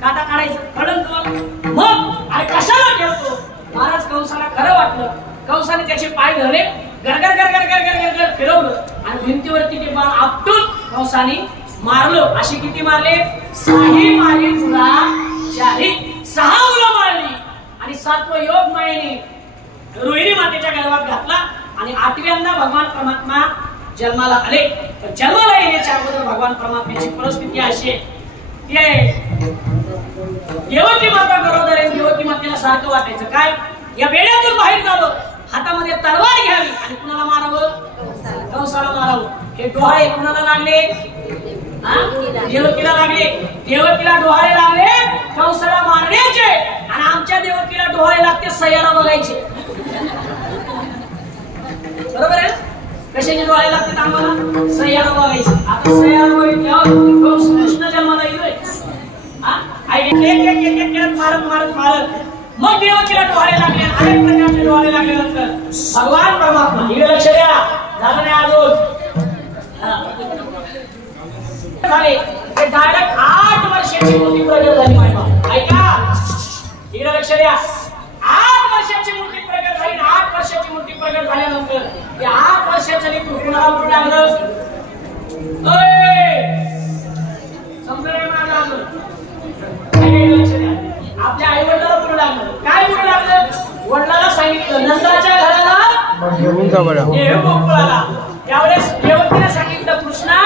काटा काढायचं कळलं तुम्हाला? मग अरे कशाला ठेवतो? महाराज कंसाला खरं वाटलं. कंसाने त्याचे पाय धरले, गरगर गरगर गरगर गरगर फिरवलं आणि भिंतीवरती ते बाण आपटून कंसाने मारलं. अशी किती मारले? 6 मारली तुला, 6 मुलं मारली आणि 7वं योग मायेने रोहिणी मातेच्या गर्भात घातला आणि 8व्यांदा भगवान परमात्मा जन्माला आले. जन्माला येण्याच्या अगोदर भगवान परमात्म्याची परिस्थिती अशी आहे की देवकी माता गरोदर आहे. देवकी मातेला सारखं वाटायचं काय, या बेड्यातून बाहेर जावं, हातामध्ये तलवार घ्यावी आणि कुणाला मारावं? कंसाला मारावं. हे डोहाळे कुणाला लागले? देवकीला लागले. देवकीला डोहाळे लागले कंसाला मारण्याचे आणि आमच्या देवकीला डोहाळे लागते सह्याला बघायचे. बरोबर आहे? कशाने डोहाळे लागतात आम्हाला? सह्याला बघायचे. आता सह्याला बघितल्यावर कंस कृष्ण जन्माला येतोय. मारत मग देवकीला डोहाळे लागले. अनेक प्रकारचे डोहाळे लागल्यानंतर भगवान परमात्मा, हे लक्ष द्या, झालं नाही अजून झाले ते डायरेक्ट 8 वर्षाची मूर्ती प्रगट झाली. मायबा ऐका, इकडे लक्ष द्या. 8 वर्षाची मूर्ती प्रगट झाली. 8 वर्षाची मूर्ती प्रगट झाल्यानंतर ते 8 वर्षाचं लेकरू कुणाला म्हणून लागलं? समजलं माझं अजून? लक्ष द्या. आपल्या आई वडिलाला म्हणून लागलं. काय म्हणून लागलं? वडिलाला सांगितलं नंदाच्या घराला घेऊन जा बरं, गोकुळाला. त्यावेळेस देवकीने सांगितलं, कृष्णा,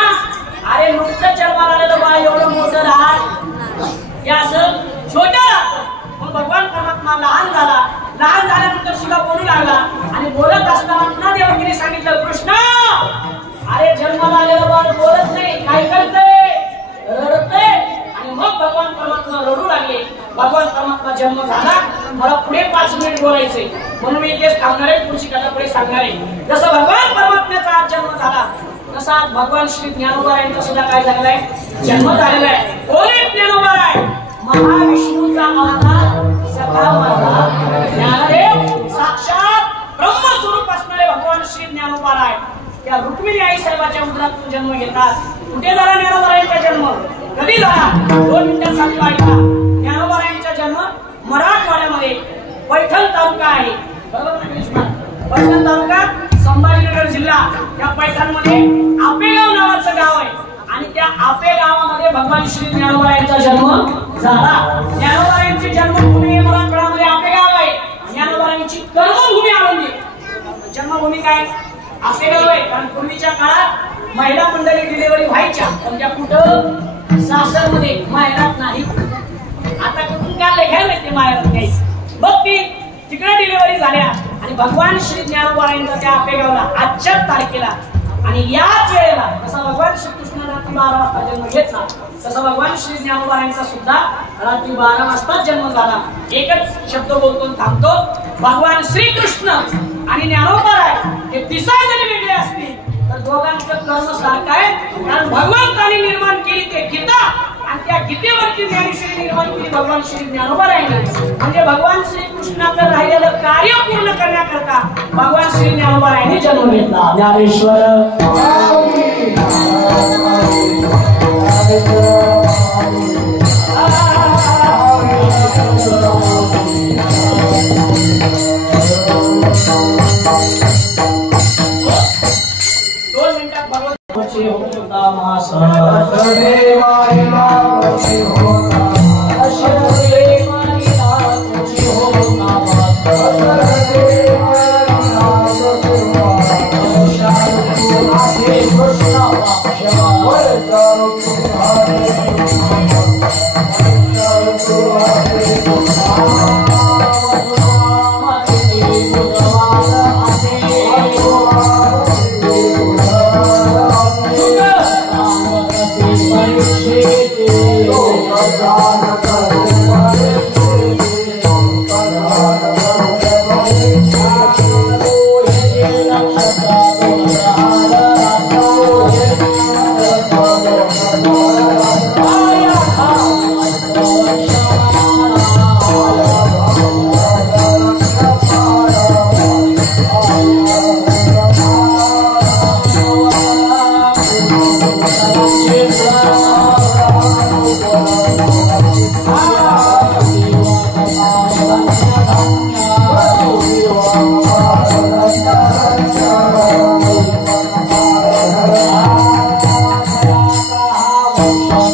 अरे नुकतं जन्माला आलेलं बाळ एवढं मोठं राहत, हे असं छोटं राहतं. मग भगवान परमात्मा लहान झाला. लहान झाल्यानंतर सुद्धा बोलू लागला आणि बोलत असताना पुन्हा देवकीने सांगितलं, कृष्णा, अरे जन्माला आलेलं बाळ बोलत नाही, काय करतंय? रडतंय. आणि मग भगवान परमात्मा रडू लागले. भगवान परमात्मा जन्म झाला. मला पुढे 5 मिनिट बोलायचे म्हणून मी इथेच थांबणार आहे, पुढची कथा पुढे सांगणार आहे. जसं भगवान परमात्म्याचा आज जन्म झाला तसा भगवान श्री ज्ञानोबा यांचा सुद्धा काय झालेला आहे? जन्म झालेला आहे. कोणी ज्ञानोबा आहे? महाविष्णूचा अवतार, सखा माझा ज्ञानदेव, साक्षात ब्रह्मस्वरूप असणारे भगवान श्री ज्ञानोबा आहे. त्या रुक्मिणी आई साहेबाच्या उदरातून जन्म घेतात. कुठे झाला ज्ञानोबा यांचा जन्म? कधी झाला? 2 मिनिटात सांगतो ऐका. ज्ञानोबा यांचा जन्म मराठवाड्यामध्ये पैठण तालुका आहे. बरोबर? पैठण तालुका, संभाजीनगर जिल्हा. त्या पैठणमध्ये आपेगाव नावाचं गाव आहे आणि त्या आपे गावामध्ये भगवान श्री ज्ञानोबा यांचा जन्म झाला. ज्ञानोबा यांची जन्मभूमी मराठवाड्यामध्ये आपेगाव आहे. ज्ञानोबा यांची कर्मभूमी आळंदी. जन्मभूमी काय? आपेगाव आहे. कारण पूर्वीच्या काळात महिला मंडळी डिलिव्हरी व्हायच्या, पण त्या कुठं? सासरमध्ये, माहेरात नाही. आता कुठून काय घ्यायला ते माहेरात घ्यायचं. बघ ती तिकडे डिलिव्हरी झाल्या आणि भगवान श्री ज्ञानोबा यांचा त्या आपेगावला आजच्या तारखेला आणि याच वेळेला जसा भगवान श्रीकृष्ण रात्री 12 वाजता जन्म घेतला तसा भगवान श्री ज्ञानोबा यांचा सुद्धा रात्री 12 वाजता जन्म झाला. एकच शब्द बोलतो थांबतो. भगवान श्रीकृष्ण आणि ज्ञानोबा हे दिसाय जरी वेगळे असतील तर दोघांचं कर्म सारखं आहे. कारण भगवंताने निर्माण केली ते गीता आणि त्या गीतेवरती ज्ञानेश्वरी निर्माण केली भगवान श्री ज्ञानोबा यांनी. म्हणजे भगवान श्रीकृष्णाचं राहिलेलं कार्य पूर्ण करण्याकरता भगवान श्री ज्ञानोबा यांनी जन्म घेतला. ज्ञानेश्वर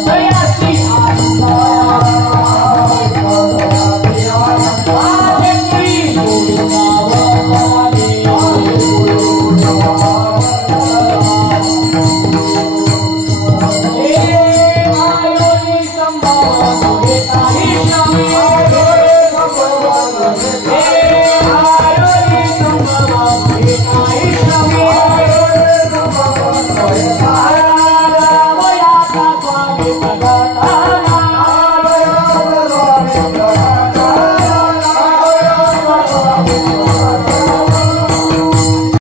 Hey!